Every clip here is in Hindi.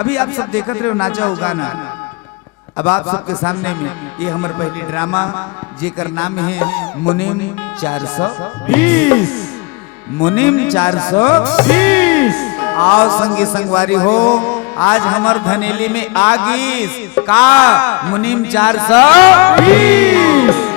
अभी आप सब देखते रहे नाचा हो गाना। अब आप सबके सामने में ये हमारे पहली ड्रामा जेकर नाम है मुनीम 420। मुनीम 420 आओ संगी संगवारी हो। आज हमार धनेली में आगीस का मुनीम 420।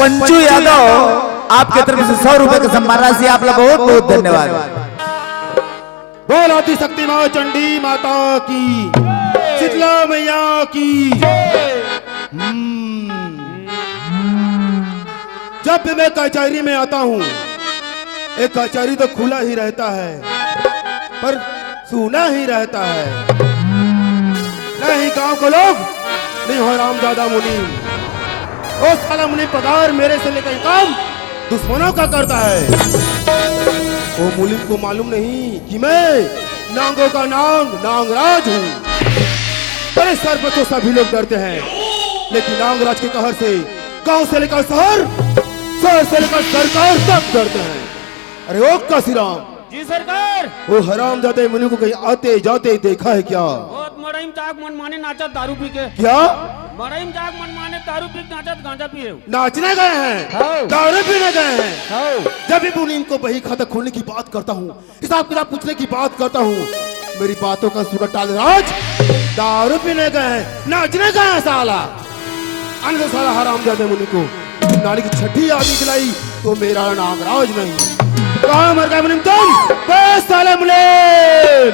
पंचू यादव आपके तरफ से 100 रुपए का सम्मान राशि। आप लोग बहुत बहुत धन्यवाद। बोल आदि शक्ति माँ चंडी माता की, शीतला मैया की। जब भी मैं कचहरी में आता हूँ, एक कचहरी तो खुला ही रहता है पर सूना ही रहता है। नहीं गांव के लोग, नहीं हो रामदादा मुनि। ओ साला मुनि पगार मेरे से लेकर काम दुश्मनों का करता है। वो मुलिम को मालूम नहीं कि मैं नांगों का नांगराज हूँ। बड़े सर पर तो सभी लोग डरते हैं, लेकिन नांगराज के कहर से गांव से लेकर शहर, शहर से लेकर सरकार तक डरते हैं। अरे ओ काशीराम जी सरकार। वो हरामजादे मुनि को कहीं आते जाते देखा है क्या? बहुत मड़ाइम जाग मन माने नाचा दारू पी के। क्या मड़ाइम जाग मन माने दारू पी के नाचा गांजा पी रहे हो? नाचने गए हैं, दारू पीने गए हैं। जब भी मुनीम को बही खाता खोलने की बात करता हूँ, हिसाब किताब पूछने की बात करता हूँ, मेरी बातों का सुगर टाल राज दारू पीने गए हैं, नाचने गए हैं। साला अन्य साला हरामजादे मुनि को नाली की छठी आदमी खिलाई तो मेरा नागराज नहीं। कहाँ मर गए मुनीम तुम? बस साले मुनीम।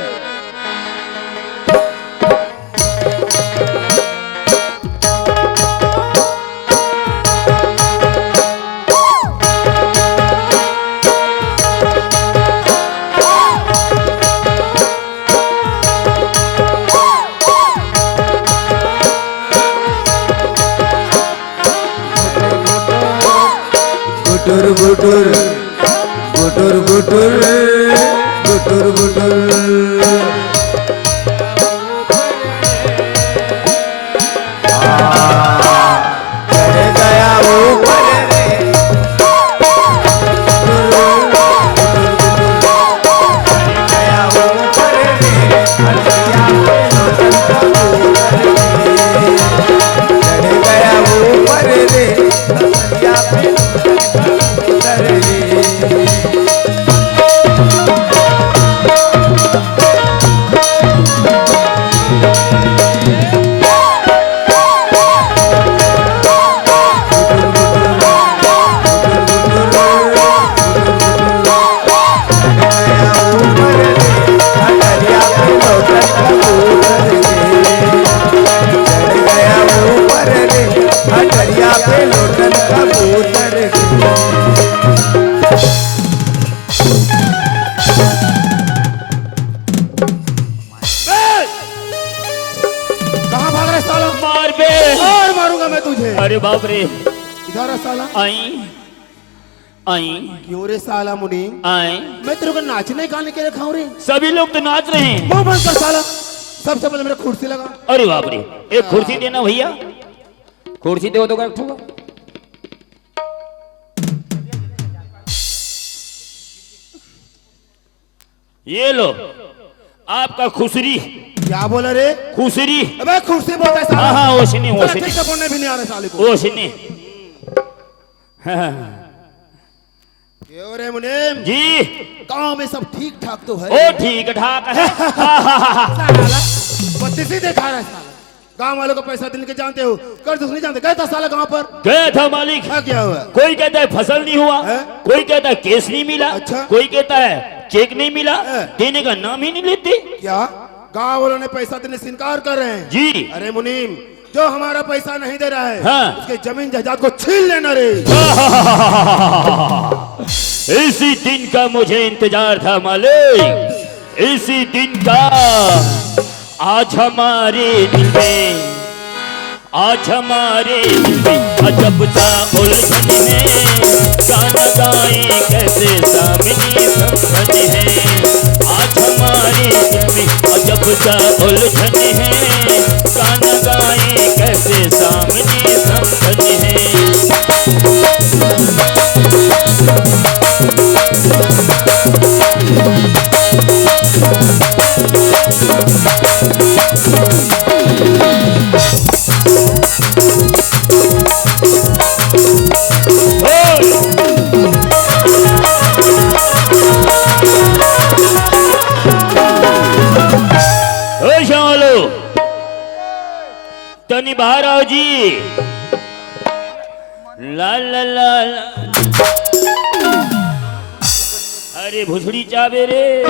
गुटुर गुटुर गुटुर गुटुर गुटुर गुटुर चढ़ गया ऊपर रे। गया ऊपर रे, चढ़ गया ऊपर रे। अरे बाप रे। इधर आ साला। आई आई क्यों रे साला मुनि? आई मैं तेरे को नाचने गाने के लिए खाऊं रे? सभी लोग तो नाच रहे हैं। मुंह बंद कर साला। सबसे पहले मेरा कुर्सी लगा। अरे बाप रे, एक कुर्सी देना भैया। कुर्सी दो तो रखूंगा। ये लो आपका खुसरी। क्या बोला रे? खुसरी। अबे खुर्सी बोलता है साला। हाँ हाँ ओशनी ओशनी। ठीक से बोलने भी नहीं आ रहा साले को। ओशनी। क्यों रे मुनीम जी गांव में सब ठीक ठाक तो है? ओ ठीक ठाक है। साला बत्तीसी दिखा रहा है साला। गांव वालों को पैसा देने के जानते हो, कर्ज नहीं जानते। गए था साला गांव पर, गया था मालिक। हाँ क्या हुआ? कोई कहता है फसल नहीं हुआ, है? कोई कहता है केस नहीं मिला, अच्छा। कोई कहता है चेक नहीं मिला, है? देने का नाम ही नहीं लेते। क्या गांव वालों ने पैसा देने से इनकार कर रहे हैं? जी। अरे मुनीम, जो हमारा पैसा नहीं दे रहा है, हाँ। उसके जमीन जायदाद को छीन लेना रे। इसी दिन का मुझे इंतजार था मालिक, इसी दिन का। आज हमारे दिल में, आज हमारे दिल में अजब सा उलझन है, गाना गाए कैसे सामने समझ है। आज हमारे दिल में अजब सा उलझन है, गाना गाए कैसे सामने समझ है। तनी बाहर आओ जी। ला ला ला ला। अरे भुसड़ी चाबे रे।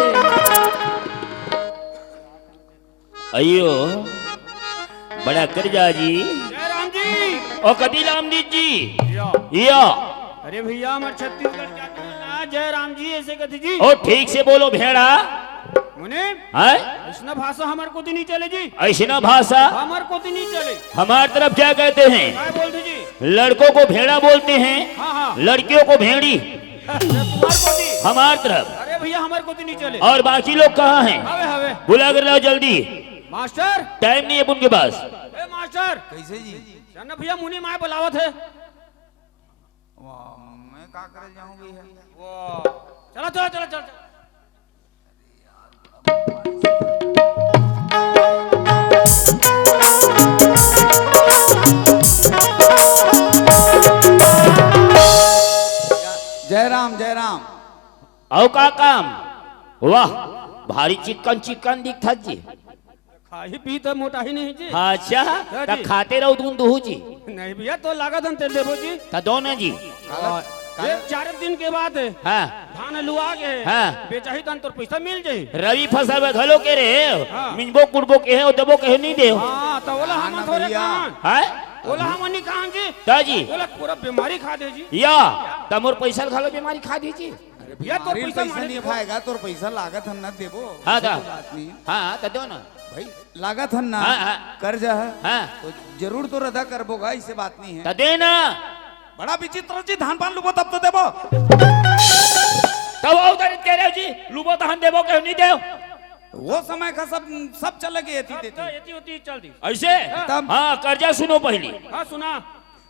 अयो बड़ा करजा जी। जयराम जी। ओ कदी रामदीद जी या। अरे भैया हमारे छत्तीसगढ़ क्या बोलना, जयराम जी ऐसे कहते जी। ओ ठीक से बोलो भेड़ा। मुनीम, है ऐसा भाषा हमारे को तो नहीं चले जी। ऐसा भाषा हमारे को तो नहीं चले। हमारी तरफ क्या कहते हैं? क्या बोलते जी? लड़कों को भेड़ा बोलते हैं, हाँ हाँ। लड़कियों को भेड़ी तुम्हारे को दी। हमारी तरफ। अरे भैया हमारे को तो नहीं चले। और बाकी लोग कहाँ हैं? हवे हवे। बुला कर लाओ जल्दी, मास्टर। टाइम नहीं है उनके पास। ए मास्टर। कैसे जी? जाना भैया मुनीम आए बुलावत है। मैं का कर जाऊंगी? चलो चलो चलो चलो। जयराम जयराम। आओ का काम? वाह भारी चिकन चिकन दिखता जी। खाई पी तो मोटा ही नहीं जी। अच्छा हाँ तो जी। खाते रहो तुम दूह जी। नहीं भैया तो लागत हम तेल देवो जी। तो दोनों जी। ये 4 दिन के बाद हाँ धान लुआ गए। हाँ। बेचाही तन तो पैसा मिल जाई। रवि फसल में घलो के रे हाँ। मिंजबो कुड़बो के है दबो के नहीं दे। हाँ तो ओला हम ना थोड़े भैया। कहां। है ओला हम नहीं कहां जी। ताजी ओला पूरा बीमारी खा दे जी। या तमोर पैसा घलो बीमारी खा दीजिए। भैया तो पैसा पैसा मारे नहीं खाएगा तो पैसा लागत हम ना देबो। हाँ ऐसा था। तो बात नहीं है। हाँ तो दो ना भाई लागत हम ना हाँ, हाँ। कर्ज है हाँ तो जरूर तो अदा करबोगा, इससे बात नहीं है। तो देना। बड़ा विचित्र जी, धान पान लुबो तब तो देबो। तब आओ उधर कह रहे हो जी लुबो तो हम देबो के नहीं देव। वो समय का सब चले गए थी देती। एती होती चल दी। ऐसे तब- हाँ कर्जा सुनो पहली। हां सुना।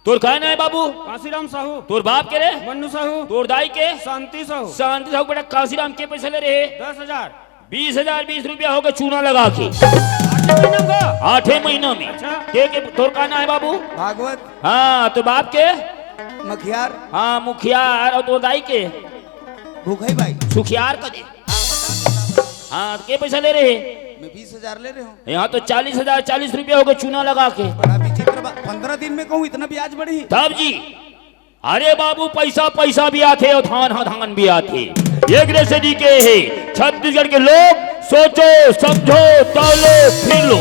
तोर कहना है बाबू? काशीराम साहू। तोर बाप के रे? मन्नू साहू। तोर दाई के? शांति साहू। शांति साहू बेटा काशीराम के पैसे ले रहे? 10,000। 20,000 20 रुपया होगा चूना लगा के 8 महीनों का। 8 महीनों में। अच्छा। के तोर कहना है बाबू? भागवत हाँ तो बाप के? मखियार हाँ मुखियार। और तोर दाई के? भूखाई भाई सुखियार का दे। हाँ के पैसा ले रहे? मैं 20,000 ले रहे हूँ। यहाँ तो 40,000 40 रुपया होगा चूना लगा के। बड़ा विचित्र 15 दिन में कहूँ इतना ब्याज बढ़ी। तब जी अरे बाबू पैसा पैसा भी आते और धान भी आते। एक जैसे जी के है छत्तीसगढ़ के लोग। सोचो समझो तौलो फिर लो।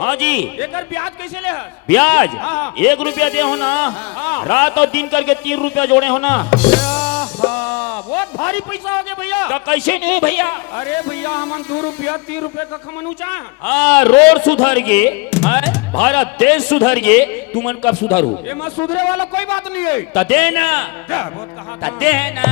हाँ जी। एकर ब्याज कैसे ले है? ब्याज हाँ। 1 रुपया दे हो ना। हाँ। रात और दिन करके 3 रुपया जोड़े हो ना। बहुत भारी पैसा हो गया भैया। तो कैसे नहीं भैया? अरे भैया हमन 2 रुपया 3 रुपये का खमन ऊंचा। हाँ रोड सुधर गए, भारत देश सुधर गए, तुमन कब सुधरो? ये मत सुधरे वाला कोई बात नहीं है। तो देना बहुत कहा तो देना।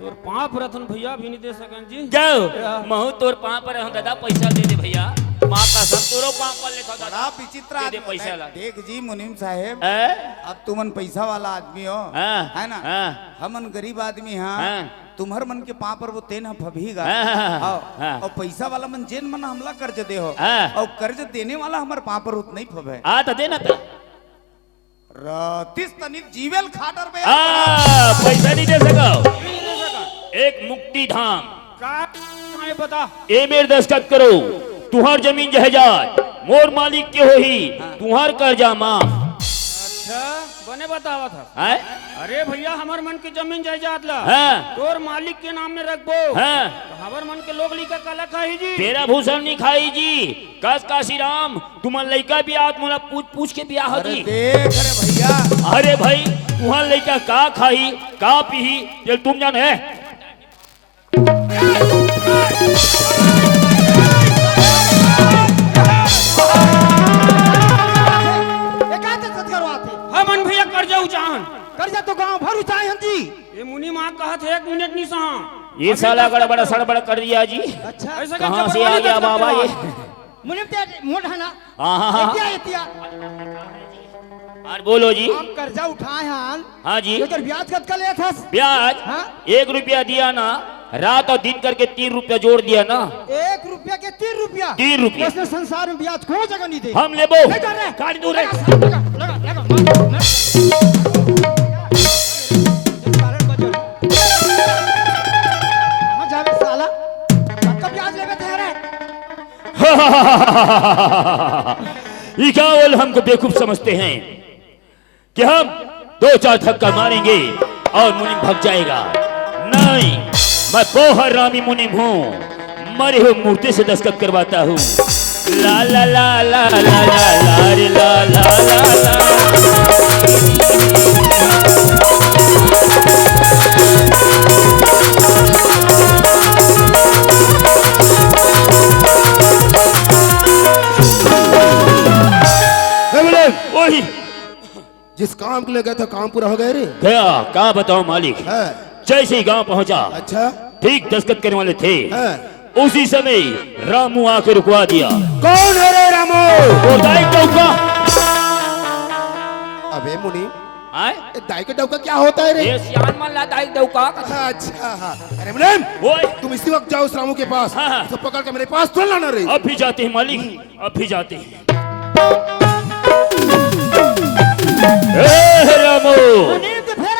तोर पाँव रतन भैया भी नहीं दे सकन जी। जाओ महू तोर पाँव पर हम दादा पैसा दे दे भैया। माँ का सब तोरो पाँव पर लेखा दादा। बड़ा विचित्र दे दे आदमी। पैसा ला। देख जी मुनीम साहेब, हैं? अब तुमन पैसा वाला आदमी हो, हाँ, है ना? हाँ। हमन गरीब आदमी हाँ। हाँ। तुम्हार मन के पाँव पर वो तेन फभीगा। हाँ, हाँ। हाँ। और पैसा वाला मन जेन मन हमला कर्ज दे हो, हाँ। और कर्ज देने वाला हमारे पाँव पर उतना ही फभे। आ तो देना तो। रतिस तनिक जीवेल खाटर पे पैसा नहीं दे सको। एक मुक्ति धाम का हमें पता। ए मेरे दस्तखत करो। तुहार जमीन जायदाद मोर मालिक के हो ही तुम्हार कर्जा माफ। अच्छा बने बतावा था। है अरे भैया हमार मन की जमीन जायदाद ला हाँ तोर मालिक के नाम में रखबो हाँ तो हमार मन के लोग लिखा काला खाई जी। तेरा भूषण नहीं खाई जी। कस काशी राम तुम्हार लड़का भी आत मोला पूछ पूछ के बियाह हो अरे जी। देख अरे भैया अरे भाई तुम्हार लड़का का खाई का पी ये तुम जान है। हमन भैया कर्जा उचाहन कर्जा तो गांव भर उठाए हम जी। ये मुनि माँ कहत है 1 मिनट नहीं सहा। ये साला गड़बड़ा सड़बड़ कर दिया जी। अच्छा ऐसा कहाँ से आ गया बाबा ये। मुनिम ते मोट है ना हाँ इतिया इतिया और बोलो जी। हम कर्जा उठाए हैं। हाँ जी ये तो ब्याज कत का ले था ब्याज हाँ? 1 रुपया दिया ना रात और दिन करके 3 रुपया जोड़ दिया ना। 1 रुपया के 3 रुपया 3 रुपया उसने संसार में ब्याज को जगह नहीं दे। हम लेबो नहीं कर रहे। गाड़ी दूर है। लगा लगा लगा हाँ जावे साला कब ब्याज लेवे थे रे। ये क्या बोल हमको बेवकूफ समझते हैं कि हम 2-4 धक्का मारेंगे और मुनिम भाग जाएगा। नहीं मैं बोहर रामी मुनिम हूँ। मरे हुए मूर्ति से दस्तखत करवाता हूँ। ला ला ला ला ला ला ला रे ला ला ला ला। वही जिस काम के लिए गया था काम पूरा हो गया रे। गया क्या बताओ मालिक। है जैसे ही गांव पहुंचा अच्छा ठीक दस्तखत करने वाले थे है। उसी समय रामू आके रुकवा दिया। कौन है रे रामू? वो दाई डौका। अबे मुनि आए दाई के डौका क्या होता है रे? ये सियान मान ला दाई डौका। अच्छा हाँ। अरे मुनिम वो तुम इसी वक्त जाओ उस रामू के पास हाँ, हाँ। उसको पकड़ के मेरे पास तुल लाना रे। अब भी जाते हैं मालिक अब भी जाते हैं। ए रामू मुनीम तो फिर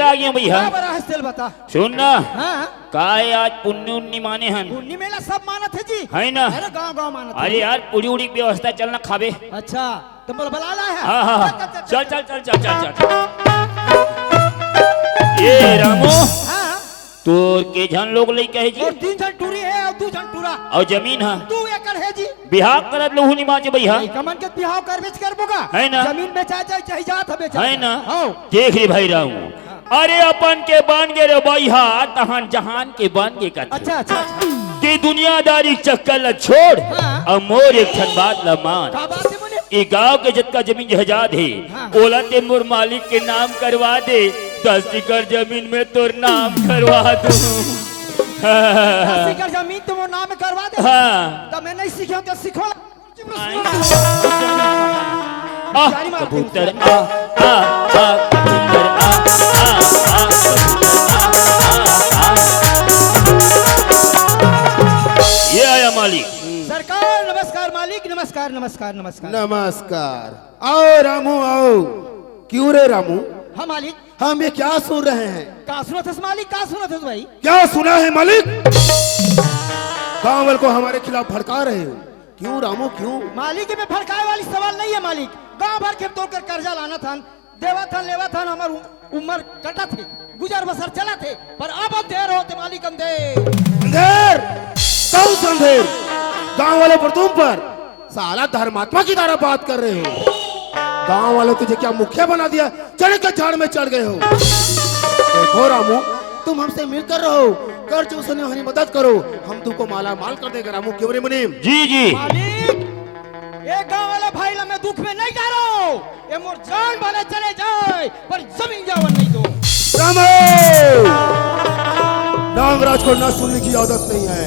आ गए भैया। क्या बड़ा हस्तेल बता। सुनना हाँ काय आज पुण्य उन्नी माने हन पुण्य मेला सब मानत है जी। है ना। अरे गांव गांव मानत है। अरे यार पूरी उड़ी व्यवस्था चलना खावे। अच्छा तुम बोल बुला ला है। हाँ हाँ हाँ चल चल चल चल चल चल। ये रामू हाँ तोर के झन लोग लई कहे जी और 3 जन टूरी है और 2 जन टूरा और जमीन है 2 एकड़ है जी। बिहार करत लोहू नी माचे भैया कमन के बिहाव कर बेच कर बोगा है ना। जमीन बेचा जाए चाहे जात है बेचा है ना। हाँ देख रे भाई रामू अरे अपन के बन गे रे भैया तहन जहान के बन गे का अच्छा अच्छा अच्छा के दुनियादारी चक्कर ल छोड़ हाँ। और मोर एक ठन बात ल मान। का बात है मुनीम? ये गांव के जितना जमीन जहजाद है हाँ। ओला ते मोर मालिक के नाम करवा दे 10 एकड़ जमीन में तोर नाम करवा दूं। 10 एकड़ जमीन तुम वो नाम करवा दे। हाँ तो मैं नहीं सीखा तो सिखो। कबूतर कबूतर ये आया मालिक। सरकार नमस्कार मालिक नमस्कार नमस्कार नमस्कार। नमस्कार। आओ रामू आओ। क्यों रे रामू? हाँ मालिक हम ये क्या सुन रहे हैं? का सुनत है मालिक का सुनत है भाई? क्या सुना है मालिक? गांव वालों को हमारे खिलाफ भड़का रहे हो क्यों रामू क्यों? मालिक में भड़काए वाली सवाल नहीं है मालिक। गांव भर के तोड़ कर कर्जा लाना था देवा था लेवा था हमार उम्र कटा थे गुजर बसर चला थे पर अब देर होते मालिक अंधेर। अंधेर? कौन सा अंधेर? गांव वालों पर तुम पर साला धर्मात्मा की तरह बात कर रहे हो। गांव वालों तुझे क्या मुखिया बना दिया? चढ़ के झाड़ में चढ़ गए हो। देखो रामू तुम हमसे मिलकर रहो कर्ज उसने हमारी मदद करो हम तुमको माला माल कर देगा। रामू क्यों रे मुनीम? जी जी मालिक ये गांव वाला भाई ला मैं दुख में नहीं जा रहा हूँ। ये मोर जान वाले चले जाए पर जमीन जावन नहीं दो। रामू नागराज को न सुनने की आदत नहीं है।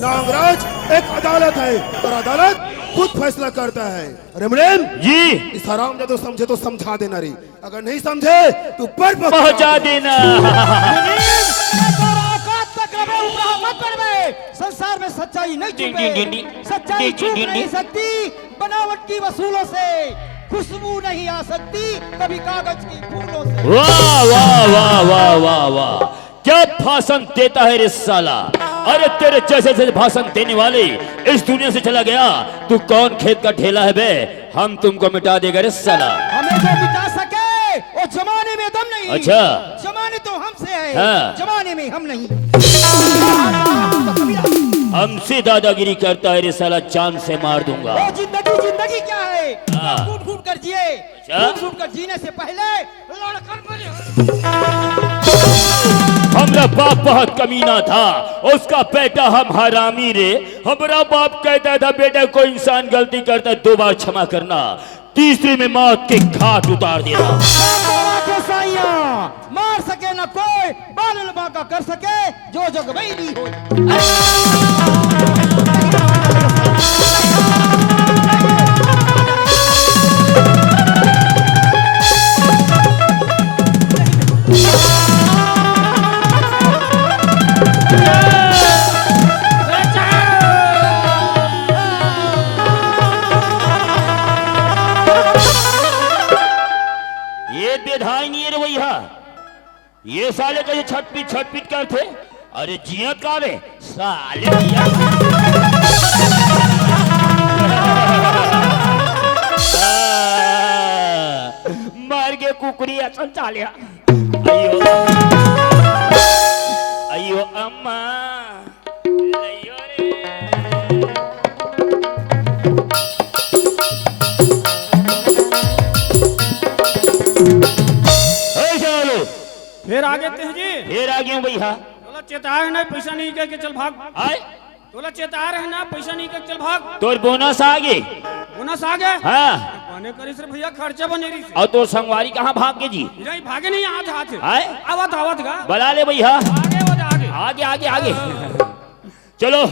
नागराज एक अदालत है और अदालत खुद फैसला करता है। अरे मुनीम जी इस हराम तो समझे तो समझा देना रे अगर नहीं समझे तो पर पहुंचा देना। संसार में सच्चाई नहीं डिंग, छुपे डिंग, डिंग, सच्चाई डिंग, छुप डिंग, नहीं डिंग। सकती बनावट की वसूलों से खुशबू नहीं आ सकती कभी कागज की फूलों से। वाह वाह वाह वाह वाह वाह क्या भाषण देता है रे साला। अरे तेरे जैसे जैसे भाषण देने वाले इस दुनिया से चला गया, तू कौन खेत का ठेला है बे? हम तुमको मिटा देगा रे साला। हमें जो मिटा सके वो जमाने में दम नहीं। अच्छा। जमाने तो हमसे है, हाँ। जमाने में हम नहीं। हमसे दादागिरी करता है रे साला, जान से मार दूंगा। वो जिंदगी क्या है? हाँ। फूट फूट कर जिए। अच्छा। फूट फूट कर जीने से पहले लड़कर मरे। हमारा बाप बहुत कमीना था, उसका बेटा हम हरामी रे। हमारा बाप कहता था बेटा कोई इंसान गलती करता है 2 बार क्षमा करना, तीसरे में मौत के घाट उतार देना। मार सके न कोई, बालन बांका कर सके जो जो गवैली हो। ये बेधाई नहीं है रे भैया, ये साले का ये छटपीट करते। अरे जियत का रे साले भैया। मार के कुकरी असन चालिया। अयो अयो अम्मा लइयो रे। फिर आगे थे जी। फिर आ गया भैया। तोला चेतार है ना, पैसा नहीं कह के चल भाग। आए तोला चेतार है ना, पैसा नहीं कह के चल भाग। तोर बोनस आ गए। बोनस आ गए। हाँ। बने करी से भैया खर्चा बने रही से। और तो संगवारी कहाँ भाग के जी? नहीं भागे नहीं, हाथ आए आवत गा। बला ले भैया। आगे वो आगे आगे आगे आगे चलो।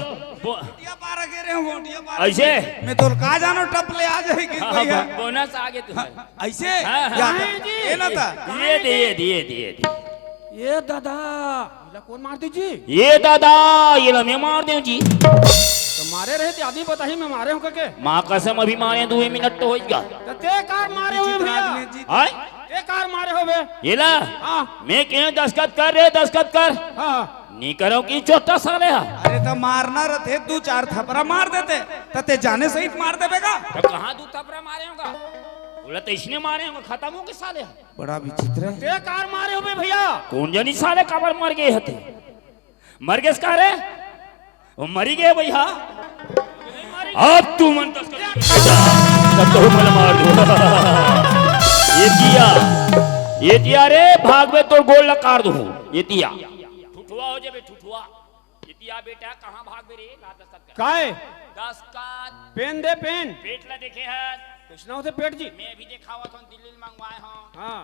ऐसे मैं तो का जानो टप ले आ जाएगी भैया। बोनस आगे तुम्हारे ऐसे हाँ, या हाँ, ये ना था। ये दे ये दादा कौन मार दी जी? ये दादा ये लम्हे मार दे जी। तो मारे रहे थे आदमी बताही मैं मारे हूँ के। माँ कसम अभी मारे 2 मिनट तो होगा। तो ते कार मारे हुए भैया। आए ते कार मारे हो बे। ये ला हाँ मैं क्यों दस्खत कर रहे दस्खत कर हाँ। नहीं करो की चोटा साले। अरे तो मारना रहते 2-4 थपरा मार देते तते जाने सहित मार देगा। तो कहाँ 2 थपरा मारे होगा? बोला तो इसने मारे होंगे, खत्म हो गए साले। बड़ा विचित्र है। ते कार मारे हो बे भैया। कौन जानी साले कबर मर गए हते। मर गए इसका रे वो मरी गए भैया। अब तू मन तब तो मला मार दो। ये दिया रे भाग में तो गोल लकार दो। ये दिया ठुठुआ हो जाए ठुठुआ। ये दिया बेटा कहाँ भाग में रे? ला दस्तखत कर। काय दस्तखत पेन दे पेन। पेट ला देखे है कृष्णा होते पेट जी। मैं भी देखा हुआ था दिल्ली में मंगवाए हूँ। हाँ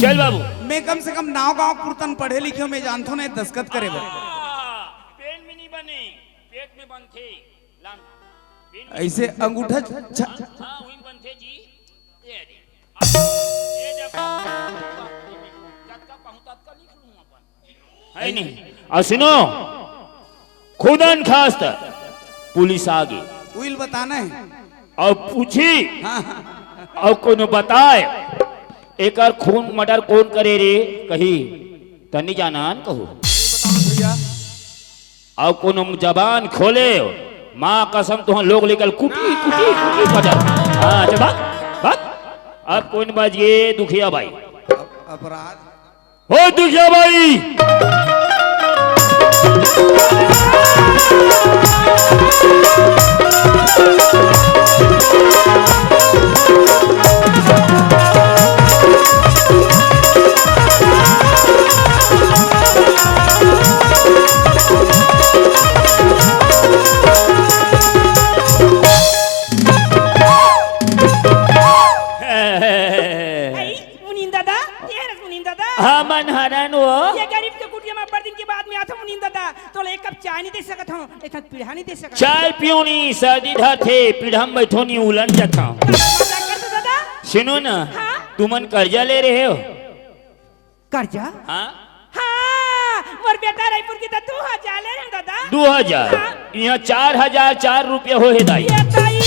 चल बाबू। मैं कम से कम नाव गांव कीर्तन पढ़े लिखे मैं जानता हूँ दस्खत करे वो। पेन में नहीं बने, पेट में बनते। ऐसे अंगूठा हाँ वही बनते जी। ये जब लिख लूँ अपन। है नहीं। और सुनो खुदन खास्त पुलिस आ गई उइल बताना है और पूछी और कोनो बताए एक खून मर्डर कौन करे रे? कही तनी जानन कहू और कोनो जबान खोले माँ कसम तुम लोग लेकर कुटी कुटी कुटी बजा। हाँ चल बात अब कौन बज गए? दुखिया भाई। अपराध हो दुखिया भाई। हाँ मन हरन वो ये गरीब के कुटिया में पर दिन के बाद में आता हूँ नींद दादा तो एक कप चाय नहीं दे सकता हूँ, एक पीढ़ा नहीं दे सकता। चाय पियोनी सर्दी धा थे पीढ़म बैठोनी उलन जाता हूँ। दादा सुनो ना हाँ? तुमन कर्जा ले रहे हो? कर्जा? हाँ हाँ मोर बेटा रायपुर की तो 2000 ले रहे दादा। 2000 हाँ? यहाँ 4004 रुपये हो है दाई। ये ताई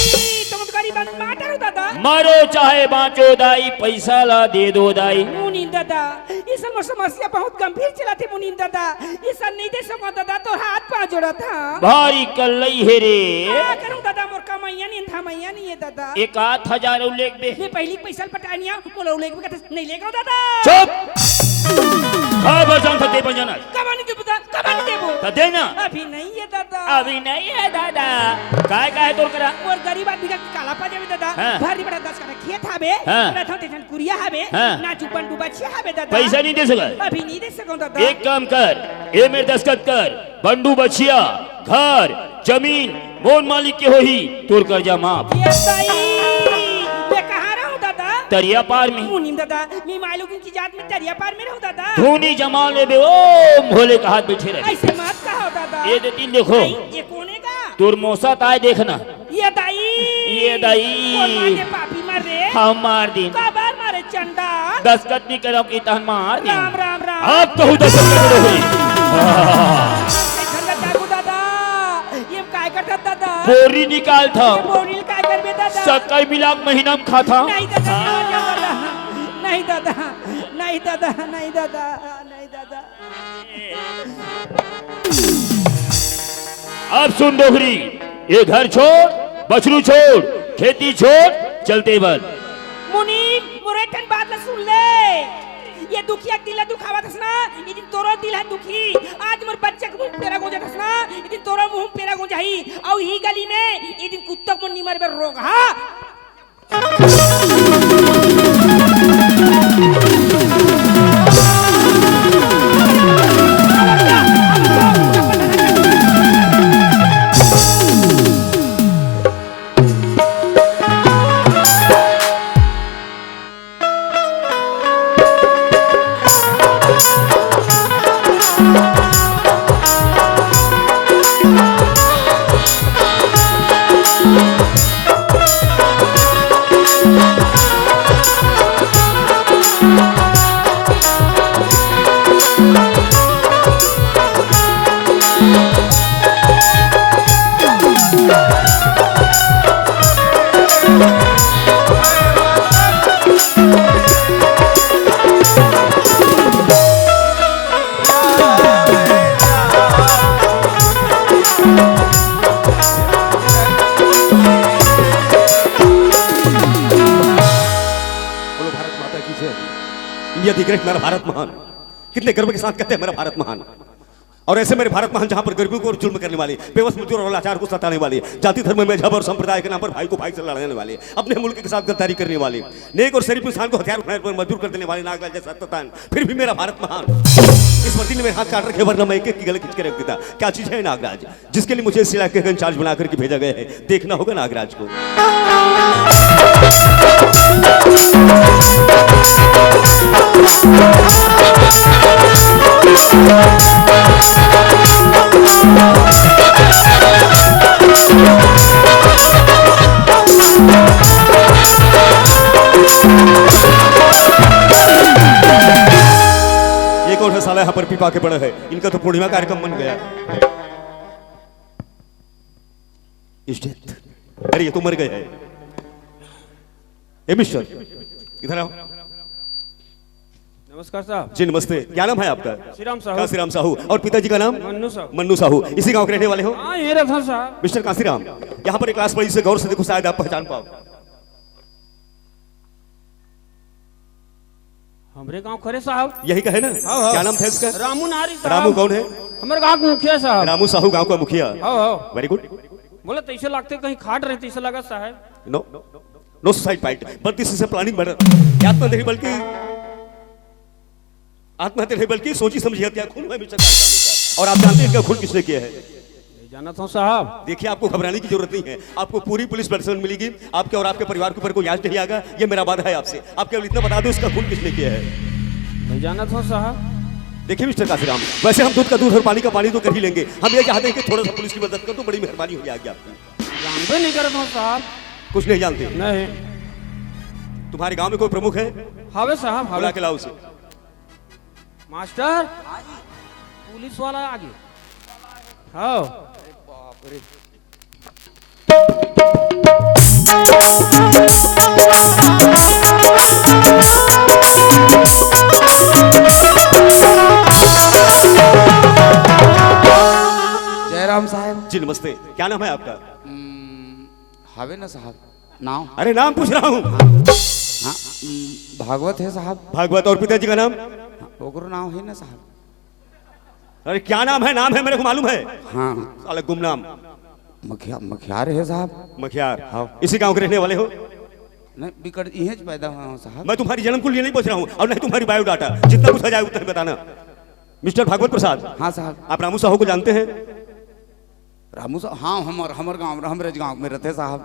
तुम गरीब माटर हो दादा। मारो चाहे बाँचो दाई पैसा ला दे दो दाई। मुनी दादा इस मोर समस्या बहुत गंभीर चला थे मुनीम दादा, ये सब नहीं दे सको दादा, तो हाथ पाँव जोड़ा था। भारी कलई है रे। क्या करूं दादा, मोर कमाइया नहीं था, मैया नहीं है दादा। 1,000 उल्लेख दे। मैं पहली पैसा पटानिया, मोला उल्लेख भी कहते नहीं लेगा दादा। चुप। हाँ बजान था दे बजाना। कमानी दे बता, कमानी दे वो। तो देना। अभी नहीं है दादा। अभी नहीं है दादा। काय तोर करा। और गरीब आदमी का काला पा जावे दादा। हाँ। भारी बड़ा 10 का खेत हवे। हाँ। बड़ा था टेंशन कुरिया हवे। हाँ। ना चुपन डूबा छिया हवे दादा। पैसा नहीं दे सका। अभी नहीं दे सकूं दादा। एक काम कर, ये मेरे दस्तखत कर, बंडू बछिया, घर, जमीन, मोन मालिक के होही, तोर कर्जा माफ। ये सही। मैं कहाँ रहूं दादा? तरिया पार में। मुनीम दादा, मैं मालूम की जात में तरिया पार में रहूं दादा। धूनी जमा ले बे, ओ भोले का हाथ बैठे रहे। ऐसे मत कहो दादा। ये दे तीन देखो। ये कोने का? तोर मौसा ताय देखना। ये दाई। ये दाई। कौन मारे पापी मार रे? हम मार दी। कबार मारे चंडा। दस्तखत नहीं करो की तहन मार दी। राम राम राम। आप कहू दस्तखत करो हुई। दादा, ये काय करता दादा? बोरी निकाल था। बोरिल काय करबे दादा? सकाई मिला महीना में खा था। नहीं दादा, नहीं दादा, नहीं दादा, नहीं दादा, नहीं दादा। अब सुन डोगरी, ये घर छोड़, बछरू छोड़, खेती छोड़, चलते बन। मुनीम, मोरे ठन बात ला सुन ले। ये दुखिया दिल दुखावा थस ना, ये दिन तोरो दिल है दुखी। आज मोर बच्चे को मुंह पेरा गोजा थस ना, ये दिन तोरो मुंह पेरा गोजा ही। औ ही गली में ये दिन कुत्ता को निमर बे रोग हा। इंडिया दी ग्रेट, मेरा भारत महान। कितने गर्व के साथ कहते हैं मेरा भारत महान। और ऐसे मेरे भारत महान जहां पर गरीबों को जुल्म करने वाले, बेबस मजदूर और लाचार को सताने वाले, जाति धर्म में मजहब और संप्रदाय के नाम पर भाई को भाई से लड़ने वाले, अपने मुल्क के साथ गद्दारी करने वाले, नेक और शरीफ इंसान को हथियार उठाने पर मजबूर कर देने वाले नागराज जैसा शैतान, फिर भी मेरा भारत महान। इस वर्दी ने मेरे हाथ काट रखे, वरना मैं एक की गले खींच के रख देता। क्या चीज है नागराज, जिसके लिए मुझे इस इलाके का इंचार्ज बना करके भेजा गया है? देखना होगा नागराज को। ये कौन है साला यहाँ पर पीपा के बड़ा है? इनका तो पूर्णिमा कार्यक्रम बन गया। अरे ये तो मर गए हैं। ए मिस्टर, इधर आओ। नमस्कार साहब। जी नमस्ते। क्या नाम है आपका? श्रीराम साहू। काशीराम साहू। और पिताजी का नाम? मन्नू साहू। मन्नू साहू। इसी गांव के रहने वाले हो? हाँ ये रहा साहब। मिस्टर काशीराम, यहाँ पर एक क्लास बड़ी से गौर से देखो, शायद आप पहचान पाओ। हमारे गांव खरे साहब। यही का है ना? हाँ। क्या नाम था इसका? रामू नारी साहब। रामू कौन है? हमारे गांव के मुखिया साहब। रामू साहू गांव का मुखिया। हाँ। Very good. बोले तैसे लगते कहीं खाट रहे तैसे लगा साहब। नो नो सुसाइड पाइट, बल्कि इससे प्लानिंग मर्डर, आत्महत्या नहीं बल्कि आत्महत्या नहीं बल्कि सोची समझी हत्या खून में मिर्चा का। और आप जानते हैं इनका खून किसने किया है? जाना था साहब। देखिए आपको घबराने की जरूरत नहीं है, आपको पूरी पुलिस प्रोटेक्शन मिलेगी, आपके और आपके परिवार के ऊपर कोई याद नहीं आएगा, ये मेरा वादा है आपसे। आप केवल इतना बता दो इसका खून किसने किया है। नहीं जाना था साहब। देखिए मिस्टर काशीराम, वैसे हम दूध का दूध और पानी का पानी तो कर ही लेंगे, हम ये चाहते हैं कि थोड़ा सा पुलिस की मदद कर तो बड़ी मेहरबानी हो जाएगी आपकी। जानते नहीं कर रहा साहब। कुछ नहीं जानते? नहीं। तुम्हारे गांव में कोई प्रमुख है? हावे साहब बुला हावे। के लाओ उसे। मास्टर पुलिस वाला आगे। हाँ। पूछते हैं, क्या नाम है आपका? हावे ना साहब नाम। अरे नाम पूछ रहा हूँ। हाँ भागवत है साहब। भागवत। और पिताजी का नाम? ओकरो नाम है ना साहब। अरे क्या नाम है? नाम है मेरे को मालूम है। हाँ साले गुमनाम। मखियार है साहब। मखियार। हाँ। इसी गांव के रहने वाले हो? नहीं बिकट यहीं से पैदा हुआ हूँ साहब। मैं तुम्हारी जन्म कुल ये नहीं पूछ रहा हूँ और नहीं तुम्हारी बायोडाटा, जितना पूछा जाए उतना बताना। मिस्टर भागवत प्रसाद। हाँ साहब। आप रामू साहू को जानते हैं? रामू साहब हाँ हमर गाँव हमरे गाँव में रहते साहब।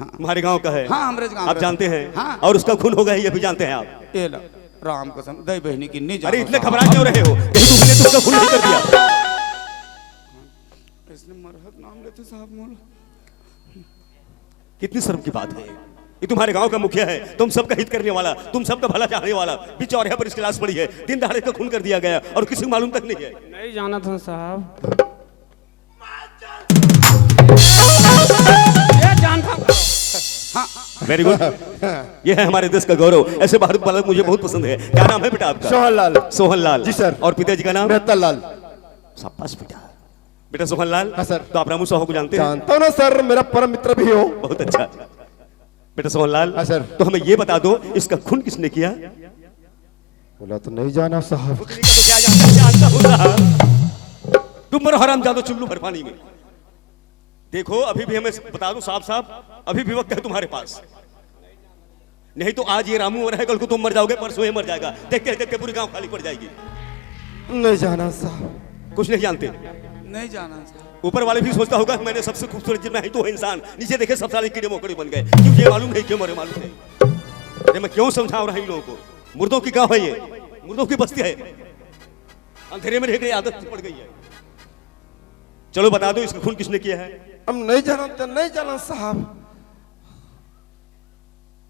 हाँ हमारे गांव का है। हाँ हमरे गाँव आप जानते हैं? हाँ। और उसका खून हो गया ये भी जानते हैं आप? ये लो राम कसम दही बहनी की नहीं। अरे इतने घबरा क्यों रहे हो? कहीं तुमने तो उसका खून नहीं कर दिया? इसने मरहत नाम लेते साहब मोल। कितनी शर्म की बात है। ये तुम्हारे गांव का मुखिया है, तुम सबका हित करने वाला, तुम सबका भला चाहने वाला, बीच और पर इसकी लाश पड़ी है, दिन दहाड़े का खून कर दिया गया और किसी को मालूम तक नहीं है। नहीं जाना था साहब। ये जान था। Very good. ये है हमारे देश का गौरव। ऐसे भारत बालक मुझे बहुत पसंद है। क्या नाम है बेटा आपका? सोहनलाल। सोहनलाल जी सर। और पिताजी का नाम? मेहतरलाल। शाबाश बेटा। बेटा सोहनलाल। हाँ सर। तो आप रामू साहू को जानते हैं? जानता हूँ ना सर, मेरा परम मित्र भी हो। बहुत अच्छा। बेटा सोहनलाल। हाँ सर। तो हमें ये बता दो इसका खून किसने किया? बोला तो नहीं जाना साहब। तो क्या जानता हूँ साहब। तुम मरो हराम जादो चुल्लू भर पानी में। देखो अभी भी हमें बता दो साफ साफ, अभी भी वक्त है तुम्हारे पास। नहीं तो आज ये रामू और है, कल को तुम मर जाओगे, परसों ये मर जाएगा। देखते देखते पूरी गांव खाली पड़ जाएगी। नहीं जाना साहब। कुछ नहीं जानते? नहीं जाना साहब। ऊपर वाले भी सोचता होगा कि मैंने सबसे खूबसूरत जितना है तो इंसान, नीचे देखे सब सारे कीड़े मकोड़े बन गए। क्यों ये मालूम नहीं, क्यों मरे मालूम नहीं। अरे मैं क्यों समझा रहा हूं इन लोगों को? मुर्दों की गांव है ये, मुर्दों की बस्ती है। अंधेरे में रहने की आदत पड़ गई है। चलो बता दो इसका खून किसने किया है? हम नहीं जाना तो नहीं जाना साहब।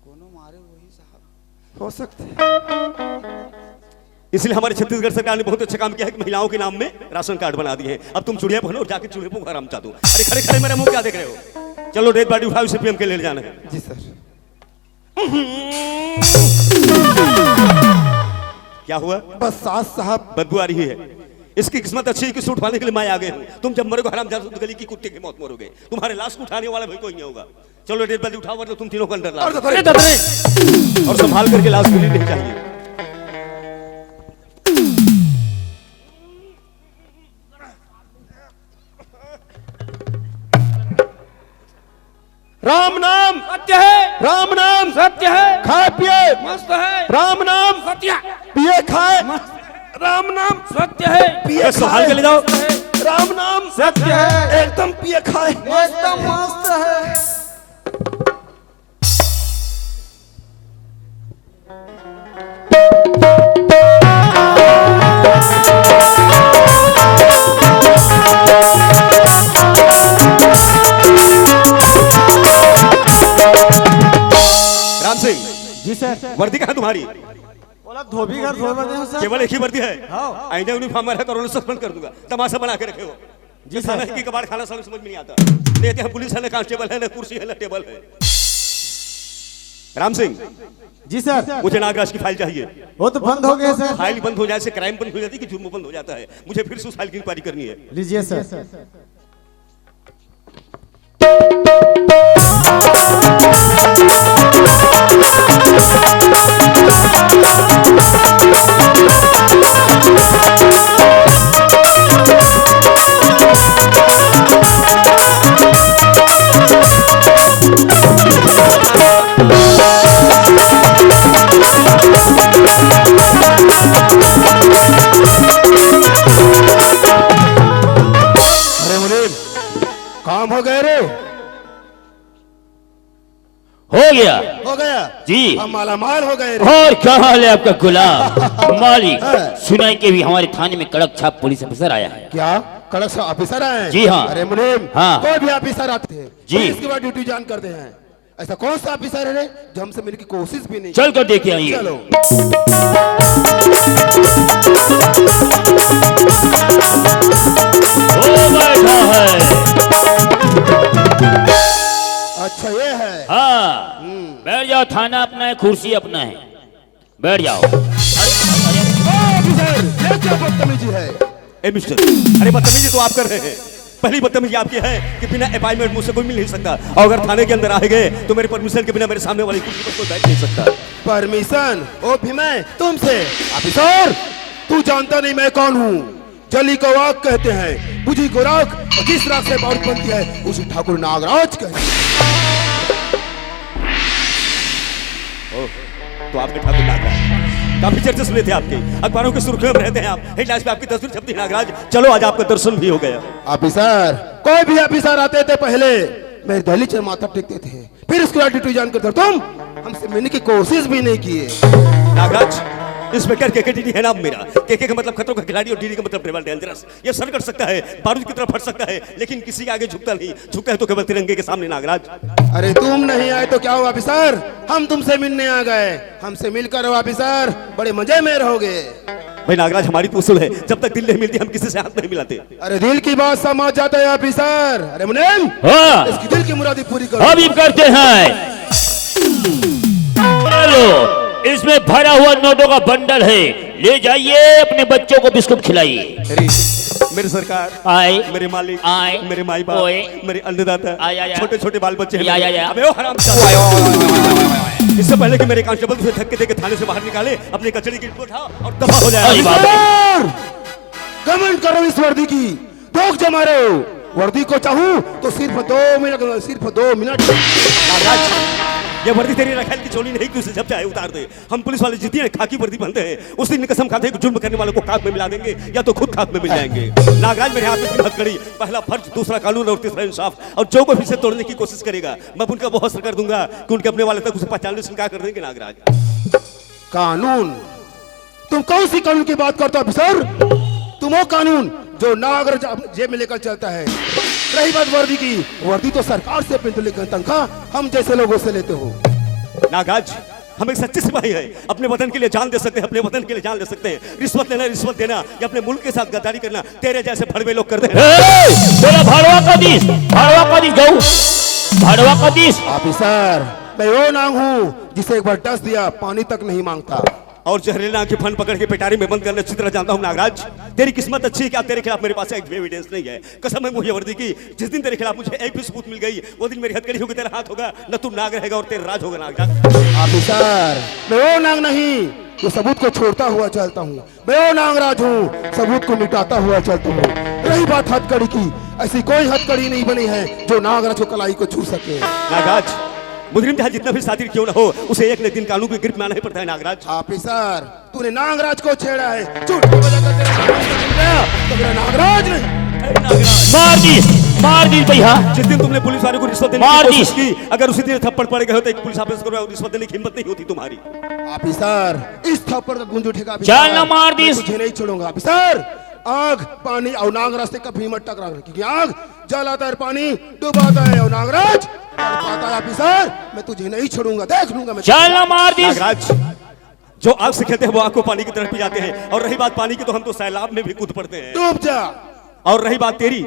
कोनो मारे वही साहब हो सकते। इसलिए हमारे छत्तीसगढ़ सरकार ने बहुत अच्छा काम किया है कि महिलाओं के नाम में राशन कार्ड बना दिए हैं। अब तुम चूड़िया पहनो और जाके चूल्हे पर आराम चाहते हो। अरे खड़े खड़े मेरा मुंह क्या देख रहे हो? चलो डेड बॉडी उठाओ, इसे पीएम के ले जाना है। जी सर। क्या हुआ? बस सास साहब। बदबू आ रही है। इसकी किस्मत अच्छी है कि सूट उठाने के लिए मैं आ गए हूँ। तुम जब मरोगे हराम जादो गली की कुत्ते की मौत मरोगे। तुम्हारे लाश को उठाने वाला भी कोई नहीं होगा। चलो डेड बॉडी उठाओ, वरना तुम तीनों को अंदर लाओ। और संभाल करके लाश मिलनी नहीं चाहिए। राम नाम सत्य है। राम नाम सत्य है। खाए पिए मस्त है। राम नाम सत्य। पिए खाए राम नाम सत्य है। पिए संभाल के ले जाओ। राम नाम सत्य है। एकदम पिए खाए एकदम मस्त है। राम सिंह जी सर। वर्दी कहाँ तुम्हारी? बोला धोबी घर धोबा दे सर। केवल एक ही वर्दी है? हाँ। आईने यूनिफॉर्म में रहकर सस्पेंड कर दूंगा। तमाशा बना के रखे हो। जी जी थाना सर। की कबाड़ खाना समझ में नहीं आता। नहीं हम पुलिस है, ना कांस्टेबल है, ना कुर्सी है, ना टेबल है। राम सिंह जी सर। मुझे नागराज की फाइल चाहिए। वो तो बंद हो गए सर। फाइल बंद हो जाए से क्राइम बंद हो जाती है कि जुर्म बंद हो जाता है? मुझे फिर से उस फाइल की इंक्वायरी करनी है। लीजिए सर। अरे मुनीम काम हो गए रे। हो गया हो गया जी। हम मालामाल हो गए रे। और क्या हाल है आपका गुलाम? मालिक सुनाई के भी हमारे थाने में कड़क छाप पुलिस अफसर आया है। क्या कड़क से ऑफिसर आए हैं? जी हाँ। अरे मुनीम हाँ। कोई भी ऑफिसर आते हैं जी। पुलिस के बाद ड्यूटी ज्वाइन करते हैं। ऐसा कौन सा ऑफिसर है रे जो हमसे मिलने की कोशिश भी नहीं? चल कर देखे आइए। चलो। वो बैठा है। अच्छा ये है। हाँ बैठ जाओ। थाना अपना है, कुर्सी अपना है, बैठ जाओ। ऑफिसर ये क्या बदतमीजी है? ए मिस्टर, अरे बदतमीजी तो आप कर रहे हैं। पहली बदतमीजी आपकी है कि बिना अपॉइंटमेंट मुझसे कोई मिल नहीं सकता, और अगर थाने के अंदर आ गए तो मेरे परमिशन के बिना मेरे सामने वाली कुर्सी पर कोई बैठ नहीं सकता। परमिशन? ओ भी मैं तुमसे? ऑफिसर, तू जानता नहीं मैं कौन हूँ? जली को आग कहते हैं, बुझी को राख, और जिस राख से बारूद बनती है उसी ठाकुर नागराज कहते हैं। तो आपके ठाकुर नागराज काफी चर्चे सुने थे आपके, अखबारों के सुर्खियों में रहते हैं आप, हेडलाइंस पे आपकी तस्वीर छपती है नागराज। चलो आज आपका दर्शन भी हो गया। ऑफिसर, कोई भी ऑफिसर आते थे पहले मेरे दहलीज पर माथा टेकते थे, फिर उसकी एटीट्यूड जानकर तुम हमसे मिलने की कोशिश भी नहीं किए। नागराज, इंस्पेक्टर केके है नाम मेरा। केके का मतलब खतरों का खिलाड़ी और डीडी का मतलब नेवल डेंजरस। ये सर कर सकता है, बारूद की तरफ फट सकता है, लेकिन किसी के आगे झुकता नहीं। झुकता है तो केवल तिरंगे के सामने नागराज। अरे तुम नहीं आए तो क्या हुआ ऑफिसर, हम तुमसे मिलने आ गए। हमसे मिलकर ऑफिसर बड़े मजे में रहोगे। भाई नागराज, हमारी तो उसूल है, जब तक दिल नहीं मिलती हम किसी से हाथ नहीं मिलाते। अरे दिल की बात समझ जाता है ऑफिसर। अरे मुनीम, हाँ। इसकी दिल की मुरादी पूरी करो। अभी करते हैं। चलो, इसमें भरा हुआ नोटों का बंडल है, ले जाइए, अपने बच्चों को बिस्कुट खिलाइए। मेरे सरकार, आए, मेरे मालिक, आए, मेरे माई बाप, मेरे अन्नदाता, छोटे छोटे बाल बच्चे हैं। अबे ओ हरामजादा, इससे पहले कि मेरे कांस्टेबल तुझे धक्के देके थाने से बाहर निकाले, अपने कचड़ी की रिपोर्ट उठाओ और दफा हो जाए। कमेंट करो इस वर्दी की, दोग जमा रहे हो। वर्दी को चाहूं तो सिर्फ 2 मिनट, सिर्फ 2 मिनट। ये वर्दी तेरी रखेल की चोली नहीं कि उसे जब चाहे उतार दे। हम पुलिस वाले जितनी खाकी वर्दी पहनते हैं, उस दिन कसम खाते हैं कि जुर्म करने वालों को खाक में मिला देंगे या तो खुद खाक में मिल जाएंगे। नागराज, मेरे हाथ में 3 हथकड़ी, पहला फर्ज, दूसरा कानून और तीसरा इंसाफ। और जो कोई इसे तोड़ने की कोशिश करेगा मैं उनका बहुत असर कर दूंगा कि उनके अपने वाले तक उसे पहचानने से इनकार कर देंगे। नागराज, कानून? तुम कौन सी कानून की बात करते हो ऑफिसर? तुम वो कानून जो नागराज जेब में लेकर चलता है। रही बात वर्दी की, वर्दी तो सरकार से पिंड लेकर तनख्वाह हम जैसे लोगों से लेते हो। नागराज, हम एक सच्चे सिपाही हैं, अपने वतन के लिए जान दे सकते हैं, अपने वतन के लिए जान दे सकते हैं। रिश्वत लेना, रिश्वत देना या अपने मुल्क के साथ गद्दारी करना तेरे जैसे भड़वे लोग करते हैं। भड़वा का दिस, भड़वा का दिस जाऊ, भड़वा का दिस। ऑफिसर, मैं वो नांग हूँ जिसे एक बार डस दिया पानी तक नहीं मांगता। और जहरीला की फन पकड़ के पेटारी में बंद करने अच्छी तरह जानता हूं। नागराज, तेरी किस्मत अच्छी है कि तेरे खिलाफ मेरे पास एक भी एविडेंस नहीं है। कसम है मुझे वर्दी की, जिस दिन तेरे खिलाफ मुझे एक भी सबूत मिल गई, वो दिन मेरी हथकड़ी होगी, तेरा हाथ होगा, न तू नाग रहेगा और तेरा राज होगा। नागराज ऑफिसर, मैं वो नांग नहीं जो सबूत को छोड़ता हुआ चलता हूँ। मैं वो नागराज हूँ, सबूत को मिटाता हुआ चलता हूँ। रही बात हथकड़ी की, ऐसी कोई हथकड़ी नहीं बनी है जो नागराज को कलाई को छू सके। नागराज, मुजरिम चाहे जितना भी साथीर क्यों ना हो, उसे एक न एक दिन कानून की गिरफ्त में आना ही पड़ता है। नागराज, ऑफिसर, तूने नागराज को छेड़ा है, झूठ की वजह कर तेरा तो मेरा नागराज नहीं। मार दी भैया। जिस दिन तुमने पुलिस वाले को रिश्वत देने की कोशिश की, अगर उसी दिन थप्पड़ पड़ गए हो तो एक पुलिस ऑफिसर को रिश्वत देने की हिम्मत नहीं होती तुम्हारी। ऑफिसर, इस थप्पड़ का गूंज उठेगा। चल ना मार दी, तुझे नहीं छोड़ूंगा ऑफिसर। आग, पानी और नागराज से कभी मत टकरा, क्योंकि आग जलाता है, पानी डुबाता है और नागराज तड़पाता है। ऑफिसर, मैं तुझे नहीं छोड़ूंगा, देख लूंगा मैं। चल ना मार दी। नागराज, जो आग से खेलते हैं वो आग को पानी की तरफ पी जाते हैं, और रही बात पानी की तो हम तो सैलाब में भी कूद पड़ते हैं। डूब जा। और रही बात तेरी,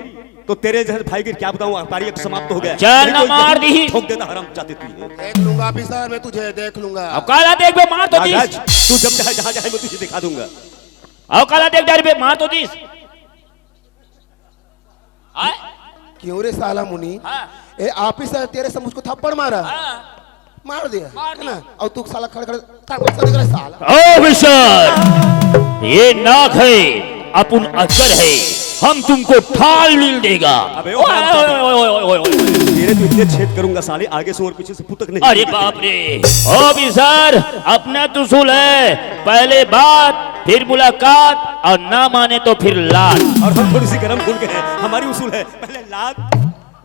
तो तेरे जैसे भाई की क्या बताऊं, तारीख समाप्त हो गया। चल ना मार दी। ठोक देता हराम जाते तू। देख लूंगा ऑफिसर, मैं तुझे देख लूंगा। अब काला देख बे, मार तो दी। नागराज, तू जब चाहे जहां जाए मैं तुझे दिखा दूंगा। आओ काला देख डर बे, मार तो दी। क्यों रे साला मुनी? ए ऑफिसर, तेरे से मुझको थप्पड़ मारा, मार दिया है ना, और तू साला खड़े खड़े तमाशा देख रहा है साला। ऑफिसर, ये नाक है, अपन अजगर है, हम तुमको ठाल मिल देगा। अबे ओ तेरे तो इतने छेद करूंगा साले, आगे से और पीछे से पुतक नहीं। अरे बाप रे ऑफिसर, अपना तो उसूल है, पहले बात फिर मुलाकात, और ना माने तो फिर लात। और हम थोड़ी सी गरम खुल के हैं, हमारी उसूल है पहले लात,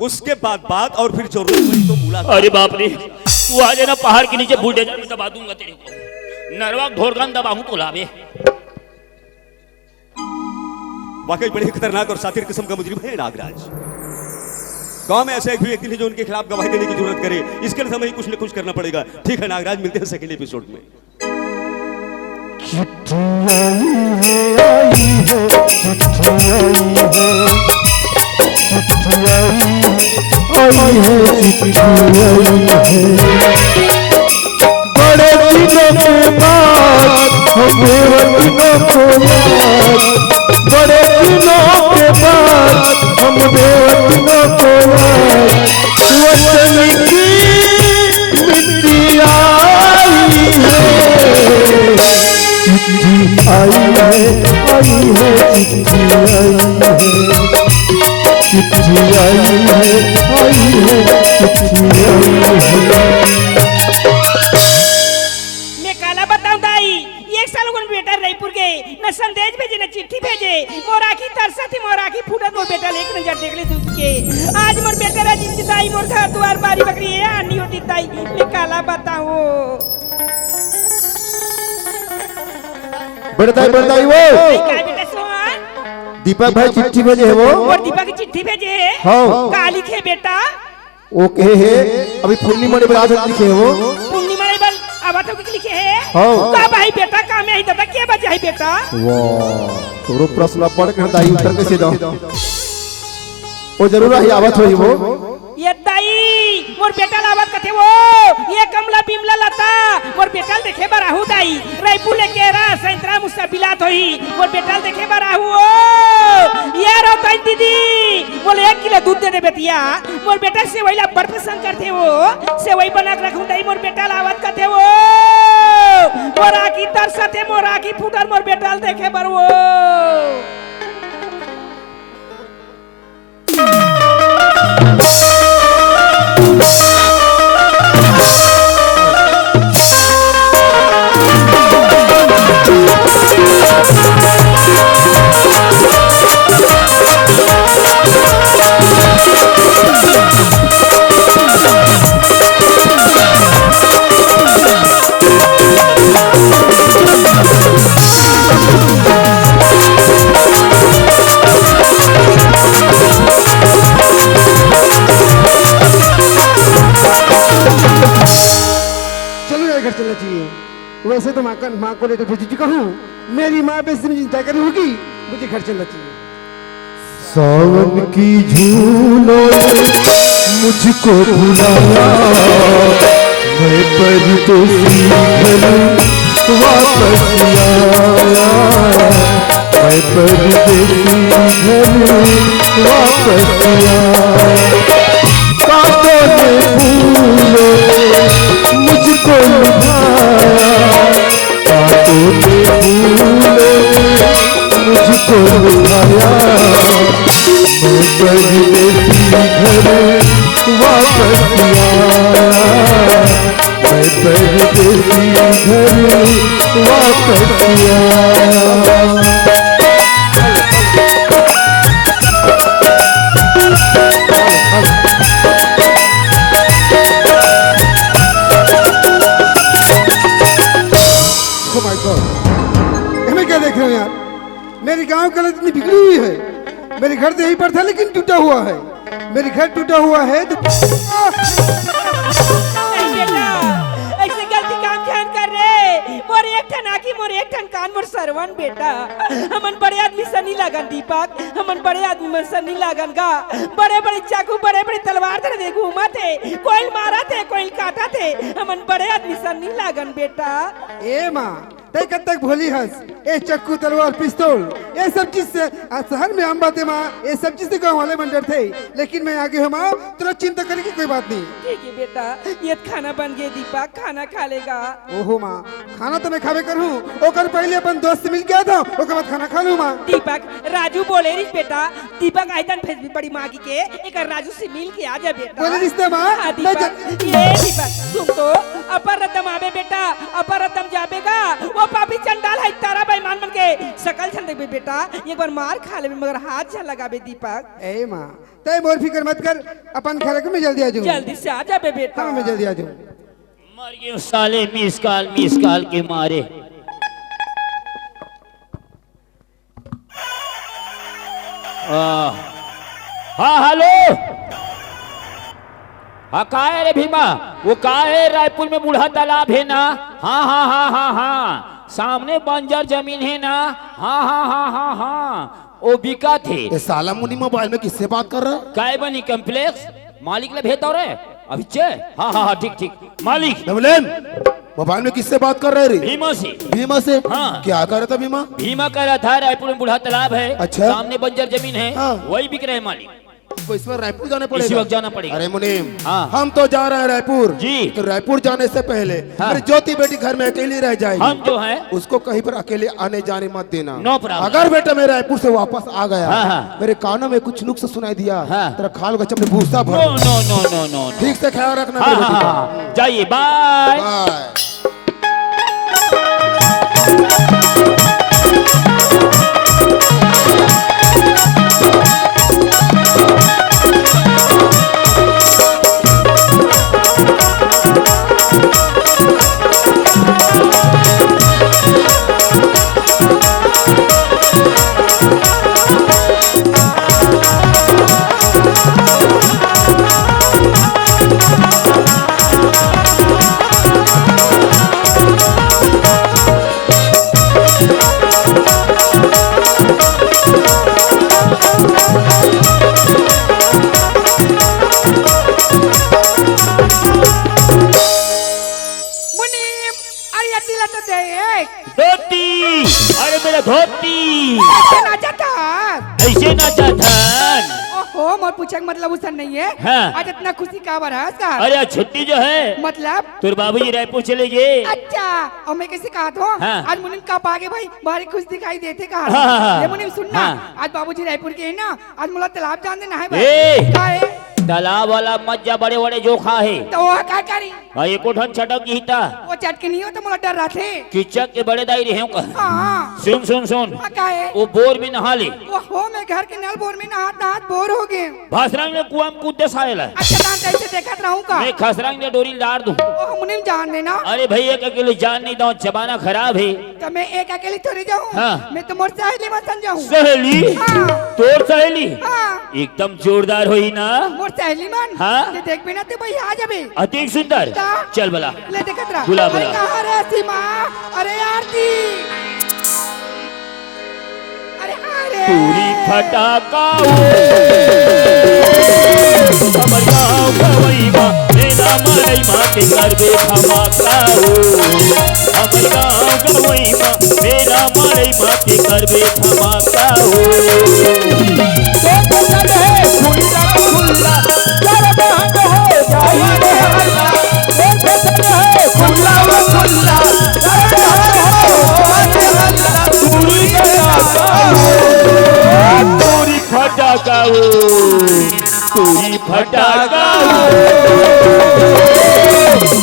उसके बाद बात, और फिर जरूरत पड़ी तो मुलाकात। अरे बाप रे, तू आ जाना पहाड़ के नीचे, बुलडोजर में दबा दूंगा तेरे को, नरवा ढोरगन दबाऊं तो लावे। वाकई बड़ी खतरनाक और सातिर किस्म का मुजरिम है नागराज। गांव में ऐसे एक भी व्यक्ति नहीं जो उनके खिलाफ गवाही देने की जरूरत करे, इसके लिए हमें कुछ न कुछ करना पड़ेगा। ठीक है नागराज, मिलते हैं सेकंड एपिसोड में। बड़े दिनों के बाद बड़े दिनों के बाद हम आई है चिट्ठी आई है, चिट्ठी आई है चिट्ठी आई है। मैं काला बताऊं दाई, एक साल उन बेटा रायपुर गए न संदेश भेजे न चिट्ठी भेजे, मोरा की तरसा थी मोरा की फूटत मोर बेटा एक नजर देख ले दूध के। आज मोर बेटा रा जिंदगी दाई मोर घर द्वार बारी बकरी है आनी होती दाई, मैं काला बताऊं। बढ़ताई वो काय बेटा सोहन दीपक भाई चिट्ठी भेजे है वो। और दीपक की चिट्ठी भेजे है हाँ। का लिखे बेटा? ओके है अभी पूर्णिमा ने बता लिखे है वो। पूर्णिमा ने बल अब तो लिखे है हाँ। का भाई बेटा का में आई दादा क्या बजा है बेटा? वाह तोरो प्रश्न पढ़ के दाई उत्तर कैसे दो वो जरूर ही आवत होई वो। ये दाई मोर बेटा लावत कथे वो ये कमला बिमला लता मोर बेटा देखे बराहू दाई रायपुर लेके रा सैंतरा मुस्सा बिलात होई मोर बेटा देखे बराहू ओ ये रो ताई दीदी बोले 1 किलो दूध दे दे बेटिया मोर बेटा सेवईला बड़ पसंद करते वो सेवई बना के रखूं दाई मोर बेटा लावत कथे वो मोरा की तरसते मोरा की फुटर मोर बेटा देखे बर वो। वैसे तो माँ को लेकर भेज चुका हूँ, मेरी माँ बेसी में चिंता करी होगी, मुझे घर चलना चाहिए। सावन की झूलों ने मुझको भुलाया, मैं परदेसी घर वापस आया, मैं परदेसी घर वापस आया। कांटों ने फूलों ने मुझको लुभाया, कांटों ने फूलों ने मुझको लुभाया, मैं परदेसी घर वापस आया, मैं परदेसी घर वापस आया। मेरे गांव का इतनी बिगड़ी हुई है, मेरे घर तो यहीं पर था लेकिन टूटा हुआ है, मेरे घर टूटा हुआ है तो ऐसे गलती काम ध्यान कर रहे मोर एक ठन आकी मोर एक ठन कान मोर सरवन बेटा हमन बड़े आदमी से नहीं लागन दीपक, हमन बड़े आदमी में से नहीं लागन गा, बड़े बड़े चाकू बड़े बड़े तलवार थे दे घूमा थे, कोई मारा थे कोई काटा थे, हमन बड़े आदमी से नहीं लागन बेटा। ए माँ तय कब तक भोली हंस, ये चक्कू तलवार पिस्तौल ये सब चीज से शहर में हम बातें माँ ये सब चीज से गाँव वाले मन डर थे, लेकिन मैं आगे हूँ माँ तुरंत चिंता करने की कोई बात नहीं। ठीक है बेटा ये खाना बन गए दीपक खाना खा लेगा। ओहो माँ खाना तो मैं खावे करूँ, ओकर पहले अपन दोस्त से मिल गया था ओकर बाद खाना खा लूँ माँ। दीपक राजू बोले रिस बेटा दीपक आयतन फेस भी बड़ी माँ की के एक राजू से मिल के आ जा बेटा। बोले रिश्ते माँ दीपक ये दीपक तुम तो अपर रतम आवे बेटा अपर रतम जाबेगा वो पापी चंडाल है तारा बेईमान बन के सकल छन देबे बेटा एक बार मार खा ले मगर हाथ छन लगाबे दीपक। ए माँ तय मोर फिक्र मत कर अपन घर को मैं जल्दी आ जाऊंगा। जल्दी से आ जाबे बेटा। हाँ मैं जल्दी आ जाऊँ। मर गए साले मिस काल के मारे। हाँ हेलो हाँ का है रे भीमा वो का है रायपुर में बूढ़ा तालाब है ना। हाँ हाँ हाँ हाँ हाँ सामने बंजर जमीन है ना। हाँ हाँ हाँ हाँ हाँ वो बिका थे। ये साला मुनी मोबाइल में किससे बात कर रहा है? काय बनी कम्प्लेक्स मालिक ने भेज दो रे अभी चे। हाँ हाँ हाँ ठीक ठीक मालिक नवलेन मोबाइल में किससे बात कर रहे रे? भीमा से। भीमा से? हाँ। क्या कर रहा था भीमा? भीमा कह रहा था रायपुर में बूढ़ा तालाब है अच्छा। सामने बंजर जमीन है हाँ। वही बिक रहे मालिक। को इस बार रायपुर जाने इसी पड़ेगा। वक्त जाना पड़ेगा। अरे मुनीम, हाँ। हम तो जा रहे हैं रायपुर जी। तो रायपुर जाने से पहले हाँ। मेरी ज्योति बेटी घर में अकेली रह जाएगी। हम जो हैं उसको कहीं पर अकेले आने जाने मत देना। No problem. अगर बेटा मैं रायपुर से वापस आ गया, हाँ, हाँ। मेरे कानों में कुछ नुक्स सुनाई दिया, हाँ। तेरा खाल गचम में भूसा भर। No no no no no no. ठीक से ख्याल रखना हाँ मेरी हाँ बेटी का। हाँ जाइए बाय। बाय। मुनीम, अरे ये दिला तो दे एक। धोती, अरे मेरा धोती ऐसे नाचा था। ऐसे नाचा था। ओहो, मोर पूछे का मतलब उसन नहीं है। हाँ। आज इतना खुशी का बरस का। अरे आज छुट्टी जो है मतलब तुर बाबूजी रायपुर चले गए। अच्छा, और मैं कैसे कहा था हाँ। आज मुनीम कब आगे भाई भारी खुश दिखाई देते कहा। हाँ, हाँ, हाँ। ये मुनीम सुनना, हाँ। आज बाबूजी रायपुर के है ना, आज मुला तालाब जान देना है भाई। ए! का है? तालाब वाला मज्जा बड़े बड़े जोखा है। तो वो क्या करी? हाँ एक उठन छटक गई था वो चटके नहीं हो तो मुला डर रहा थे। किचक के बड़े दाई रहे का। हाँ। सुन सुन सुन, का है? वो बोर में नहा ले। ओहो, मैं घर के नल बोर में नहात नहात बोर हो गए। भासरंग ने कुआं में कूदते सायला। अच्छा, दांत ऐसे देखत रहूं का? मैं खसरंग ने डोरी लाड़ दूं। ओह, मुनीम जान देना। अरे भाई एक अकेले जान नहीं दो, जमाना खराब है। तो मैं एक अकेली थोड़ी जाऊं। हाँ। मैं तो मोर सहेली में समझाऊं। सहेली? हाँ। तोर सहेली? हाँ। एकदम जोरदार होई ना। मोर सहेली मन। हाँ। ये देख बिना ते भाई आ जाबे। अति सुंदर। का? चल बला। ले देखत रहा। बुला, अरे बुला। कहाँ रे सीमा? अरे आरती। अरे अरे। पूरी फटाका हमर गाँव गवई माँ मेरा मरई माँ के करबे धमाका हमर गाँव गवई माँ मेरा मरई माँ के करबे धमाका पूरी फटाका पूरी फटाका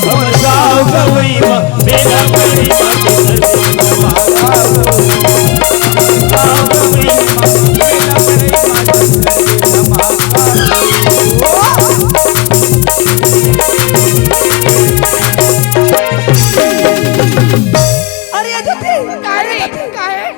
हमर गाँव गवई माँ मेरा मरई माँ के करबे धमाका गाँव गवई माँ मेरा मरई माँ के करबे अरे ये जोती काहे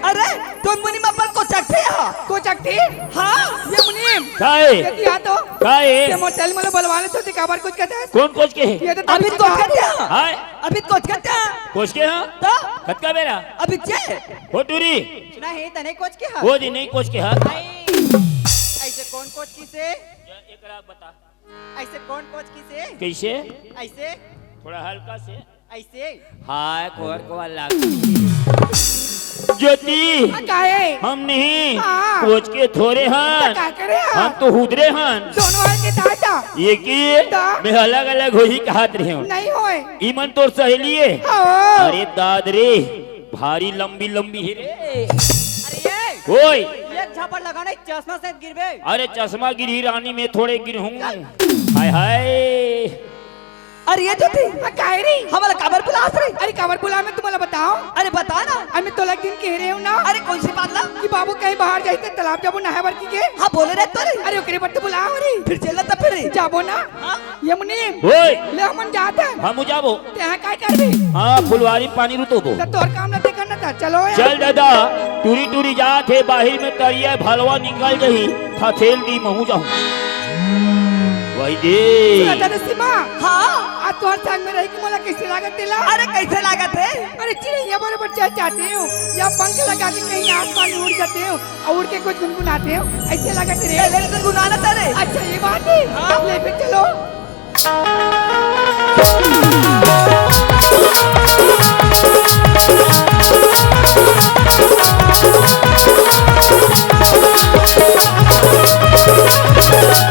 अरे तुम मुनीम अपन को चकते को चकते हाँ ये मुनीम काहे ये तो काहे ये मोर चल मला बलवाने तो ते काबर कुछ कहते हैं कौन कोच के ये तो अभी कोच कहते हैं हाय अभी कोच कहते हैं कोच के हां तो कतका मेरा अभी जे होटूरी नहीं तने कोच के हां वो जी नहीं कोच के हां ऐसे कौन कोच की से एक राग बता ऐसे कौन कोच की से कैसे ऐसे थोड़ा हल्का से ऐसे हाय कोर को लाग ज्योति काहे हम नहीं हाँ। कोच के थोड़े हन का करे हम तो हुदरे हन दोनों है के दादा ये की मैं अलग अलग हो ही कहत रहे हूं नहीं होए ईमन तोर सहेली है हाँ। अरे दाद रे भारी लंबी लंबी है रे अरे ओए ये झापड़ लगाना चश्मा से गिरबे अरे चश्मा गिरी रानी में थोड़े गिरहूं हाय हाय अरे ये जोती काहे रे हमारा काबर बुला रे अरे काबर बुला मैं तुम्हाला बताओ अरे बता ना अरे तो लग दिन कह रहे हूं ना अरे कौन सी बात ला कि बाबू कहीं बाहर जाई ते तालाब जाबो नहाए बर की के हां बोले रे तो रे अरे ओकरे पर तो बुलाओ रे फिर चलना तो फिर जाबो ना ये मुनीम ओए ले हमन जाते हैं हम जाबो ते काय करबे हां फुलवारी पानी रुतोबो तो तोर काम न करना था चलो यार चल दादा टूरी टूरी जात है बाहर में तरिया भलवा निकल गई थथेल दी महू जाऊं वही दे दादा सीमा हां आज तोर संग में रह के मोला कैसे लागत तेला अरे कैसे लागत है अरे चिड़िया बराबर चल जाते हो या पंख लगा के कहीं आसमान में उड़ जाते हो और उड़ के कुछ गुनगुनाते हो ऐसे लागत रे ले गुनगुनाना तारे अच्छा ये बात है हां ले फिर चलो Thank you.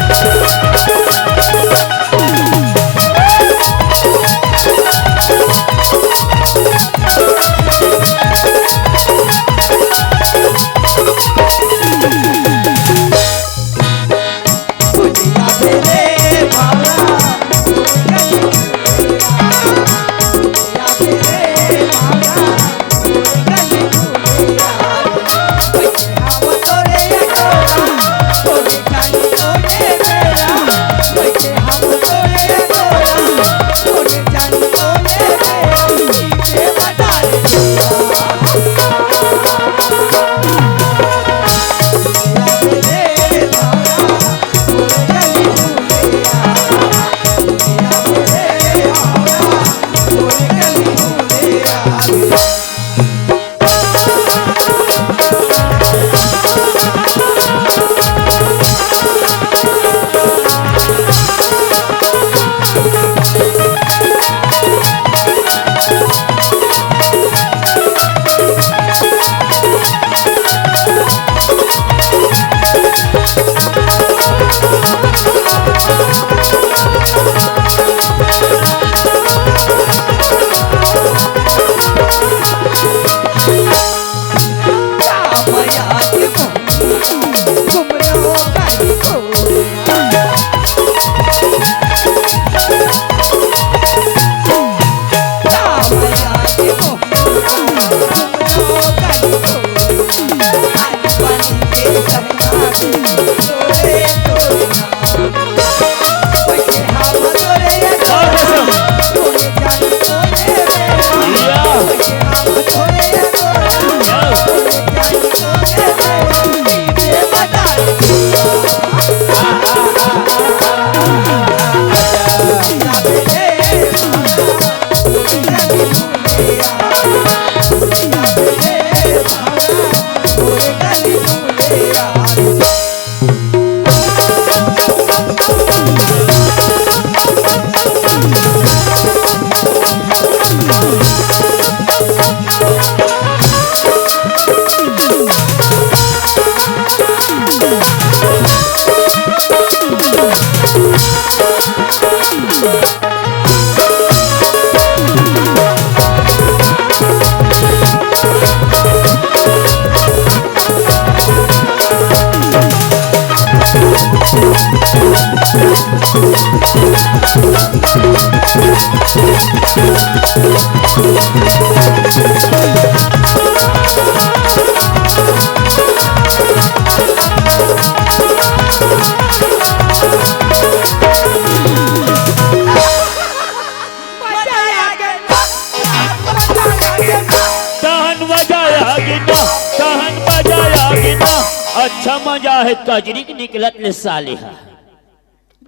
अच्छा मजा है कजरी की निकलत ले सालिहा।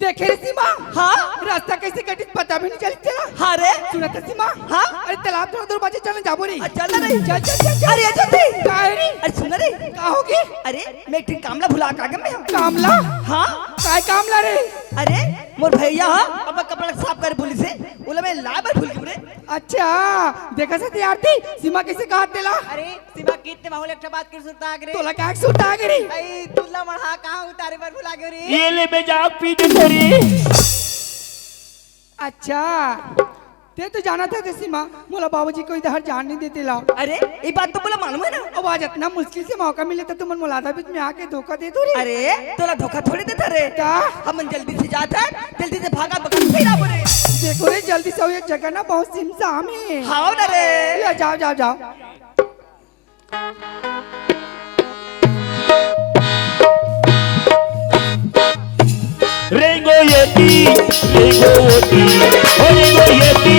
देखे रे सीमा, हाँ रास्ता कैसे कटी पता भी नहीं चली चला। हाँ रे सुना था सीमा, हाँ अरे तालाब थोड़ा दूर बचे चलने जाबो रे। चल रे चल चल चल। अरे जल्दी काहे रे? अरे सुन रे का होगी? अरे मैं एक कामला भुला का गए हम। कामला? हाँ काय कामला रे? अरे मोर भैया अब कपड़ा साफ कर पुलिस से बोला मैं लाबर भूल गई रे। अच्छा देखा से आरती सीमा कैसे कहा तेला? अरे सीमा कितने माहौल एक बात कर सुनता रे तोला का सुनता रे भाई तुला मढ़ा कहां उतारे पर भुला गए रे। ये ले मैं जाग पी दे थोड़ी। अच्छा ते तो जाना था सीमा मोला बाबूजी को इधर जान नहीं देते ला। अरे ये बात तो बोला मालूम है ना। अब आज इतना मुश्किल से मौका मिले तो तुम मुलादा बीच में आके धोखा दे दो रे। अरे तोला धोखा थोड़ी देता रे का हम जल्दी से जाता जल्दी से भागा बकन फिरा बोले। देखो रे जल्दी से ये जगह ना बहुत सिमसाम है। हां ना रे जाओ जाओ जाओ। Ringo Yeti, Ringo Yeti, oh Ringo Yeti,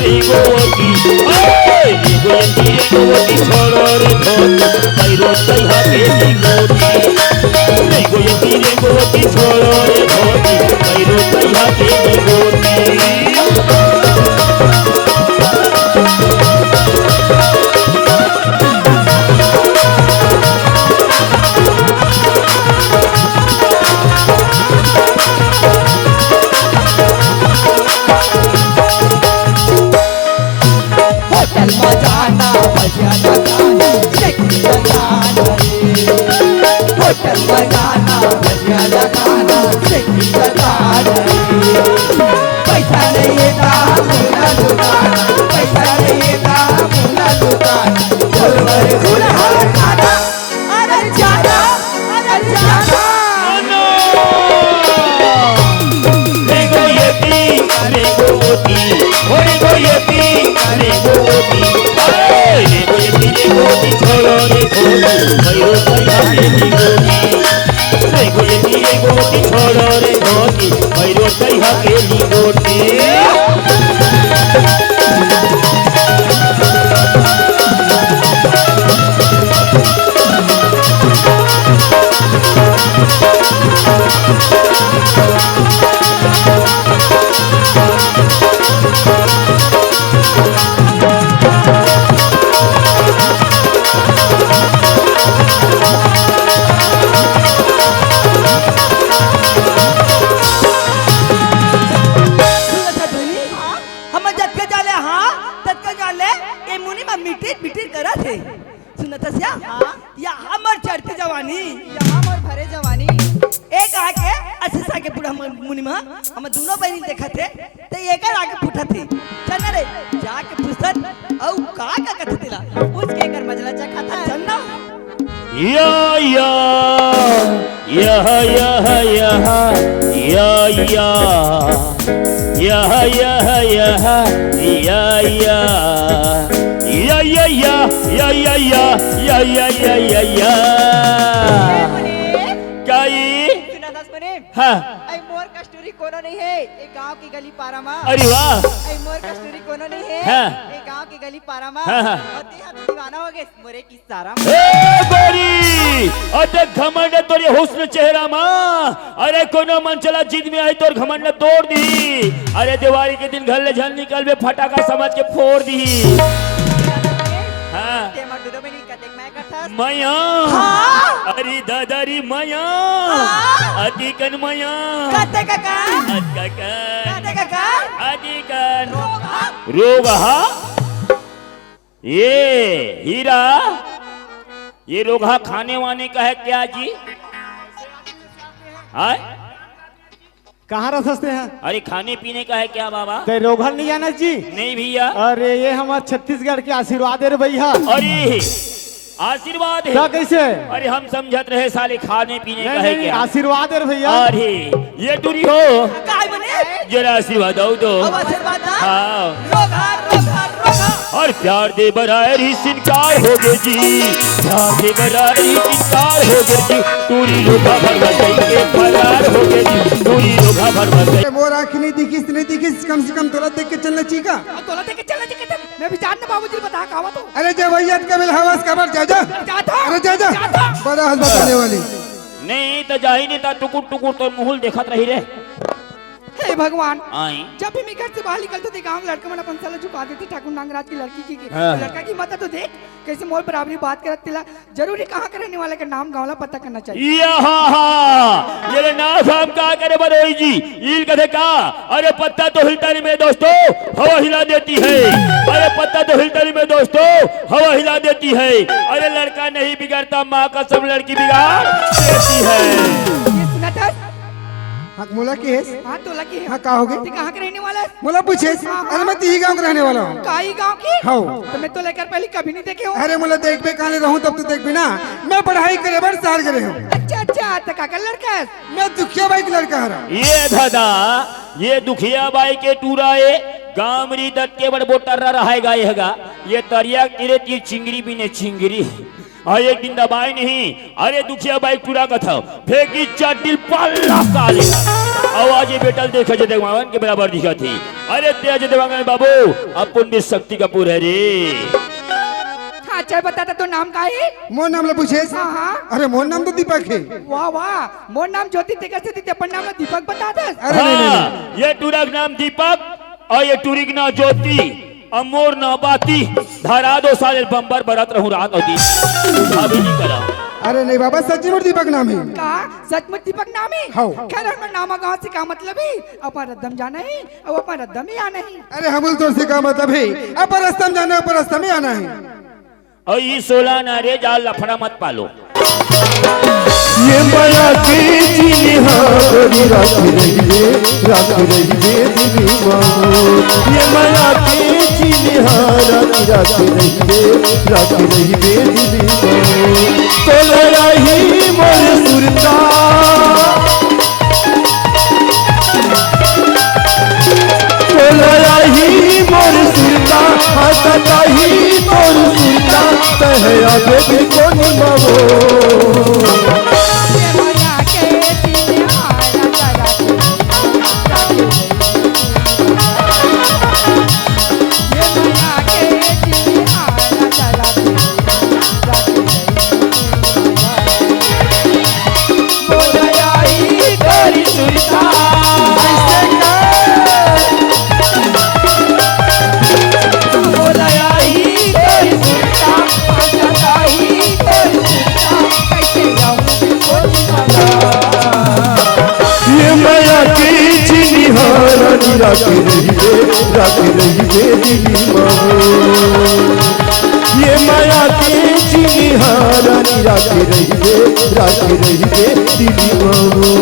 Ringo Yeti, oh Ringo Yeti, Ringo Yeti, छोड़ो रे छोड़, पैरों से हाथे Ringo Yeti, Ringo Yeti, Ringo Yeti, छोड़ो रे छोड़, पैरों से हाथे Ringo Yeti। हम दोनों बहनी देखा थे ते एक आगे फुटा थे चल रे जाके पूछत औ का कहत दिला उसके कर मजला चखा था चल ना या या यह यह यह या या यह यह यह या या या या या या या या या या काई सुना दस मने हाँ आई मोर कस्तूरी कोनो नहीं है एक गांव की गली पारा मा अरे वाह आई मोर कस्तूरी कोनो नहीं है हाँ। एक गांव की गली पारा मा हाँ, हाँ। और ते हम दीवाना हो गए मोरे की सारा ए गोरी अरे घमंड तोरे हुस्न चेहरा माँ अरे कोनो मन चला जिद में आई तोर घमंड तोड़ दी अरे दिवाली के दिन घर ले झल निकल बे फटाका समझ के फोड़ दी हाँ ते मडुरो में नहीं कदेक मैं करता मया अरे दादारी मया अधिकन मया काते काका अधिकन काते काका अधिकन रोग हा ये हीरा ये रोगा खाने वाने का है क्या जी हाय कहाँ रह सकते हैं? अरे खाने पीने का है क्या बाबा ते रोघर नहीं जाना जी? नहीं भैया अरे ये हमारे छत्तीसगढ़ के आशीर्वाद है रे भैया। अरे आशीर्वाद है क्या कैसे? अरे हम समझत रहे साले खाने पीने का है नहीं, क्या आशीर्वाद है रे भैया। अरे ये दूरी हो काय बने जरा आशीर्वाद दो तो अब आशीर्वाद ना हाँ रोगा रोगा रोगा और प्यार दे बराबर ही सिनकार हो गए जी प्यार दे बराबर ही सिनकार हो गए जी पूरी रोगा भर के फरार हो गए जी पूरी रोगा भर मोर आँख नहीं दिखिस नहीं दिखिस कम से कम तोला देख के चलना चाहिए का? तोला देके चलना चाहिए मैं भी जानना बाबूजी बता कावा तो अरे जब भैया कबिल हवस कबर जा जा जाता अरे जा जा बड़ा हंस बताने वाली नहीं तो जा ही नहीं था टुकुर टुकुर तो मुहुल देखत रही रे हे भगवान आई जब भी मैं घर से बाहर निकलती थी गांव लड़का मैंने अपन साला झुका देती ठाकुर नागराज की लड़की की हाँ। लड़का की मत तो देख कैसे मोर बराबरी बात करत तिला जरूरी कहाँ के रहने वाले का नाम गाँव ला पता करना चाहिए ये नाम हम का करे बरोई जी ईल कथे का अरे पत्ता तो हिलता नहीं मेरे दोस्तों हवा हिला देती है अरे पत्ता तो हिलता नहीं मेरे दोस्तों हवा हिला देती है अरे लड़का नहीं बिगड़ता माँ का सब लड़की बिगाड़ देती है ये सुना था हाँ मोला की है? हाँ तो लगी हाँ का हो गए? तू कहाँ के रहने वाला है मोला पूछे अरे मैं ती गाँव का रहने वाला हूँ। काई गाँव की हाँ। तो मैं तो लेकर पहले कभी नहीं देखे हूँ अरे मोला देख पे कहाँ रहूँ तब तो देख भी ना मैं पढ़ाई करे बर शहर करे हूँ। अच्छा अच्छा तो काका लड़का है मैं दुखिया बाई का लड़का हरा ये दादा ये दुखिया बाई के टूराए गामरी दत्त के बड़ बोटर रहेगा ये तरिया तेरे तीर चिंगरी भी ने चिंगरी एक दिन दबाई नहीं अरे दुखिया बाइक पूरा कथा फेंकी चाटिल पल्ला साले आवाज ये बेटल देखे जे देवांगन के बराबर दिखा थी अरे तेज देवांगन बाबू अपन भी शक्ति कपूर है रे हाँ चल बता तो नाम का है मोर नाम ला पूछे हाँ। अरे मोर नाम तो दीपक है। वाह वाह मोर नाम ज्योति तेकर से थी अपन नाम दीपक बता दे अरे नहीं ये टूरा का नाम दीपक और ये टूरी का नाम ज्योति अमोर ना बाती धारा 2 साल बम्बर बरत रहूं रात और दिन भाभी नहीं करा अरे नहीं बाबा सच्ची में दीपक नाम है। कहा सचमुच दीपक नाम है हाँ। खैर हमारा नामा गाँव से का मतलब है अपन रद्दम जाना है और अपन रद्दम ही आना है अरे हम तो से का मतलब है अपर रास्ता में जाना है ऊपर रास्ता में आना है। और ये 16 नारे जाल लफड़ा मत पालो ये माया की चिन्हारी राख रही है दिली मांगो ये माया की चिन्हारी राख रही है दिली मांगो तो लड़ाई मोर सुरता तो लड़ाई मोर सुरता हंसता ही मोर सुरता तहया बेबी को निभाओ राख रही है दिली मांगो ये माया के चिन्हारी राख रही है दिली मांगो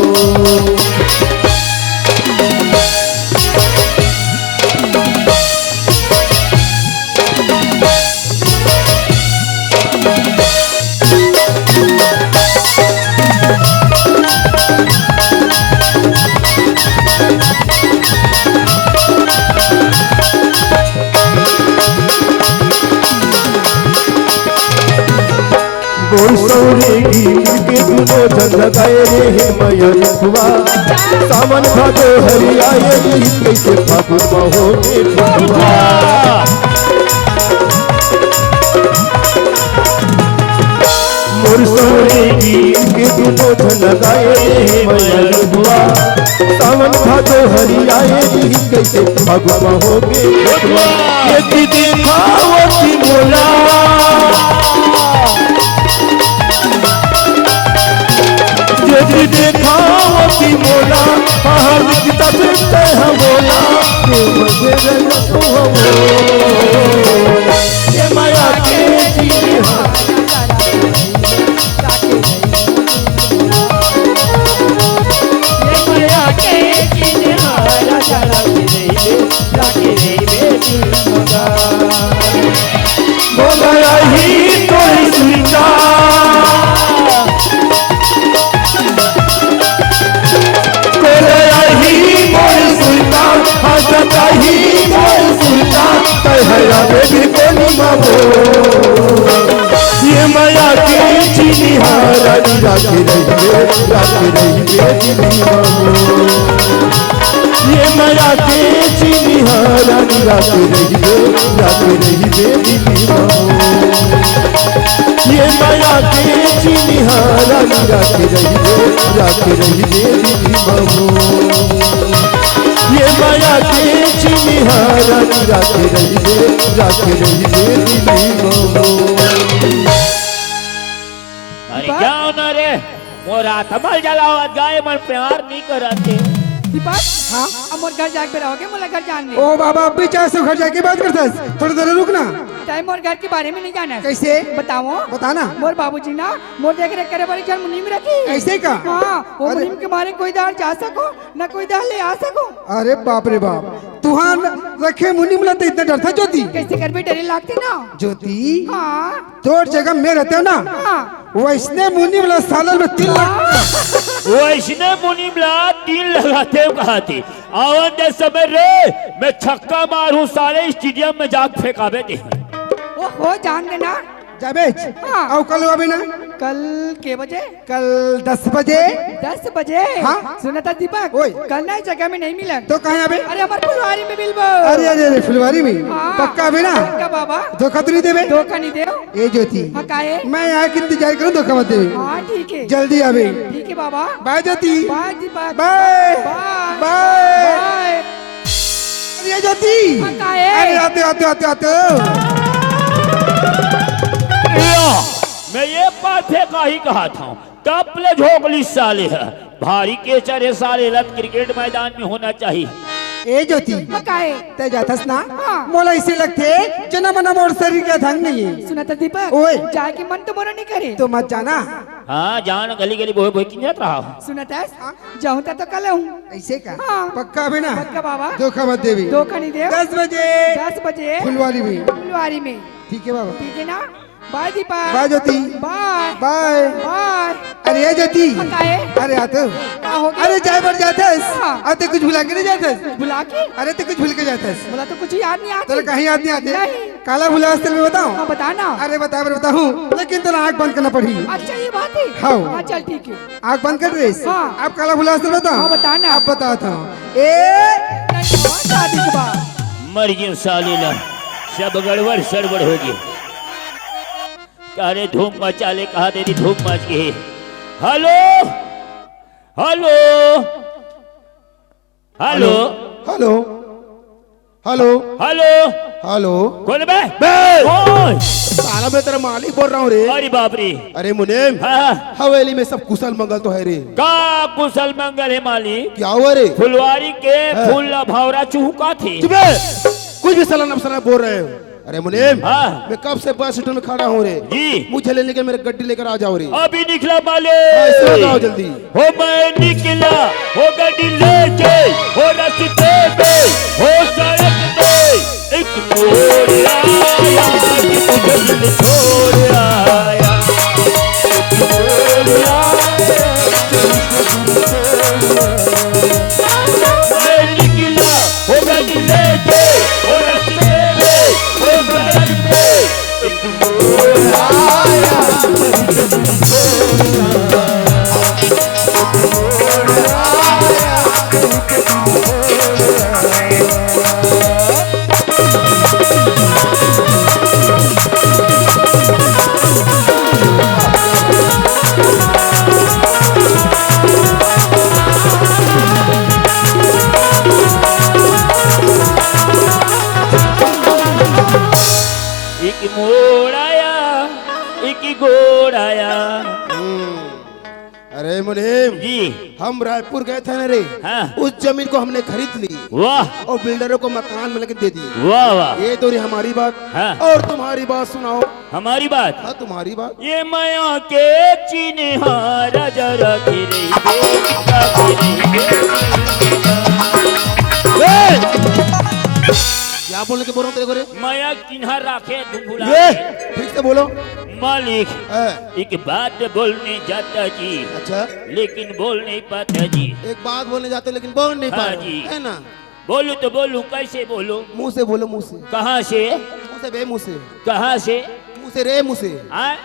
मोर सौरे गीत के दुनो जन लगाए रे हे मैया रुखवा सावन भादो हरियाए गीत कैसे फागुन महो के फगुआ मोर सौरे गीत के दुनो जन लगाए रे हे मैया रुखवा सावन भादो हरियाए गीत कैसे फागुन महो के फगुआ ये दिखावती मोला यदि देखावती मोला पहाड़ दिखता फिरते हैं बोला मुझे ये माया के जीने माया के जीने हारा जाला लाके बोला ही तो सुनता ही मोर सुल्तान तहरा में भी कोनी मामो ये माया के चीनी हारा राखे रहिए दिली मामो ये माया के चीनी हारा राखे रहिए दिली मामो ये माया के चीनी हारा राखे रहिए दिली मामो ये माया के चीनी हारा राखे रहिए दिली मामो अरे जाओ ना रे मोरा थमल जलाओ गाय मन प्यार नहीं करते दीपक हाँ अब मोर घर जाके रहोगे मोला घर जानने ओ बाबा अभी 400 घर जाके बात करता है थोड़ी देर रुकना टाइम मोर घर के बारे में नहीं जाना है। कैसे बताओ बताना मोर बाबूजी ना मोर देख रेख करे वाली जन मुनीम रखी ऐसे का हाँ वो अरे- मुनीम के मारे कोई दार जा सको न कोई दार ले आ सको अरे बाप रे बाप तुहान रखे मुनि मिला तो इतना डरता ज्योति कैसे कर भी डरे लगते ना ज्योति हाँ तो जगह में रहते हो ना हाँ वैसने मुनि मिला सालन में 3 लाख वैष्णव मुनि मिला 3 लगाते कहा थी आवन दे समय रे मैं छक्का मारूं सारे स्टेडियम में जाग फेंकावे थे वो हो जान देना जाबेज हाँ। और कल अभी ना कल के बजे कल 10 बजे 10 बजे हाँ। सुना था दीपक ओए। कल नई जगह में नहीं मिलन तो कहाँ अभी अरे हमारे फुलवारी में मिलबो अरे अरे अरे फुलवारी में हाँ। पक्का अभी ना पक्का बाबा धोखा तो नहीं देवे धोखा नहीं दे ए ज्योति हाँ काहे मैं यहाँ की इंतजार करूँ धोखा मत देवे हाँ ठीक है जल्दी अभी ठीक है बाबा बाय ज्योति बाय दीपक बाय बाय बाय बाय अरे ज्योति हाँ, काहे? अरे आते आते आते आते मैं ये बात फेंका ही कहा था तब ले झोंकली साले है भारी के चरे साले लत क्रिकेट मैदान में होना चाहिए ए ज्योति हाँ काहे ते जातस ना हाँ। मोला इसे लगते जना मना मोर शरीर का ढंग नहीं है सुना था दीपक ओए। जाए के मन तो मोरा नहीं करे तो मत जाना हाँ जान गली गली बोए बोए किन रहा हूँ सुना था जाऊँ तो कल हूँ ऐसे का हाँ। पक्का भी ना पक्का बाबा धोखा मत देवी धोखा नहीं दे 10 बजे 10 बजे फुलवारी में फुलवारी में ठीक है बाबा ठीक है ना बाय दीपक बाय ज्योति बाय बाय बाय अरे ये ज्योति हाँ, काहे अरे आते क्या हो गया अरे जाए पर जातस हाँ। आते कुछ भुला के नहीं जातस बुला के अरे ते कुछ भूल के जातस बोला तो कुछ याद नहीं आता तेरे कहीं याद नहीं आते नहीं। काला भुला अस्तर में बताऊं हाँ बताना अरे बताऊं लेकिन तेरा आँख बंद करना पड़ी अच्छा ये बात है हाँ। हाँ चल ठीक है आँख बंद कर रेस हाँ। आप काला भुला अस्तर बताओ हाँ, बताना। आप बताता हूँ ए शादी के बाद मर गई साली ला सब गड़बड़ सड़बड़ हो गई अरे धूम मचा ले कहा तेरी धूम मच गई hello hello hello hello hello hello hello कौन बे कौन? साला मैं तेरा मालिक बोल रहा हूँ रे अरे बाप रे अरे मुनीम हाँ हवेली में सब कुशल मंगल तो है रे का कुशल मंगल है मालिक क्या हुआ रे फुलवारी के फूल भौरा चूका थी चुप है। कुछ भी सलाम सलाम बोल रहे हो अरे मुनीम हाँ। मैं कब से बस स्टैंड में खड़ा हूँ रे जी मुझे लेने के मेरे गड्डी लेकर आ जाओ रे अभी निकला हाँ, मालिक इसमें आओ जल्दी हो मैं निकला हो गाड़ी लेके हो रास्ते पे हो सड़क पे एक मोड़ आया कि तुझे दिल छोड़ आया एक मोड़ आया मैं निकला हो गाड़ी लेके हो रास्ते पे हो सड़क पे एक मोड़ आया एक मोड़ आया, एक गोड़ आया। अरे मुनीम जी हम रायपुर गए थे ना रे। हाँ। उस जमीन को हमने खरीद ली वाह और बिल्डरों को मकान में लेके दे दिए। वाह वाह। ये तो हमारी बात। हाँ। और तुम्हारी बात सुनाओ। हमारी बात। हाँ तुम्हारी बात। ये माया के चिन्हारा जरा गिरे क्या बोलने के बोल रहा हूँ तेरे को रे? माया किन्हा राखे धुंधुला ये ठीक से बोलो। मालिक हाँ। एक बात बोलने जाता जी, अच्छा लेकिन बोल नहीं पाता जी। एक बात बोलने जाते लेकिन बोल नहीं हाँ पा जी। है ना। बोलूं तो बोलूं, कैसे बोलूं? मुंह से बोलो, मुंह से। कहाँ से? मुंह से बे, मुंह से। कहाँ से? मुंह से रे, मुंह से। हाँ?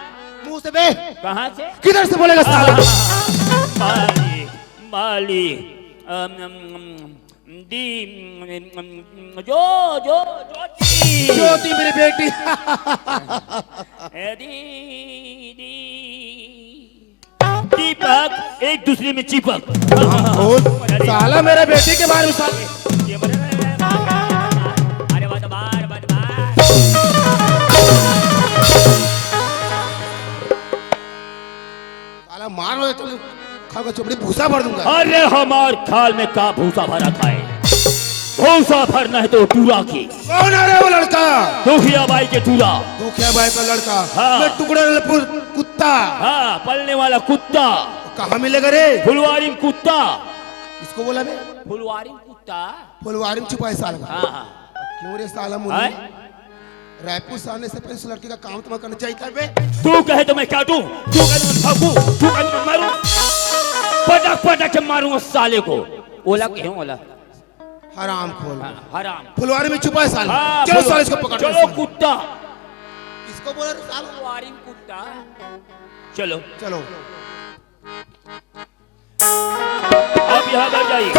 मुंह से बे। कहाँ से? किधर से बोलेगा साला? मालिक मालिक दी जो जो ज्योति ज्योति मेरी बेटी। दी दीपक एक दूसरे में चिपक। साला मेरे बेटी के बारे में अरे बात बार बात बार। साला मारो तो खा का चोपड़ी भूसा भर दूंगा। अरे हमार खाल में का भूसा भरा था, भूसा भरना है तो टूरा की। कौन है रे वो लड़का? दुखिया बाई के टूरा। दुखिया बाई का लड़का। हाँ। मैं टुकड़ा कुत्ता। हाँ पलने वाला कुत्ता। कहाँ मिलेगा रे? फुलवारी में कुत्ता। इसको बोला बे? फुलवारी में कुत्ता। फुलवारी में छुपा है साला। हाँ हाँ। क्यों रे साला मुझे? रायपुर से आने से पहले उस लड़के का काम तुम्हें करना चाहिए था बे। तू कहे तो मैं काटूं, तू कहे तो मैं भागूं, तू कहे तो मैं मारूं, पटक पटक के मारूंगा साले को। ओला क्यों ओला? हराम खोल। हाँ, हराम। फुलवारी में छुपा है साला। हाँ, चलो साले इसको पकड़। चलो कुत्ता। इसको बोला रे साला? फुलवारी में कुत्ता। चलो चलो। अब यहाँ बैठ जाइए।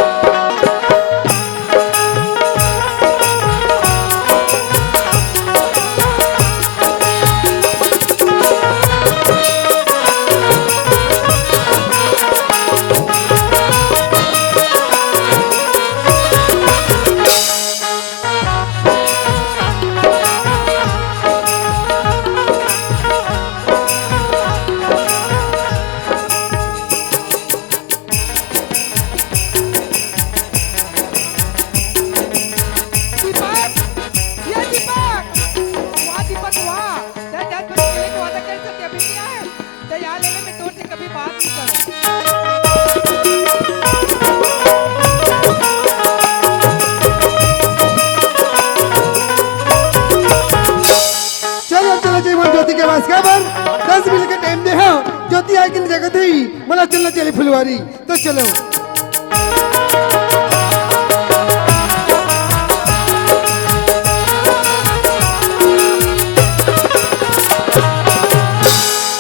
ज्योति आई कि जगत ही बोला चलना चली फुलवारी तो चलो।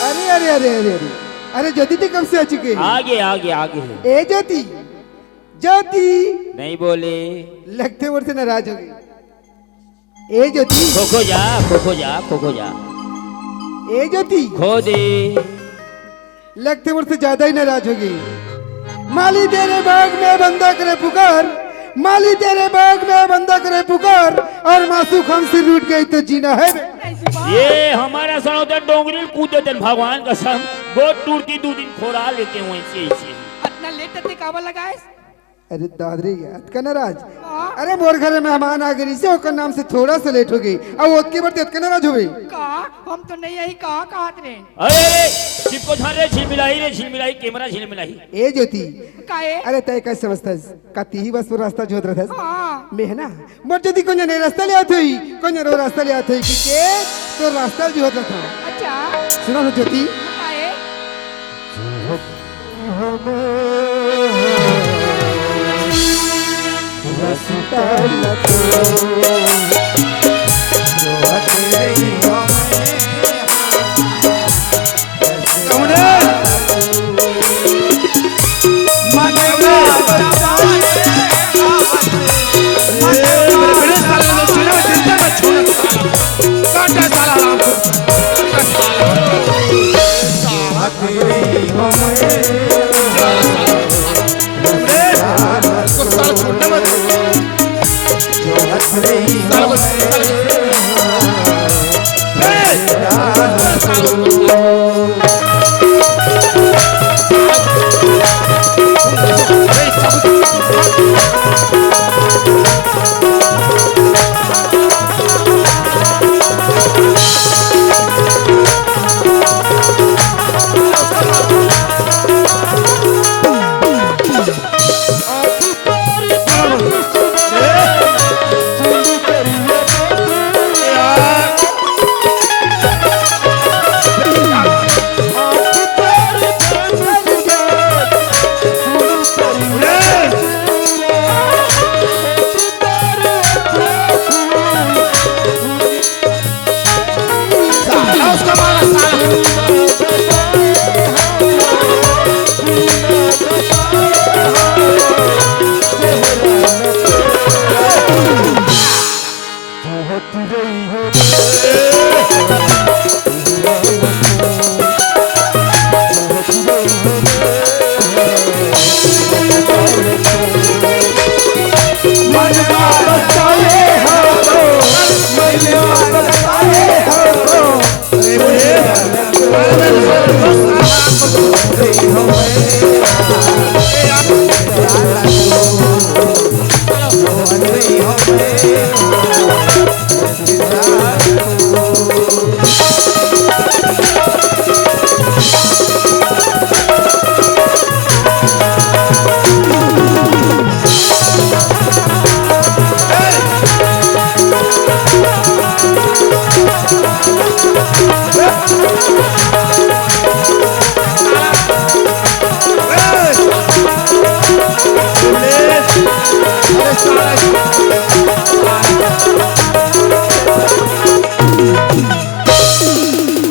अरे अरे अरे अरे अरे अरे ज्योति थी कब से आ चुके? आगे आगे आगे। ए ज्योति, ज्योति नहीं बोले, लगते वर्ष से नाराज हो गई। ए ज्योति, खोखो जा खोखो जा खोखो जा। ए ज्योति, खो दे। लगते वर्ष से ज्यादा ही नाराज हो गई। माली तेरे बाग में बंदा करे पुकार, माली तेरे बाग में बंदा करे पुकार, और मासूक हमसे रूठ गई तो जीना है। ये हमारा सनौता डोंगरी कूदे थे भगवान का सम गोट टूट की 2 दिन खोरा लेते हुए ऐसे इतना लेट ते काबा लगाए। अरे दादरी याद का नाराज। अरे मोर घर में मेहमान आ गई से ओकर नाम से थोड़ा सा लेट हो गई अब ओतके बढ़ते का नाराज हो गई। का हम तो नहीं यही कहा कहत रे। अरे चिपको झारे झिलमिलाई कैमरा झिलमिलाई। ए ज्योति काए? अरे तय कैसे समझता का तीही बस रास्ता जोत रहा था। हां मैं है ना मोर ज्योति को ने रास्ता ले आते ही को ने रास्ता ले आते ही के तो रास्ता जोत रहा था। अच्छा सुनो ना ज्योति, काए? छोड़ना मत।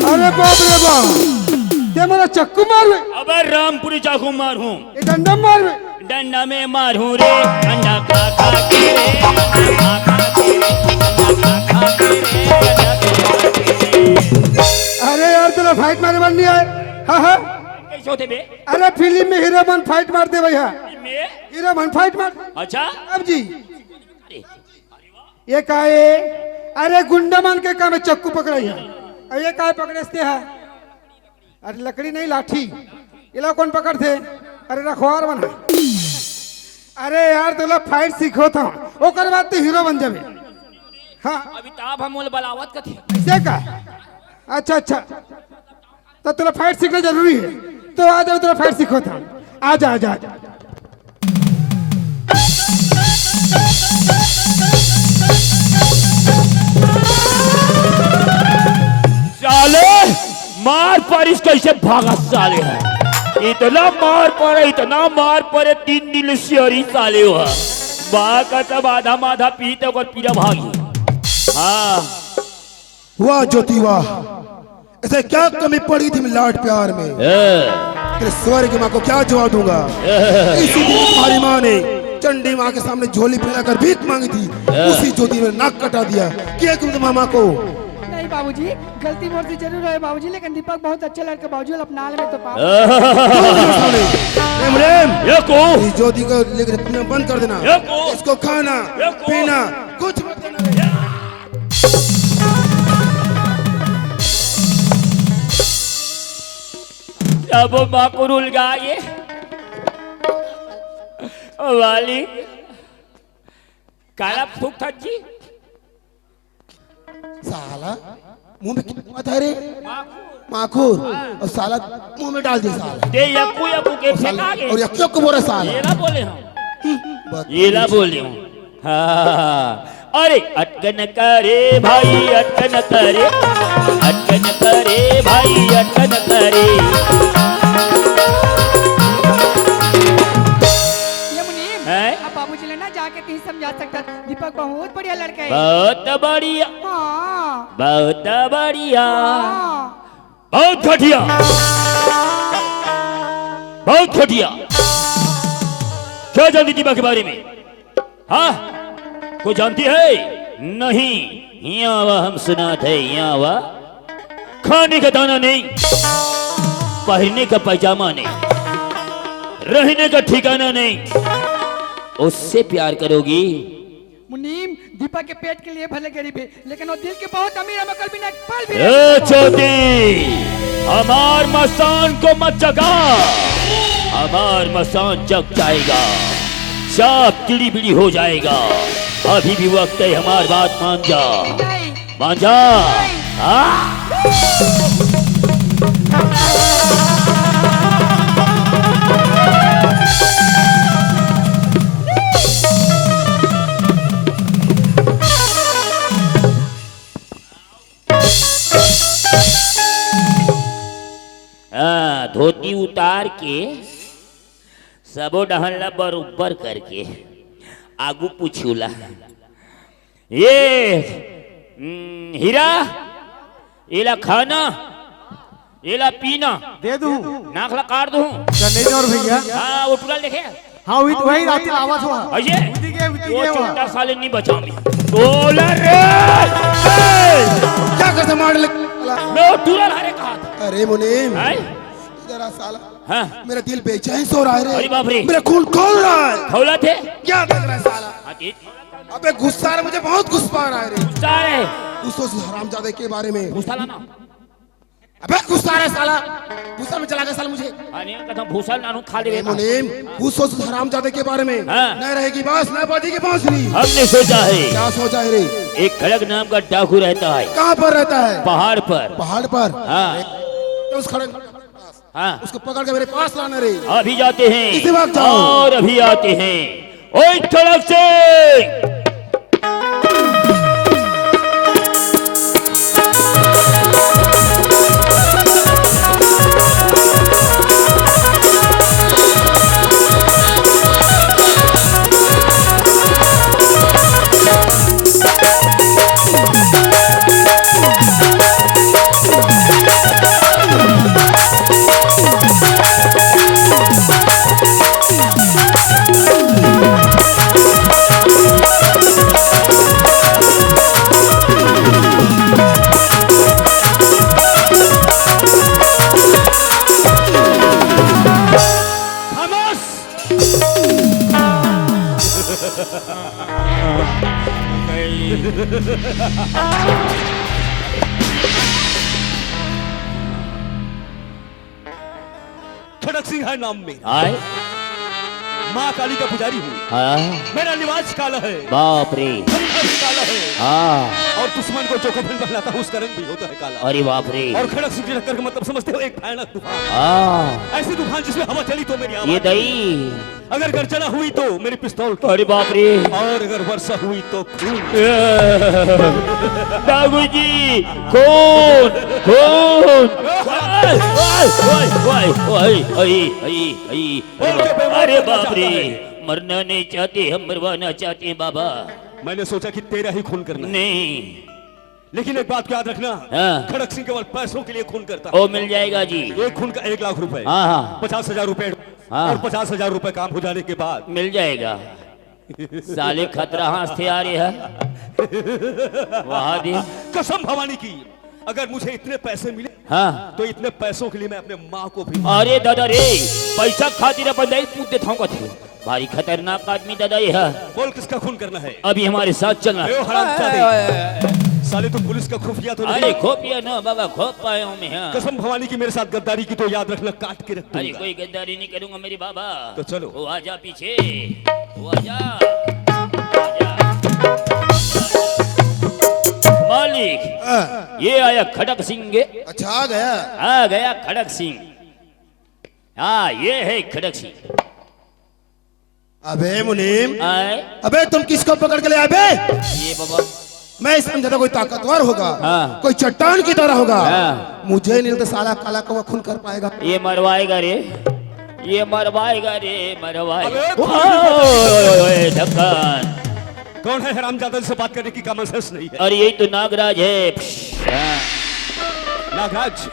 अरे बाप रे बाप, ये मेरा चक्कू मार अबे रामपुरी चाकू मार हूँ, ये डंडा मार डंडा में मार हूँ रे, अंडा खा खा के रे, खा खा के रे, अंडा खा खा के रे, अंडा खा खा के रे। अरे यार तेरा फाइट मारे बन नहीं आए? हाँ हाँ, कैसे होते बे? अरे फिल्म में हीरो मन फाइट मारते भैया, में? हीरो मन फाइट मार। अच्छा अब जी ये का है? अरे गुंडा मान के काम है, चक्कू पकड़ाई है। अब ये का पकड़ते हैं? अरे लकड़ी नहीं लाठी, ये लोग कौन पकड़ते? अरे रखवार बना। अरे यार तो लोग फाइट सीखो था, वो कर बात तो हीरो बन जावे। हाँ अभी ताब हम बोल बलावत का थे। ऐसे का? अच्छा अच्छा, तो तेरा फाइट सीखना जरूरी है, तो आ जाओ तेरा फाइट सीखो था। आजा आजा आजा। साले मार परिस कैसे भागा साले है, इतना मार पड़े 3 दिन सियरी साले हुआ बा का तब आधा माधा पीते और पीरा भागी। हाँ वाह ज्योति वाह, ऐसे क्या कमी पड़ी थी लाड प्यार में? तेरे स्वर्ग की माँ को क्या जवाब दूंगा? इसी दिन तुम्हारी माँ ने चंडी माँ के सामने झोली फैलाकर भीख मांगी थी, उसी ज्योति में नाक कटा दिया। क्या तुम मामा को? नहीं बाबूजी, गलती मोर से जरूर है बाबूजी, लेकिन दीपक बहुत अच्छा लड़का बाबूजी, अपना ले में तो पाप। रेम रेम, ये को इस ज्योति को लेकर पीना बंद कर देना, ये को इसको खाना ये को पीना कुछ मत देना। अब माँ को रुल गए वाली काला फूक था जी। साला मुंह में क्या मत है रे? माखूर, और साला मुंह में डाल दे साला। दे यकू के फेंका के और यक्को को बोला साला। ये ना बोले हम, ये ना बोले हूँ। हाँ अरे अटकन करे भाई, अटकन करे, अटकन करे भाई, अटकन करे। ये मुनीम, हैं? अब बाबूजी ने ना जाके कहीं समझा सकता, दीपक बहुत बढ़िया लड़का है। बहुत बढ़िया, हाँ बहुत बढ़िया, हाँ। बहुत घटिया, बहुत घटिया। क्या जानती दीपा के बारे में? हाँ कोई जानती है? नहीं, यहाँ आवा हम सुनाते हैं, यहाँ आवा। खाने का दाना नहीं, पहनने का पैजामा नहीं, रहने का ठिकाना नहीं। उससे प्यार करोगी मुनीम दीपक के पेट के लिए भले गरीब है लेकिन वो दिल के बहुत अमीर है। मैं कल भी ना पल भी ए चोटी, हमार मसान को मत जगा, हमार मसान जग जाएगा, सब टिड़ी बिड़ी हो जाएगा। अभी भी वक्त है, हमार बात मान जा, मान जा। धोती उतार के सबो डहला बरोबर करके आगू पूछूला, ये हीरा एला खाना एला पीना दे दूं नाखला काट दूं नहीं और भैया। हाँ वो पूरा लिखे हाँ वही रात आवाज हुआ अजय वो छोटा साले नहीं बचाऊंगी बोला रे क्या करते मार ले मैं तुरंत हरे कहा था। अरे मुनीम हैं? जरा साला हाँ मेरा दिल बेचैन सो रहा है रे। अरे बाप रे मेरा खून खोल रहा है। खौला थे क्या देख रहा है साला? अबे गुस्सा है, मुझे बहुत गुस्सा आ रहा है रे। सारे उस हरामजादे के बारे में भूसा लाना। अबे गुस्सा आ रहा है साला, गुस्सा में चला गया साला मुझे। अरे कदम भूसा लानू खा ले मुनीम उस हरामजादे के बारे में हाँ। न रहेगी बांस न बाजेगी बांसुरी। हमने सोचा है क्या सोचा है रे? एक खड़क नाम का डाकू रहता है कहाँ पर रहता है? पहाड़ पर। पहाड़ पर? हाँ उस खड़क हाँ उसको पकड़ के मेरे पास लाना रे। अभी जाते हैं इसी वक्त जाओ। और अभी आते हैं। ओए खड़क से खड़क सिंह है नाम में, आए माँ काली का पुजारी हूँ। हाँ मेरा लिबास काला है, बाप रे पंखा भी काला है, हाँ और दुश्मन को जो कफन पहनाता है उसका रंग भी होता है काला। अरे बाप रे और खड़क सिंह की टक्कर का मतलब समझते हो? एक भयानक तूफान, हाँ ऐसी तूफान जिसमें हवा चली तो मेरी ये आवाज, दही अगर गर्जना हुई तो मेरी पिस्तौल, अरे बाप रे और अगर वर्षा हुई तो खून। बाबू जी खून खून अरे बाप रे मरना नहीं चाहते हम मरवाना चाहते हैं बाबा। मैंने सोचा कि तेरा ही खून करना, नहीं लेकिन एक बात याद रखना, हाँ। खड़क सिंह केवल पैसों के लिए खून करता ओ मिल जाएगा जी। एक खून का 1 लाख रुपए, हाँ हाँ 50,000 रुपए, हाँ। और 50,000 रुपए काम हो जाने के बाद मिल जाएगा। साले खतरा हाथ से आ रहे हैं वहां दे कसम भवानी की, अगर मुझे इतने पैसे मिले हाँ तो इतने पैसों के लिए मैं अपने माँ को भी। अरे दादा रे पैसा खातिर बंदाई पूछ देता हूँ थे भारी खतरनाक आदमी दादा ये है। बोल किसका खून करना है? अभी हमारे साथ चलना। ए, हरामजादे, साले तुम पुलिस का खुफिया तो अरे नहीं? खोपिया ना बाबा खोप पाए हूँ मैं। हाँ कसम भवानी की मेरे साथ गद्दारी की तो याद रखना, काट के रख अरे दूंगा। कोई गद्दारी नहीं करूंगा मेरे बाबा। तो चलो। वो आजा पीछे, वो आजा, आजा। मालिक ये आया खड़क सिंह। अच्छा आ गया। आ गया खड़क सिंह। हाँ ये है खड़क सिंह। अबे मुनीम, आए अबे तुम किसको पकड़ के ले आए बे? ये बाबा मैं समझा था कोई ताकतवर होगा, हाँ। कोई चट्टान की तरह होगा। हाँ। मुझे नहीं तो साला काला कौवा खून कर पाएगा। ये मरवाएगा रे, ये मरवाएगा रे, मरवाएगा। अबे, ओए ढक्कन, कौन है हरामजादा से बात करने की कॉमन सेंस नहीं है? अरे यही तो नागराज है। हाँ। नागराज,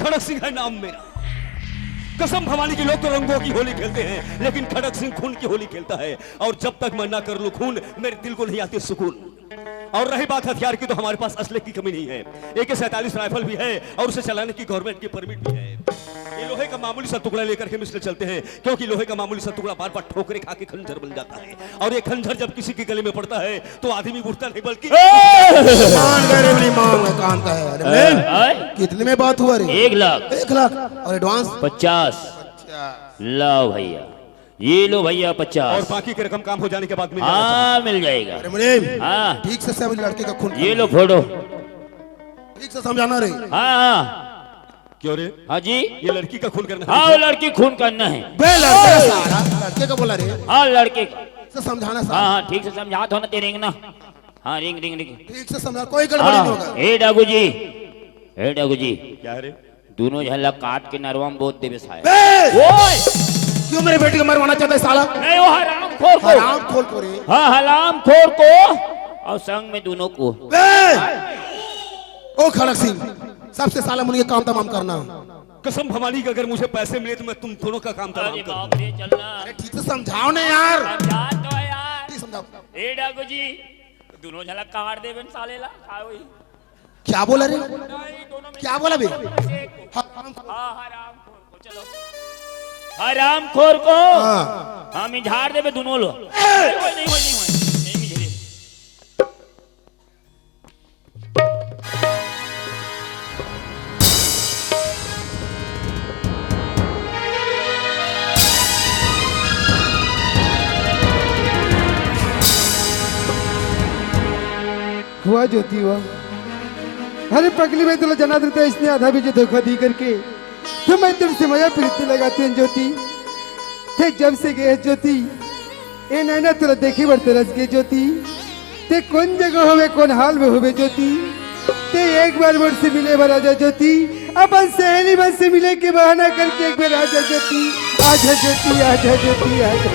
खड़क सिंह है नाम मेरा। कसम भवानी की, लोग तो रंगों की होली खेलते हैं, लेकिन खड़क सिंह खून की होली खेलता है। और जब तक मैं ना कर लूं खून, मेरे दिल को नहीं आती सुकून। और रही बात हथियार की, तो हमारे पास असले की कमी नहीं है। AK-47 राइफल भी है और उसे चलाने की गवर्नमेंट की परमिट भी है। ये लो लोहे का मामूली सा टुकड़ा लेकर के हम इसलिए चलते हैं क्योंकि लोहे का मामूली सा टुकड़ा बार बार ठोकरे खा के खंजर बन जाता है, और ये खंजर जब किसी के गले में पड़ता है तो आदमी उठता नहीं बल्कि मान गए रे अपनी मांग में कान का है। अरे आए? कितने में बात हुआ रे? 1 लाख 1 लाख और एडवांस 50। लो भैया, ये लो भैया 50। और बाकी की रकम काम हो जाने के बाद मिल हाँ मिल जाएगा। अरे मुनीम हाँ ठीक से सब लड़के का खून ये लो फोटो। ठीक से समझाना रे। हाँ हाँ क्यों रे? हाँ जी, ये लड़की का खून करना है। हाँ वो लड़की खून करना है। बे लड़के सारा लड़के का बोला रे। हाँ लड़के का। से समझाना हाँ सारा हाँ ठीक से समझा दो ना तेरे ना। हाँ रिंग रिंग रिंग। ठीक से समझा, कोई गड़बड़ी नहीं हाँ होगा। ए डागू जी, ए डागू जी, क्या है रे? दोनों झल्ला काट के नरवा में बहुत देवे साया। बे ओए क्यों मेरे बेटी को मरवाना चाहता है साला? नहीं वो हराम खोर को। हराम खोल को रे। हाँ हराम खोर को और संग में दोनों को। बे ओ खड़क सिंह, सबसे साला मुनि का काम तमाम करना। कसम भवानी की अगर मुझे पैसे मिले तो मैं तुम दोनों का काम तमाम अरे कर बाप रे चलना। अरे ठीक से समझाओ ना यार। समझा तो है यार। ठीक समझाओ। ए डागू जी, दोनों झल्ला काट दे बन साले ला खाओ ही। क्या बोला रे? नहीं दोनों में क्या बोला बे? हाँ हराम खोर को चलो। हराम खोर को हाँ। हम ही झाड़ देवे दोनों लो। नहीं मिझे। हुआ ज्योति हुआ। अरे पगली में तुला जना देता इसने आधा भी जो धोखा दी करके, तो मैं तुमसे मजा प्रीति लगाती हूँ ज्योति। थे जब से गए ज्योति, ए नैना तुला देखी बढ़ तरस गए ज्योति। ते कौन जगह होवे कौन हाल में होवे ज्योति। ते एक बार मुझसे मिले बार आजा ज्योति, अपन सहेली बन से मिले के बहाना करके एक बार आजा ज्योति। आजा ज्योति, आजा ज्योति, आजा।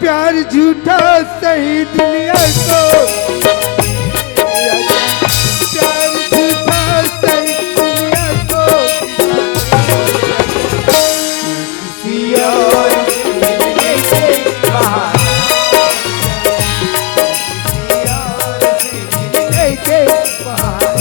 प्यार झूठा सही दुनिया को, प्यार झूठा सही दुनिया को, किसी और मिलने के बहाने, किसी और मिलने के बहाने।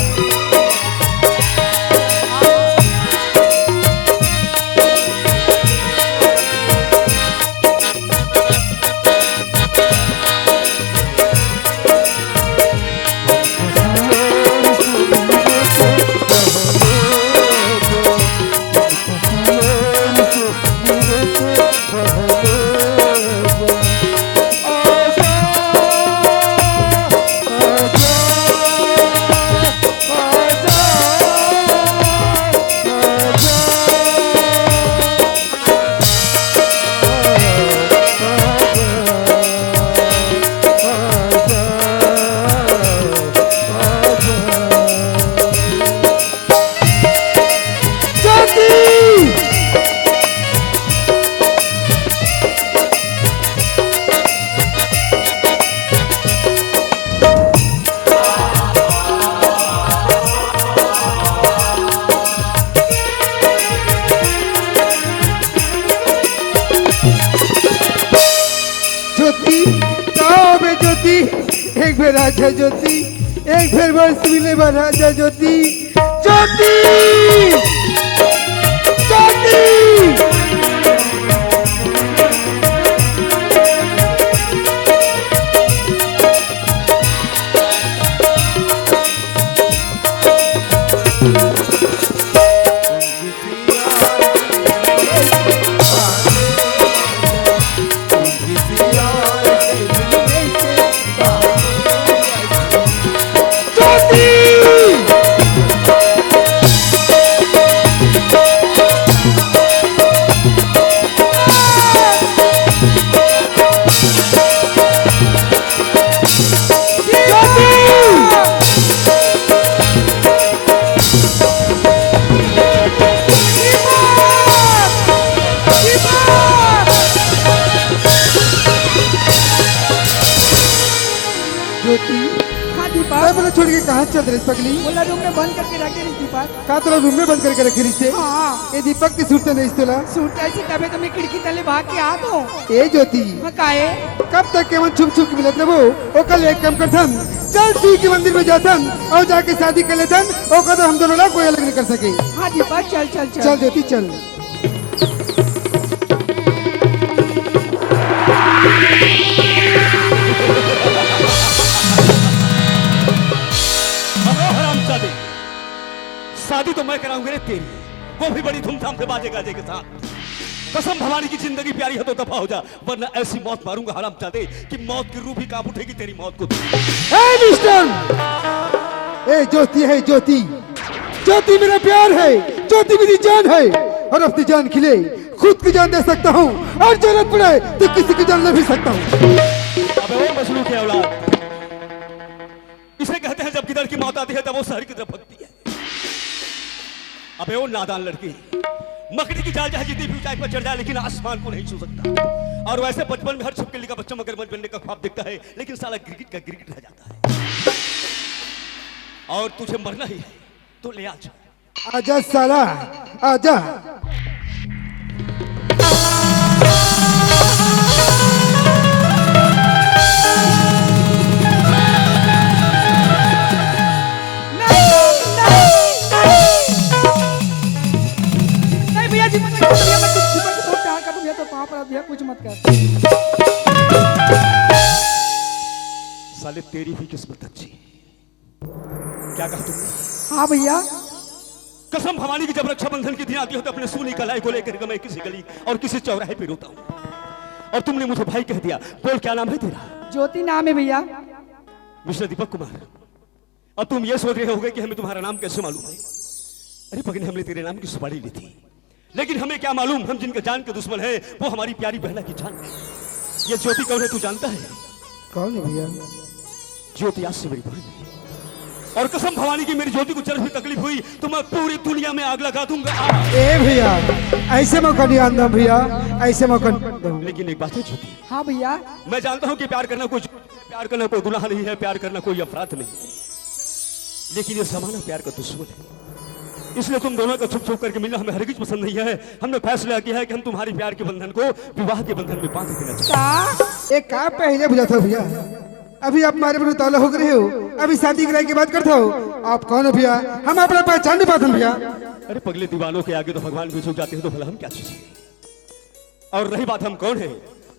एक बेर आजा ज्योति, एक बेर बस मिले बार आजा ज्योति। ज्योति, ज्योति। हाँ मैं दीपक बोला छोड़ के कहाँ चल रही पगली? बोला रूम में बंद करके रखे रही दीपक। का तोला रूम में बंद करके रखी रिश्ते? हाँ ये दीपक की सूरत नहीं तोला। सूट ऐसी तबे तो मैं खिड़की तले भाग के आ दो। ए ज्योति मैं काहे कब तक केवल छुप छुप के मिलत रहो? ओ कल एक काम करथन, चल शिव के मंदिर में जाथन और जाके शादी कर लेथन। ओ कदर हम दोनों लोग कोई अलग नहीं कर सके। हाँ दीपक चल चल चल ज्योति चल। हरामजादे, शादी तो मैं कराऊंगा रे तेरी, वो भी बड़ी धूमधाम से बाजे गाजे के साथ। कसम भवानी की जिंदगी प्यारी है तो दफा हो जा, वरना ऐसी मौत मारूंगा हरामजादे कि मौत की रूह भी कांप उठेगी तेरी मौत को। ए मिस्टर, ए ज्योति है ज्योति, ज्योति मेरा प्यार है, ज्योति मेरी जान है और अपनी जान के लिए खुद की जान दे सकता हूँ और जरूरत पड़े तो किसी की जान ले भी सकता हूँ। अबे वो मजनू की औलाद, इसे कहते हैं जब किधर की मौत आती है तब वो शहर की तरफ भगती है। अबे वो नादान लड़की, मकड़ी की जाल चाहे जितनी भी ऊंचाई पर चढ़ जाए लेकिन आसमान को नहीं छू सकता। और वैसे बचपन में हर छिपकली का बच्चा मगरमच्छ बनने का ख्वाब देखता है लेकिन साला गिरगिट का गिरगिट रह जाता है। और तुझे मरना ही है तो ले आजा। आजा साला आजा। कुछ मत कर। साले तेरी भी किस्मत अच्छी। क्या कहा तुमने? हाँ भैया कसम भवानी की जब रक्षाबंधन के दिन आती हो तो अपने सूली कलाई को लेकर मैं किसी गली और किसी चौराहे पे रोता हूँ और तुमने मुझे भाई कह दिया। बोल क्या नाम है तेरा? ज्योति नाम है भैया। मिस्टर दीपक कुमार, अब तुम ये सोच रहे होगे कि हमें तुम्हारा नाम कैसे मालूम है? अरे पगने, हमने तेरे नाम की सुपारी ली थी लेकिन हमें क्या मालूम हम जिनके जान के दुश्मन हैं वो हमारी प्यारी बहना की जान है। ये ज्योति कौन है तू जानता है? कौन है भैया? ज्योति आज से मेरी बहन है और कसम भवानी की मेरी ज्योति को जरा भी तकलीफ हुई तो मैं पूरी दुनिया में आग लगा दूंगा। ए भैया ऐसे मौका नहीं आंदा भैया, ऐसे मौका नहीं दूंगा। लेकिन एक बात है ज्योति, हाँ भैया मैं जानता हूँ कि प्यार करना कोई गुनाह नहीं है, प्यार करना कोई अपराध नहीं है, लेकिन ये जमाना प्यार का दुश्मन है। इसलिए तुम दोनों का छुप छुप करके मिलना हमें हरगिज पसंद नहीं है। हमने फैसला किया है कि हम तुम्हारी प्यार के बंधन को विवाह के बंधन में बांध देना चाहते हैं। एक काम पहले बुझा था भैया, अभी आप हमारे पर उतावला हो गए हो, अभी शादी कराने की बात करते हो। आप कौन हो भैया? हम अपना पहचान नहीं पाते भैया। अरे पगले दीवानों के आगे तो भगवान भी झुक जाते हैं तो भला हम क्या चीज है? और रही बात हम कौन है,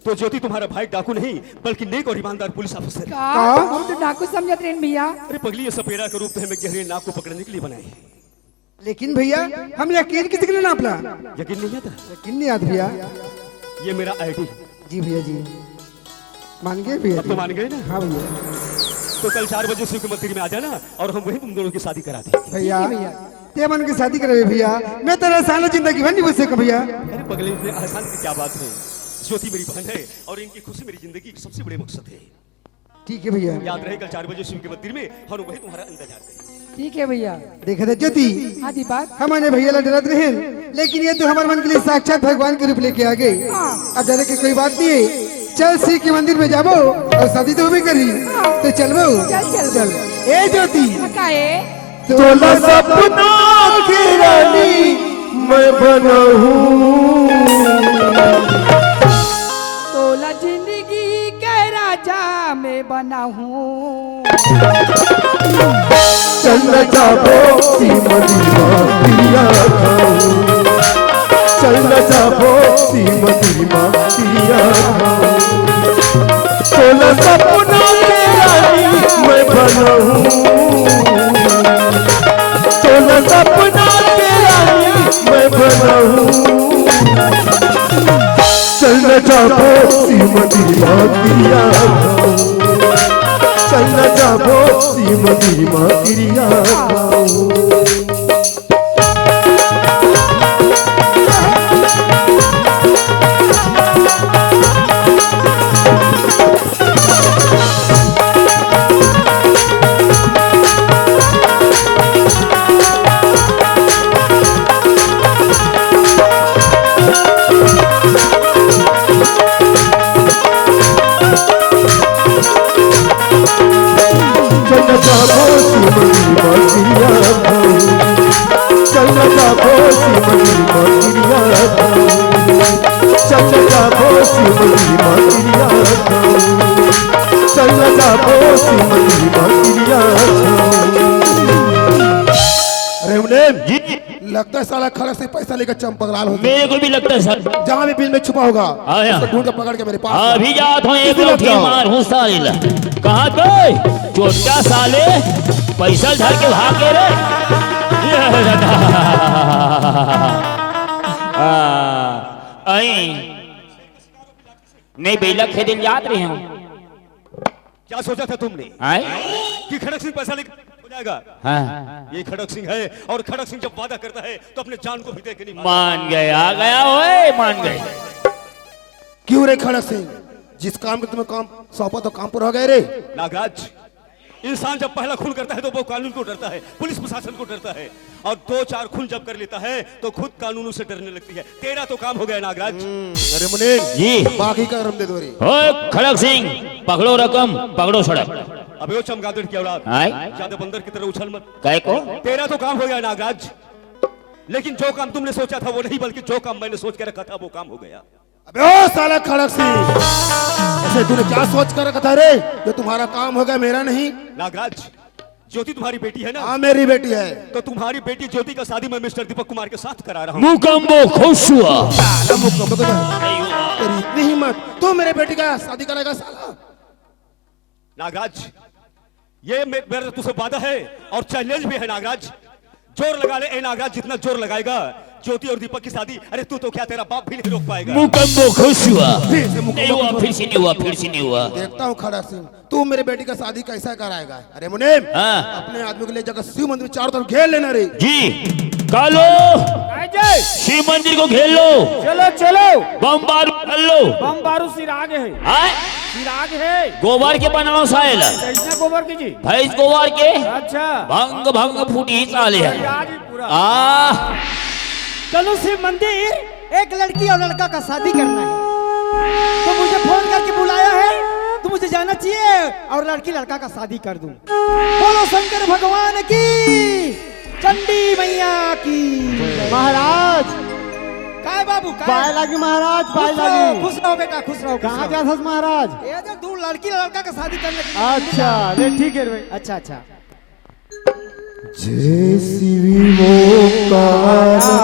तो ज्योति तुम्हारा भाई डाकू नहीं बल्कि नेक और ईमानदार पुलिस ऑफिसर है। हम तो डाकू समझते हैं भैया। अरे पगली, ये सपेरा का रूप तो हमें गहरे नाक को पकड़ने के लिए बनाए हैं। लेकिन भैया हम यकीन किसी के लिए ना अपना यकीन नहीं आता? यकीन नहीं आता भैया। ये मेरा आईडी। जी भैया जी, मान गए भैया? अब तो मान गए ना? हाँ भैया। तो कल 4 बजे शिव के मंदिर में आ जाना और हम वहीं तुम दोनों की शादी करा देंगे। भैया ते मन की शादी करे भैया, मैं तेरा साला जिंदगी भर नहीं बच सका भैया। अरे पगले, इसमें आसान की क्या बात है? ज्योति मेरी बहन है और इनकी खुशी मेरी जिंदगी की सबसे बड़े मकसद है। ठीक है भैया। याद रहे कल 4 बजे शिव के मंदिर में और वहीं तुम्हारा इंतजार करेंगे। ठीक है भैया। देखा था ज्योति, हाँ दीपक, हमारे भैया ला डरत रहे लेकिन ये तो हमारे मन के लिए साक्षात भगवान के रूप लेके आ गए। अब डरे की कोई बात नहीं है, चल शिव के मंदिर में जाबो और शादी तो भी करी तो चलबो। चल चल चल ए ज्योति, तोला सपना की रानी मैं बनहूं, तोला जिंदगी के राजा मैं बना हूँ। चल जाबो श्रीमती पिया खाऊं, चल जाबो श्रीमती पिया खाऊं, तोला सपना की रानी मैं बनहूं, तोला सपना की रानी मैं बनहूं, चल जाबो श्रीमती पिया खाऊं, चल जाबो श्रीमती पिया खाऊं। चल महिमा क्रिया चल जाबो शिव महिमा क्रिया चल जाबो शिव महिमा क्रिया चल जाबो शिव महिमा क्रिया। अरे मुनीम लगता है साला खड़क से पैसा लेकर चंपकलाल होता मेरे को भी लगता है सर। जहाँ भी बिल में छुपा होगा आया। उसको ढूंढ कर पकड़ के मेरे पास अभी जात हूँ एक किसी लौठी जाओ। मार हूँ साले कहाँ गए चोटा साले पैसा धर के भागे रे नहीं बेला खेदे याद रहे हूँ क्या सोचा था तुमने कि खड़क सिंह पैसा लेकर हो जाएगा? हाँ। ये खड़क सिंह है और खड़क सिंह जब वादा करता है तो अपने जान को भी दे के नहीं मान गए आ गया ओए मान गए। क्यों रे खड़क सिंह जिस काम के तुम्हें काम सौंपा तो काम पर हो गए रे। नागराज इंसान जब पहला खून करता है तो वो कानून को डरता है, पुलिस प्रशासन को डरता है, और 2-4 खून जब कर लेता है तो खुद कानूनों से डरने लगती है। तेरा तो काम हो गया नागराज। अरे मुनीम जी बाकी का रम दे दो रे। ओए खड़क सिंह पकड़ो रकम पकड़ो सड़क। अबे वो चमगादड़ की औलाद आए? ज्यादा बंदर की तरह उछल मत। काय को तेरा तो काम हो गया नागराज, लेकिन जो काम तुमने सोचा था वो नहीं बल्कि जो काम मैंने सोच के रखा था वो काम हो गया। अबे ओ साला खड़क सिंह ऐसे तूने क्या सोच कर रखा था रे जो तुम्हारा काम हो गया मेरा नहीं। नागराज ज्योति तुम्हारी बेटी है ना? हाँ मेरी बेटी है। तो तुम्हारी बेटी ज्योति का शादी मैं मिस्टर दीपक कुमार के साथ करा रहा हूँ। मुकम्मो खुश हुआ। साला मुकम्मो को तेरी इतनी हिम्मत तू मेरे बेटी का शादी करेगा साला। नागराज ये मेरा तुझसे वादा है और चैलेंज भी है नागराज। जोर लगा ले ए नागराज, जितना जोर लगाएगा ज्योति और दीपक की शादी, अरे तू तो क्या तेरा बाप भी नहीं रोक पाएगा। मुकम्मो खुश हुआ। फिर से नहीं मुकम्मो हुआ को- फिर से नहीं हुआ फिर से नहीं हुआ। देखता हूँ खड़क सिंह तू मेरे बेटी का शादी कैसा कराएगा। अरे मुनीम हाँ। अपने आदमी के लिए जगह शिव मंदिर में चारों तरफ घेर लेना रे। जी कालो शिव मंदिर को घेर लो, चलो चलो बम बारूद कर लो। बम बारूद सिराग है आए? सिराग है गोबर के बनाओ साइल कैसा गोबर की जी। भैंस गोबर के अच्छा भंग भंग फूटी ही साले है। आज ही पूरा आ चलो शिव मंदिर एक लड़की और लड़का का शादी करना है तो मुझे फोन करके बुलाया है तो मुझे जाना चाहिए और लड़की लड़का का शादी कर दूं। बोलो शंकर भगवान की चंडी मैया की। महाराज काय बाबू पाए लगी महाराज पाए लगी। खुश रहो बेटा खुश रहो। कहाँ जा सस महाराज? ये जो दूर लड़की लड़का का शादी करने के लिए। अच्छा ले ठीक है रे। अच्छा अच्छा जय शिवी ओंकारा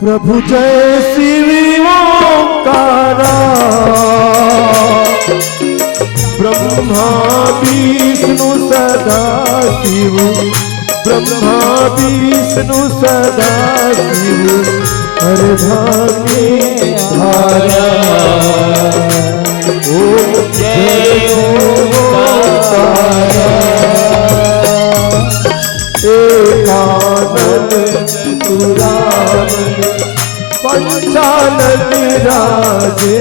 प्रभु जय शिवी ओंकारा ब्रह्मा विष्णु सदा शिव ब्रह्मा विष्णु सदा शिव हर भाग्य धारा ओम जय ओंकारा एकानन चतुरानन पंचानन राजे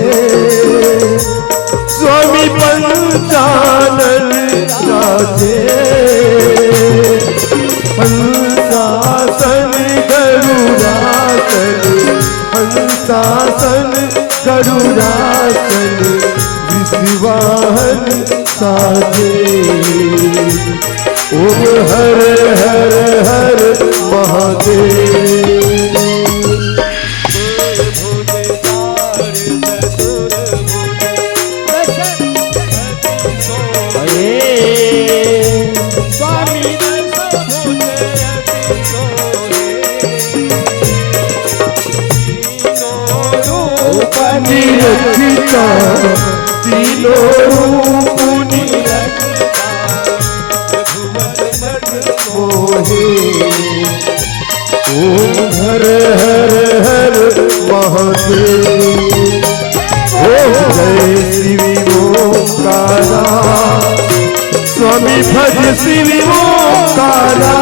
स्वामी पंचानन राजे हंसासन गरुड़ासन हंसासन गरुड़ासन विश्वाहन साजे ओम हर हर हर महादेव। निरखिता तीनों रूप मोहे ओम हर हर हर महादेव। ओम जय शिवी ओंकारा स्वामी भज शिवी ओंकारा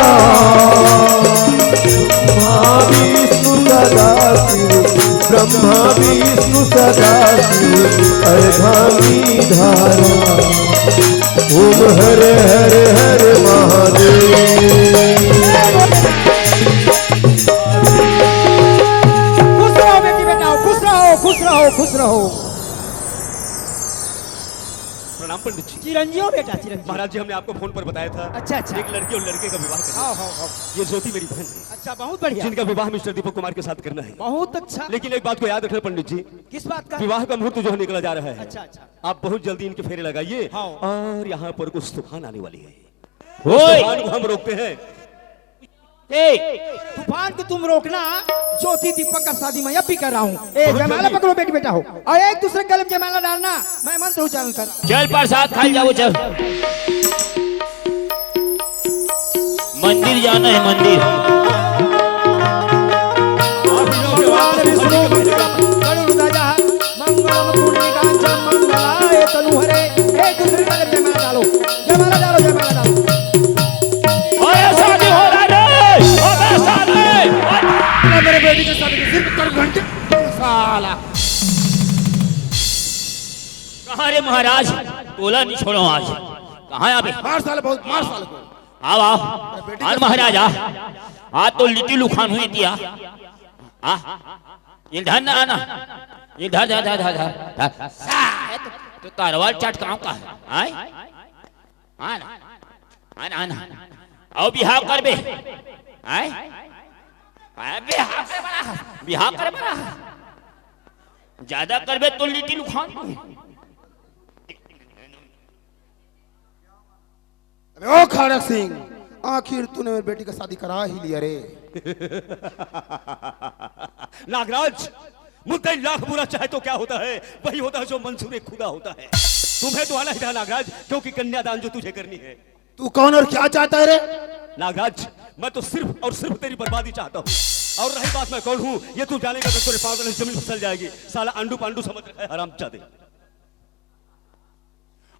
विष्णु सदा शिव ब्रह्मा विष्णु सदा शिव अर्धांगी धारा ओम हर हर हर महादेव। खुश रहो बेटी बेटा खुश रहो खुश रहो खुश रहो। प्रणाम पंडित जी। चिरंजीव बेटा चिरंजीव। महाराज जी हमने आपको फोन पर बताया था। अच्छा अच्छा। एक लड़की और लड़के का विवाह करना है। ये ज्योति मेरी बहन है। अच्छा बहुत बढ़िया। जिनका विवाह मिस्टर दीपक कुमार के साथ करना है। बहुत अच्छा। लेकिन एक बात को याद रखना पंडित जी, किस बात का? विवाह का मुहूर्त जो है निकला जा रहा है। अच्छा अच्छा। आप बहुत जल्दी इनके फेरे लगाइए। हाँ। और यहाँ पर कुछ तूफान आने वाली है। ओए! तूफान को हम रोकते हैं। तूफान को तुम रोकना। ज्योति दीपक का शादी मैं अब भी कर रहा हूँ। जयमाला पकड़ो बेटी बेटा हो और एक दूसरे गले में जयमाला डालना। मैं मंत्र उच्चारण कर। चल प्रसाद खाई जाओ चल। मंदिर जाना है मंदिर। भगवान विष्णु गरुड़ध्वजा मंगलम पुण्यकांचन मंगलाय तनुहरे। एक दूसरे गले में जयमाला डालो जयमाला डालो जयमाला डालो। शादी हो रहा है। मेरे बेटी के साथ सिर्फ कर घंटे साला। कहाँ रे महाराज? बोला नहीं छोड़ो आज। कहाँ है अभी? मार साले बहुत मार साले को। आओ आओ आज महाराज आज तो लिट्टी लुखान हुई थी। इधर ना आना, इधर धर धर धर धर। तो कारवाल चटकाओं का है। आना आना आना आओ बिहार कर बे। बिहार कर बड़ा ज्यादा करबे तो लिट्टी लुखान। ओ खड़क सिंह आखिर तूने मेरी बेटी का शादी करा ही लिया रे। नागराज मुद्दे लाख बुरा चाहे तो क्या होता है, वही होता है जो मंसूर खुदा होता है। तुम्हें तो आना ही था नागराज, क्योंकि कन्यादान जो तुझे करनी है। तू कौन और क्या चाहता है रे? नागराज मैं तो सिर्फ और सिर्फ तेरी बर्बादी चाहता हूँ। और रही बात मैं कौन हूँ ये तू जानेगा तो तेरे पांव जमीन फिसल जाएगी। साला आंडू पांडू समझ रखा है हरामजादे।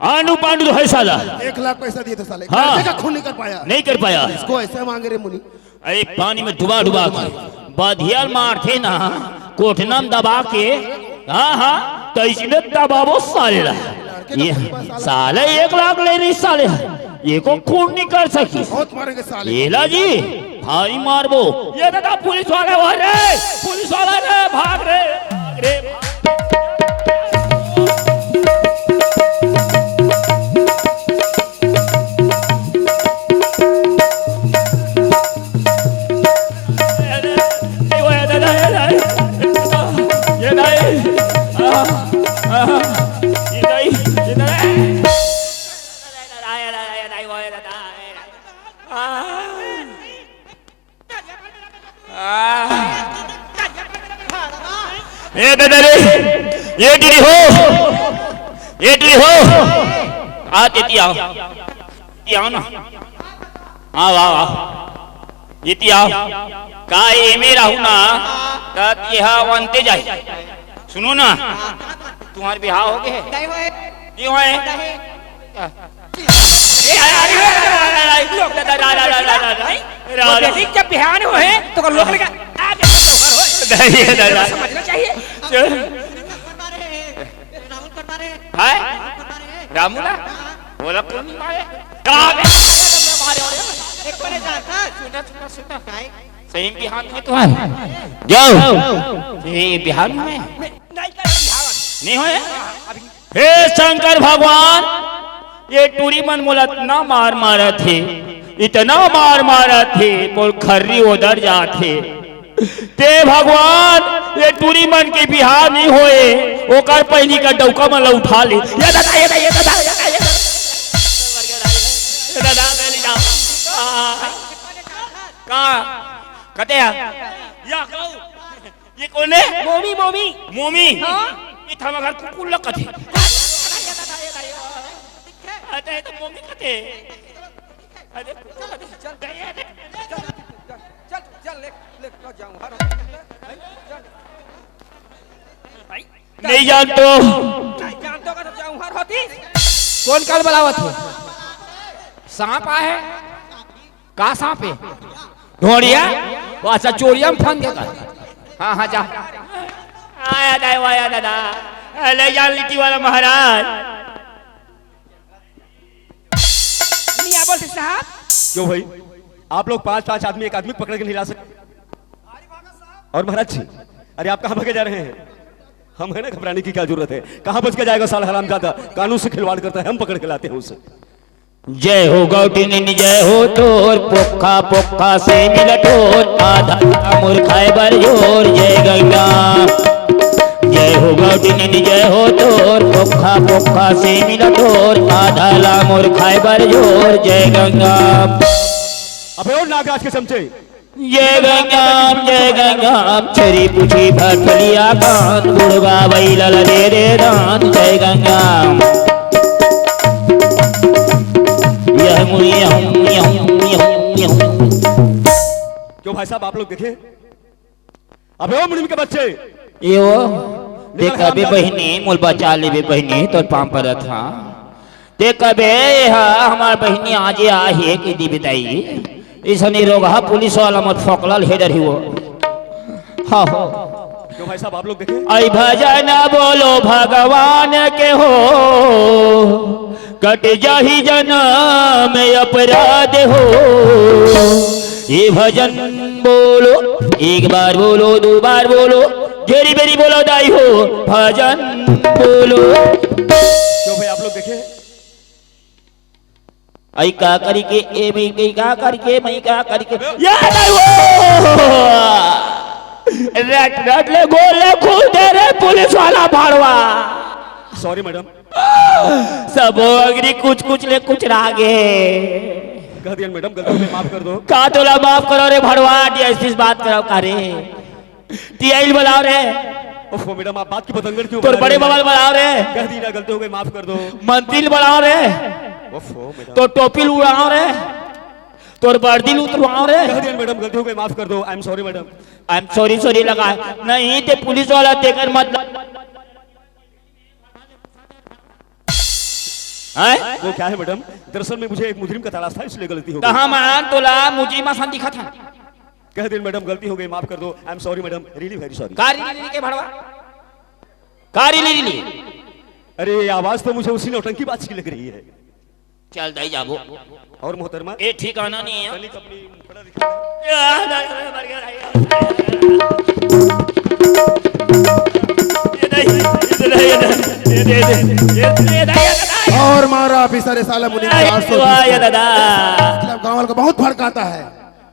आंडू पांडू तो है साला। 1 लाख पैसा दिए थे साले। हाँ। कर्जे का खून नहीं कर पाया। नहीं कर पाया। इसको ऐसे मांगे रे मुनि। अरे पानी में डुबा डुबा के बधियाल मारते ना, कोठना में दबा के। हाँ हाँ तो इसमें दबावो साले ये साले 1 लाख ले रही साले। ये को खून नहीं कर सकी। बहुत मारेंगे साले। येला जी भारी मारबो। ये दादा पुलिस वाले वो रे, पुलिस वाला रे भाग रे रे। ये टीरी हो आते आओ ना। हाँ वाह वाह ये आओ का ये मेरा हूं ना तत यह वनते जाए। सुनो ना तुम्हारे बिहार हो गए क्यों है? जब बिहार हो है तो लोग समझना चाहिए। रामूला बोला कौन सही बिहार में तुम्हारे जाओ बिहार में नहीं हो। हे शंकर भगवान ये टूरी मन मोला इतना मार मारा थे, इतना मार मारा थे पर खर्री उधर जाते ते भगवान ये टूरी मन के बिहार नहीं होए ओकर पहली का डौका मला उठा ले। ये दादा ये दादा ये दादा ये दादा मैंने जा कहाँ कहते हैं या कहो ये कौन है? मोमी मोमी मोमी ये था मगर कुकुर लग कथे अरे तो मोमी कथे अरे नहीं जानतो कौन काल बलावत है? सांप है का सांप है? ढोड़िया वो अच्छा चोरिया में फन देगा। हाँ हाँ जा आया दादा ले जा लिट्टी वाला महाराज। मियां बोलते साहब क्यों भाई आप लोग 5-5 आदमी एक आदमी पकड़ के नहीं ला सकते? और महाराज जी अरे आप कहाँ भागे जा रहे हैं? हम है ना, घबराने की क्या जरूरत है? कहाँ बच के जाएगा साला हरामजादा, कानून से खिलवाड़ करता है, हम पकड़ के लाते हैं उसे। जय हो गौटिनी जय हो तोर, पोखा पोखा से मिल ठोर, आधा मूर्खाए बरजोर, जय गंगा। जय हो गौटिनी जय हो तोर, पोखा पोखा से मिल ठोर, आधा ला मूर्खाए बरजोर, जय गंगा। अबे और नागराज के चमचे, जय गंगा चरी पूछी भटलिया कान, बुढ़वा बैल दे दे दान, जय गंगा। क्यों भाई साहब आप लोग देखे? अबे ओ मुनीम के बच्चे, ये वो देखा बे बहनी मोल बचा ले बे बहनी तो पाम पर था देखा बे हमार बहनी आज आहे की दी बताई इसने रोगा पुलिस वाला मत फोकलाल हेडर ही वो हाँ हो। क्यों भाई साहब आप लोग देखे? आई भजन बोलो भगवान के हो, कट जाही जन्म अपराध हो। ये भजन बोलो, एक बार बोलो, दो बार बोलो, जेरी बेरी बोलो दाई हो, भजन बोलो। क्यों भाई आप लोग देखे? आई का करी के ए मैं का करी के मैं का करी के याद आई वो रट रट ले गोले खुद दे रे पुलिस वाला भाड़वा। सॉरी मैडम, सब अग्री कुछ कुछ ले कुछ रागे कह दिया मैडम, गलती हो गई, माफ कर दो। का तोला माफ करो रे भड़वा, डीएसपी बात करो का रे, टीआई बुलाओ रे। ओफो मैडम आप बात की पतंगड़ क्यों तोर बना बड़े रहे हैं? बवाल बुलाओ रे, कह दी ना गलती हो गई, माफ कर दो। मंत्री बुलाओ रे, ओफो मैडम, तो टोपी उड़ाओ रे, तोर बर्दी उतरवाओ रे। कह दिया मैडम गलती हो गई, माफ कर दो। I am sorry madam. I am sorry sorry लगा नहीं ते पुलिस वाला देकर मत वो क्या है मैडम, दरअसल में मुझे एक मुजरिम का तलाश था इसलिए गलती हो गई। कहा मान तोला मुझे मसान दिखा था। कह दिया मैडम गलती हो गई, माफ कर दो। I am sorry madam, really very sorry. कारी ली के भड़वा कारी ली अरे ये आवाज तो मुझे उसी नौटंकी बात की लग रही है। चल दाई जाबो और मोहतरमा ए ठिकाना नहीं है। तनिक अपनी मुखड़ा दिखा। और मारा ऑफिसर साला मुनीम को 820 दादा मतलब गांव वालों को बहुत भड़काता है,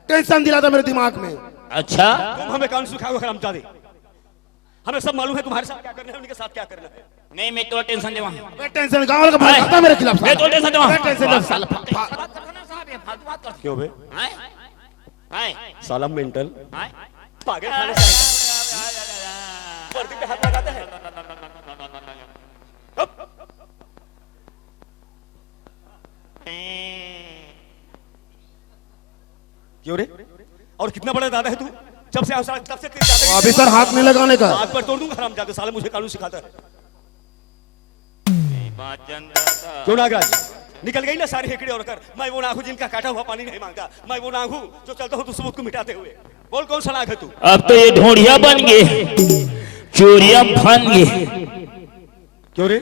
टेंशन दिलाता मेरे दिमाग में। अच्छा तुम हमें कान सुखाओ हरामजादे, हमें सब मालूम है तुम्हारे साथ क्या करना है, उनके साथ क्या करना है। नहीं मैं तो टेंशन देवा, मैं टेंशन गांव वालों को भड़काता है मेरे खिलाफ मैं तो टेंशन देवा, मैं टेंशन दे साला फालतू बात कर क्यों बे हाय साला मेंटल हाय पागल खाने से वर्दी पे हाथ लगाता है। क्यों रे? और कितना बड़ा दादा है तू? जब से तब से ऑफिसर हाथ नहीं लगाने का। हाथ पर तोड़ दूंगा हरामजादे, साले मुझे कानून सिखाता है। क्यों नागराज निकल गई ना सारी हेकड़ी और कर। मैं वो नाग हूं जिनका काटा हुआ पानी नहीं मांगता, मैं वो नाग हूं जो चलता हूं तो सबूत को मिटाते हुए। बोल कौन सा नाग है तू? अब तो ये ढोंढिया बन गए, चोरिया फन गए। क्यों रे?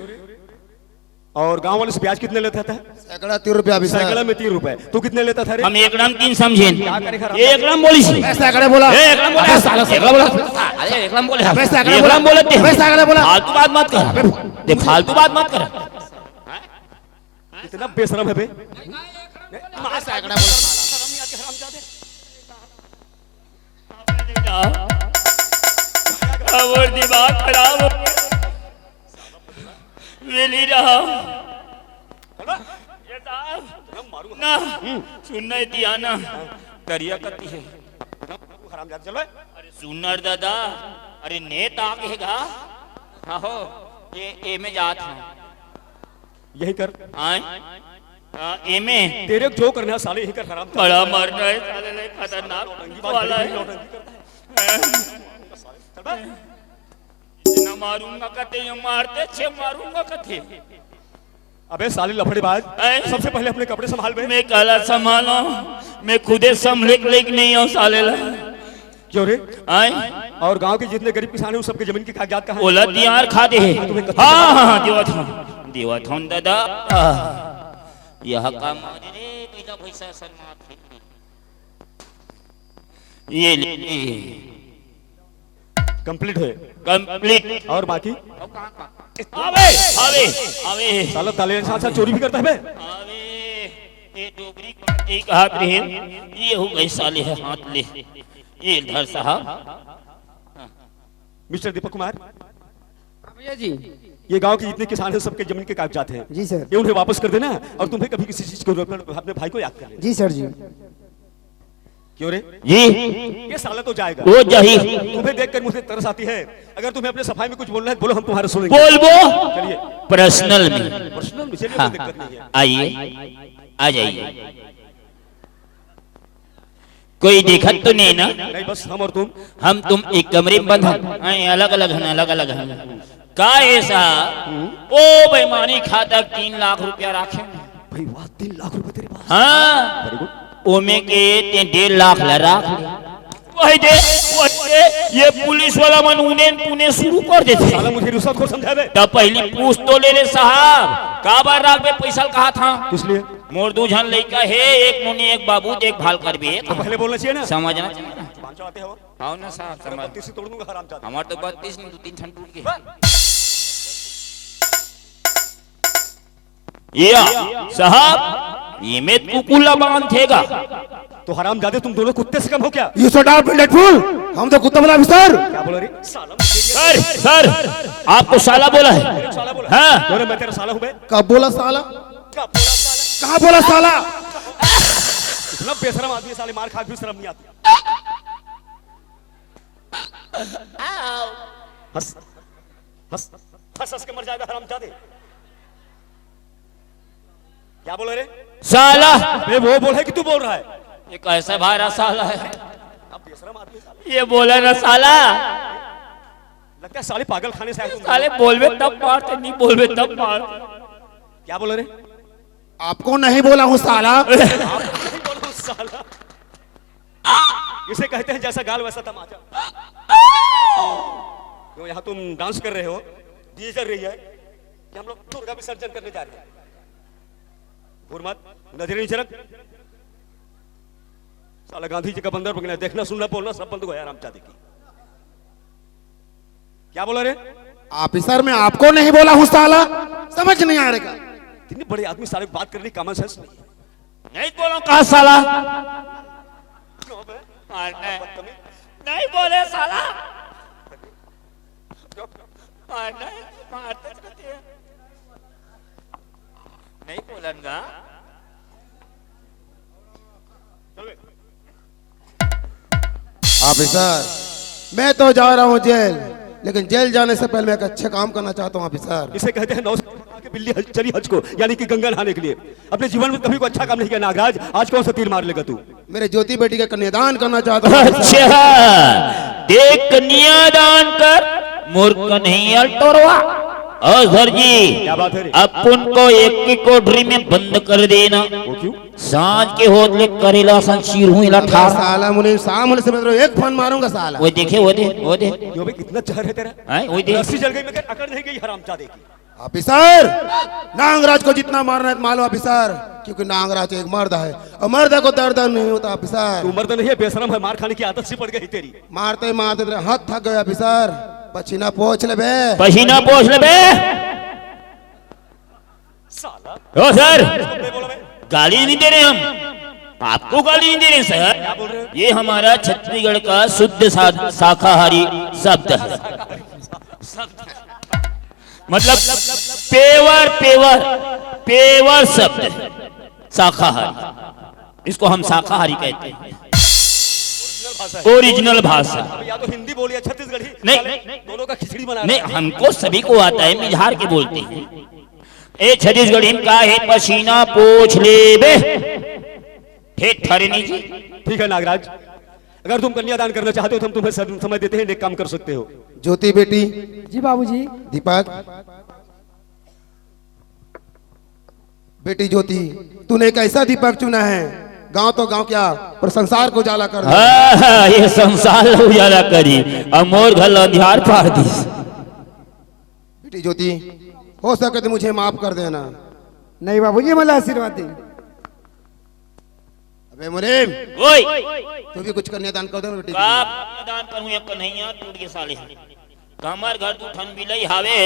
और गांव वाले से ब्याज कितने लेता था? सैकड़ा 3 रुपया ऑफिसर। सैकड़ा में 3 रुपए। तू कितने लेता था रे? हम एक ग्राम 3 समझे, ये एक ग्राम बोली सी, सैकड़े बोला, एक ग्राम बोला, एक ग्राम बोला, अरे एक ग्राम बोले, एक ग्राम बोलते हैं, सैकड़े बोला। फालतू बात मत कर, देख फालतू बात मत कर। इतना बेशरम है बे। सैकड़ा बोला। और दिमाग खराब हो गया, वेली रहा ये साहब ना सुनना दिया ना करिया करती है हरामजादा चलो। अरे सुनर दादा, अरे नेत आगेगा हो ये ए में जात है यही कर, आए ए में तेरे जो करना है साले यही कर हराम। बड़ा मरना है साले ने, खतरनाक वाला है। इतना मारूंगा कते, ये मारते छे मारूंगा कते। अबे साले लफड़ेबाज, ऐ? सबसे पहले अपने कपड़े संभाल बे। मैं काला संभालो, मैं खुदे संभले लेक नहीं हूँ साले ला। क्यों रे? आए और गांव के जितने गरीब किसान हैं उन सबके जमीन के कागजात कहाँ हैं? ओला दियार खाते हैं। हाँ हाँ देवा था दादा यह काम रे पैसा पैसा सन्मात ये ले कंप्लीट है कंप्लीट। और बाकी अबे अबे अबे साला ताले साथ साथ चोरी भी करता है बे। अबे ये डोगरी का एक हाथ रहे, ये हो गए साले है हाथ ले, ये धर साहब। मिस्टर दीपक कुमार, भैया जी। ये गांव के जितने किसान हैं सबके जमीन के कागजात हैं। जी सर। ये उन्हें वापस कर देना और तुम्हें कभी किसी चीज को अपने भाई को याद कर लेना। जी सर जी। क्यों रे? जी ये साला तो जाएगा। वो जाही। तुम्हें देखकर मुझे तरस आती है। अगर तुम्हें अपने सफाई में कुछ बोलना है बोलो, हम तुम्हारा सुनेंगे। बोल वो चलिए पर्सनल में। पर्सनल में चलिए, हाँ, कोई दिक्कत नहीं है। आइए आ जाइए। कोई देखत तो नहीं ना? नहीं, बस हम और तुम। हम तुम एक कमरे में बंद हैं, अलग अलग हैं, अलग अलग हैं। का ऐसा ओ बेईमानी खाता 3 लाख रुपया राखे भाई वाह, 3 लाख रुपए तेरे पास। हाँ वेरी गुड। ओमे के 1.5 लाख ला राख ले। वही दे ये पुलिस वाला मन उन्हें पुणे शुरू कर देते। साला मुझे रुसत को समझा दे। तब पहली पूछ तो ले ले साहब, का बार राख में पैसा कहा था? किस लिए? मोर दू झन लड़का है, एक मुनि एक बाबू देखभाल कर भी तो पहले बोलना चाहिए ना। समझना चाहिए ना। पांच आते हो हाँ ना साहब समझ। 32 तोड़ दूंगा हरामजादा। हमार तो 32 नहीं 2-3 ठन टूट गए। या साहब ये में कुकुला बांध थेगा। तो हरामजादे तुम दोनों कुत्ते से कम हो क्या? यू शट अप फूल, हम तो कुत्ता बोला अफसर। क्या बोला रे? साला सर सर आपको साला बोला है? साला बोला। हाँ क्यों रे, मैं तेरा साला हूं बे? कब बोला साला? कब बोला साला? कहाँ बोला साला? इतना बेशरम आदमी साले मार खा भी शर्म नहीं आती। हंस हंस हंस हंस के मर जाएगा हरामजादे। क्या बोला रे? साला बे वो बोल है कि तू बोल रहा है? ये कैसा भारा साला है? अब बेशरम आदमी साले। ये बोला ना साला। लगता है साले पागल खाने से आए तुम। साले बोलबे तब मारते, नहीं बोलबे तब मार। क्या बोला रे? आपको नहीं बोला हूँ साला। आप नहीं बोला हूं साला। इसे कहते हैं जैसा गाल वैसा तमाचा। क्यों यहाँ तुम डांस कर रहे हो? डीजे चल रही है कि हम लोग दुर्गा विसर्जन करने जा रहे हैं? घूर मत, नजर नहीं झलक। साला गांधी जी का बंदर पकड़ा, देखना सुनना बोलना सब बंद हो गया रामचांदी की। क्या बोला रे? ऑफिसर मैं आपको नहीं बोला हूँ साला, समझ नहीं आ रहा। इतने बड़े आदमी साले बात करने की कॉमन सेंस नहीं है। नहीं बोलो कहा साला? क्यों बे? नहीं बोले साला। मारते नहीं बोलूंगा। ऑफिसर मैं तो जा रहा हूँ जेल, लेकिन जेल जाने से पहले मैं एक अच्छा काम करना चाहता हूँ ऑफिसर। इसे कहते हैं 9 के बिल्ली चली हज को, यानी कि गंगा नहाने के लिए। अपने जीवन में कभी कोई अच्छा काम नहीं किया नागराज, आज कौन सा तीर मार लेगा तू? मेरे ज्योति बेटी का कन्यादान करना चाहता हूँ। अच्छा देख कन्यादान कर, मूर्ख नहीं अल्टोरवा। और सर जी क्या बात है रे? अपन को एक की कोठरी में बंद कर देना। वो क्यों? सांझ के होतले करेला संशीर हुई ला ठार। साला मुझे सामने से मैं एक फोन मारूंगा साला। वो देखे वो दे वो दे क्यों बे, कितना जहर है तेरा? हैं वो दे। रस्सी जल गई मगर अकड़ नहीं गई हरामजादे की। ऑफिसर नांगराज को जितना मारना है मारो ऑफिसर, क्योंकि नांगराज एक मर्द है और मर्द को दर्द नहीं होता ऑफिसर। तू मर्द नहीं है, बेशरम है, मार खाने की आदत सी पड़ गई तेरी। मारते मारते तेरे हाथ थक गए ऑफिसर, पसीना पोंछ ले बे। पसीना पोंछ ले बे। साला ओ सर बे बोला बे। गाली नहीं दे रहे हम, आपको गाली नहीं दे रहे क्या बोल रहे सर। हो? ये हमारा छत्तीसगढ़ का शुद्ध शाकाहारी शब्द है। मतलब पेवर पेवर पेवर शब्द है शाकाहारी, इसको हम शाकाहारी कहते हैं। ओरिजिनल भाषा। अब या तो हिंदी बोलिए छत्तीसगढ़ी, नहीं, साले दोनों का खिचड़ी बना नहीं रहा है। हमको सभी को आता है, मिझार के बोलते हैं। ए छत्तीसगढ़ी में का है पसीना पोछ ले बे। ठीक ठहरनी जी। ठीक है नागराज, अगर तुम कन्यादान करना चाहते हो तो हम तुम्हें समय देते हैं, एक काम कर सकते हो। ज्योति बेटी। जी बाबूजी। दीपक बेटी ज्योति, तूने एक ऐसा दीपक चुना है, गांव तो गांव क्या पर संसार को उजाला कर दे। हाँ, ये संसार उजाला करी और मोर घर अंधियार पार दी। बेटी ज्योति हो सके तो मुझे माफ कर देना। नहीं बाबूजी, मला आशीर्वाद दे। बे मुनीम, ओए तू भी कुछ कन्यादान कर दे ना बेटी। का दान करूं एक कन्हैया टूट के साले कमर घर तू ठन बिलई हावे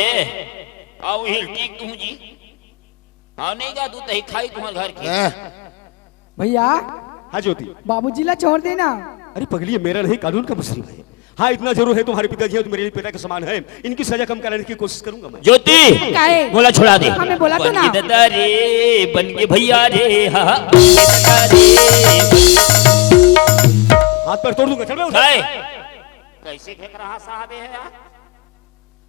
आउ हिल टिक तू जी हां नहीं गा तू तही खाई तुम्हार घर की भैया हाँ ज्योति। बाबूजी ला छोड़ देना। अरे पगली ये मेरा नहीं, कानून का मसला है। हाँ इतना जरूर है, तुम्हारे पिताजी है तो मेरे पिता के समान है, इनकी सजा कम कराने की कोशिश करूंगा मैं। ज्योति काहे? बोला छोड़ा दे। हमें बोला तो ना। बन के दादा रे बन के भैया रे हा बन के दादा रे हाथ पर तोड़ दूंगा, चल मैं उठा। उठाए कैसे फेंक रहा साहब है यार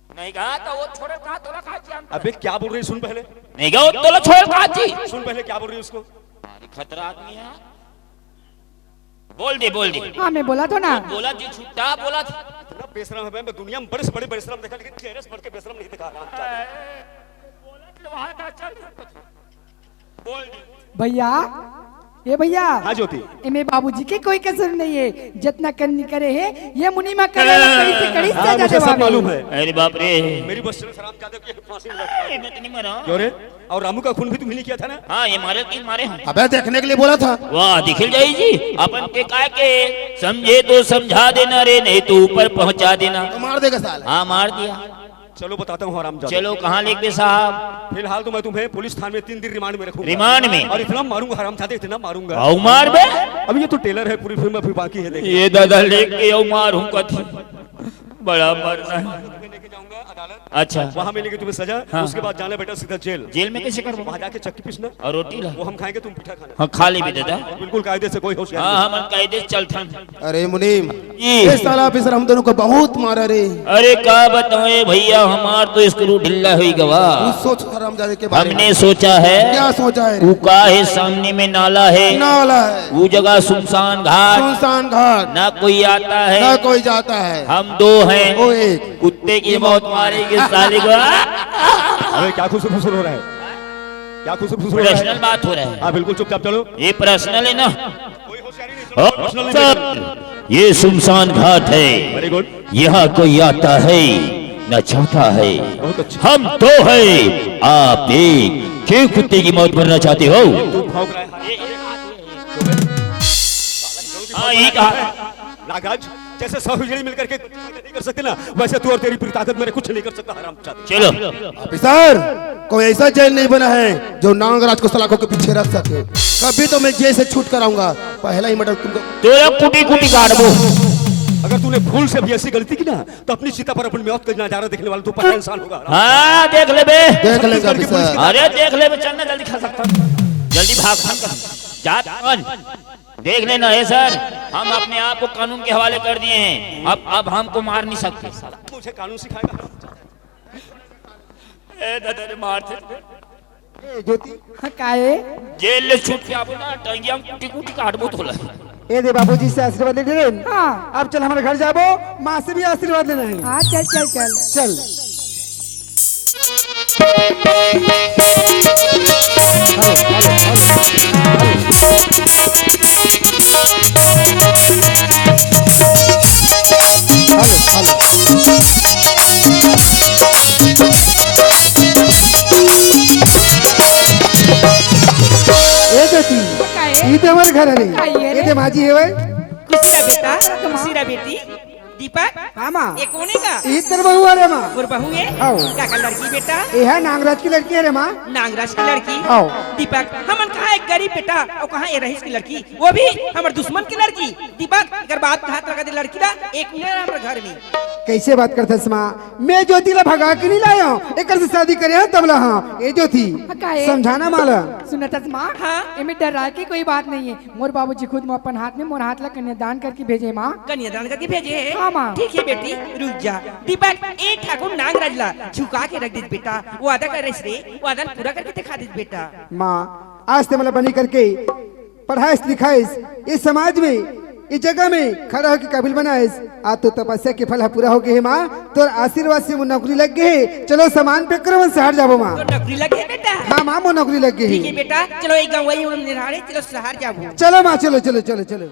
नहीं गा तो वो छोड़ कहां तोला खाची हम अबे क्या बोल रही है, सुन पहले। नहीं गा वो तोला छोड़ खाची सुन पहले क्या बोल रही है उसको। खतरा आदमी है बोल दे हाँ मैं बोला तो ना। बोला जी छुट्टा बोला था इतना बेशरम है, मैं दुनिया में बड़े से बड़े बेशरम देखा लेकिन चेहरे से बढ़ के बेशरम नहीं देखा। बोल दे भैया ये भैया हाँ ज्योति। इमे बाबूजी के कोई कसर नहीं है, जितना करनी करे है ये मुनीमा करे कड़ी से कड़ी हाँ, सजा मुझे सब देवावे। मालूम है। अरे बाप रे मेरी बस शराब जादव की फांसी में लटका है। मैं तो नहीं मरा क्यों रे? और रामू का खून भी तुमने किया था ना। हाँ ये मारे तीन मारे हैं अबे देखने के लिए बोला था। वाह दिखिल जाई जी अपन के काय के समझे तो समझा देना रे नहीं तो ऊपर पहुंचा देना। तो मार देगा साला। हाँ मार दिया। चलो बताता हूँ आराम जादव। चलो कहाँ लेके गए साहब? फिलहाल तो मैं तुम्हें पुलिस थाने में 3 दिन रिमांड में रखूंगा। रिमांड में? और इतना मारूंगा हराम जादे, इतना मारूंगा। आओ मार बे अब ये तो टेलर है, पूरी फिल्म अभी बाकी है। देखिए ये दादा लेके आओ मारूं कथी बड़ा मरना है। लेके जाऊंगा अदालत, अच्छा वहाँ मिलेगी तुम्हें सजा। हाँ। उसके बाद जाना बेटा सीधा जेल। जेल में कैसे करूँ? वहाँ जाके चक्की पीसना और रोटी ला वो हम खाएंगे, तुम पिठा खाना। हाँ खा ले भी दादा। बिल्कुल कायदे से, कोई होशियारी हाँ नहीं। हम कायदे से चलथन। अरे मुनीम, ये ये साला ऑफिसर हम दोनों को बहुत मारा रे। अरे का बताए भैया हमार तो स्क्रू ढिल्ला हुई गवा। तू सोच हरामजादे के बारे में। हमने सोचा है क्या सोचा है रे? वो का है सामने में नाला है नाला है, वो जगह सुनसान घाट सुनसान घाट, ना कोई आता है ना कोई जाता है। हम दो हैं वो एक कुत्ते की मौत मारेंगे साले को। अरे क्या खुश फुसुर हो रहा है, क्या खुश फुसुर हो रहा पर्सनल है। बात हो रहा है। हाँ बिल्कुल चुपचाप चलो, ये पर्सनल है ना। कोई होशियारी नहीं, चलो। पर्सनल नहीं देखना। सर ये सुनसान घाट है वेरी गुड, यहाँ कोई आता है न चाहता है। बहुत अच्छा। हम दो हैं आप एक, क्यों कुत्ते की मौत मरना चाहते हो? तू भौंक रहा है। हाँ यही कहा। नागराज जैसे 100 हिजड़ी मिलकर के नहीं कर सकते ना, वैसे तू और तेरी पूरी ताकत मेरे कुछ नहीं कर सकता हरामजादे। चलो ऑफिसर, कोई ऐसा जेल नहीं बना है जो नागराज को सलाखों के पीछे रख सके। कभी तो मैं जेल से छूट कर आऊंगा। पहला ही मर्डर तुमको। तो कुटी कुटी काट दो। अगर तूने भूल से भी ऐसी गलती की ना तो अपनी चिता पर अपनी मौत का नजारा देखने वाला तू पक्का इंसान होगा। हाँ देख ले बे। देख लेगा ऑफिसर। अरे देख ले बे, चलना जल्दी खा सकता जल्दी भाग भाग कर जात कौन देख लेना है सर, हम अपने आप को कानून के हवाले कर दिए हैं। अब हमको मार नहीं सकते। मुझे कानून सिखाएगा। ए दादा रे मार थे ज्योति हाँ काहे? जेल ले छूट के आबो ना टंगिया में कुटी कुटी काटबो तोला। ए दे बाबूजी से आशीर्वाद ले ले। हाँ अब चल हमारे घर जाबो, माँ से भी आशीर्वाद लेना है। हाँ चल चल चल चल ए ज्योति, काहे? ये तो हमारे घर है रे। काहे रे? ये तो माजी है भाई। खुशीरा बेटा, खुशीरा बेटी, दीपक, हाँ माँ, ये कौन है का? ये तेरे बहू है रे माँ। और बहू है? आओ। क्या का लड़की बेटा? ये है नागराज की लड़की है रे माँ। नागराज की लड़की? आओ। दीपक, हमन कहा एक गरीब बेटा और कहा ये रईस की लड़की, वो भी हमारे दुश्मन की लड़की। दीपक अगर बात हाथ लगा दे लड़की ला एक मिनट हमारे घर में। कैसे बात करते माँ? मैं ज्योति ला भगा के नहीं लाया हूँ, एक से शादी करे हैं तब ला। हाँ ये ज्योति काहे? समझाना माला। सुनता माँ। हाँ? इमे डरा के कोई बात नहीं है। मोर बाबूजी खुद में अपन हाथ में मोर हाथ ला कन्यादान करके भेजे माँ। कन्यादान करके भेजे है? हाँ, माँ। ठीक है बेटी रुक जा। दीपक एक ठाकुर नागराज ला झुका के रख दे बेटा, वो वादा कर रही रे, वादा पूरा करके दिखा दे बेटा। माँ आज ते मतलब बनी करके पढ़ाइश लिखाइश इस समाज में इस जगह में खड़ा होकर काबिल बनाइस। आज तो तपस्या के फल पूरा हो गए है माँ। तो आशीर्वाद से वो नौकरी लग गए। चलो सामान पे करो शहर जाबो माँ। तो नौकरी लगे बेटा? हाँ माँ वो नौकरी लग ठीक गई। है बेटा, चलो एक गाँव वही निराड़े, चलो शहर जाओ। चलो माँ, चलो चलो चलो चलो।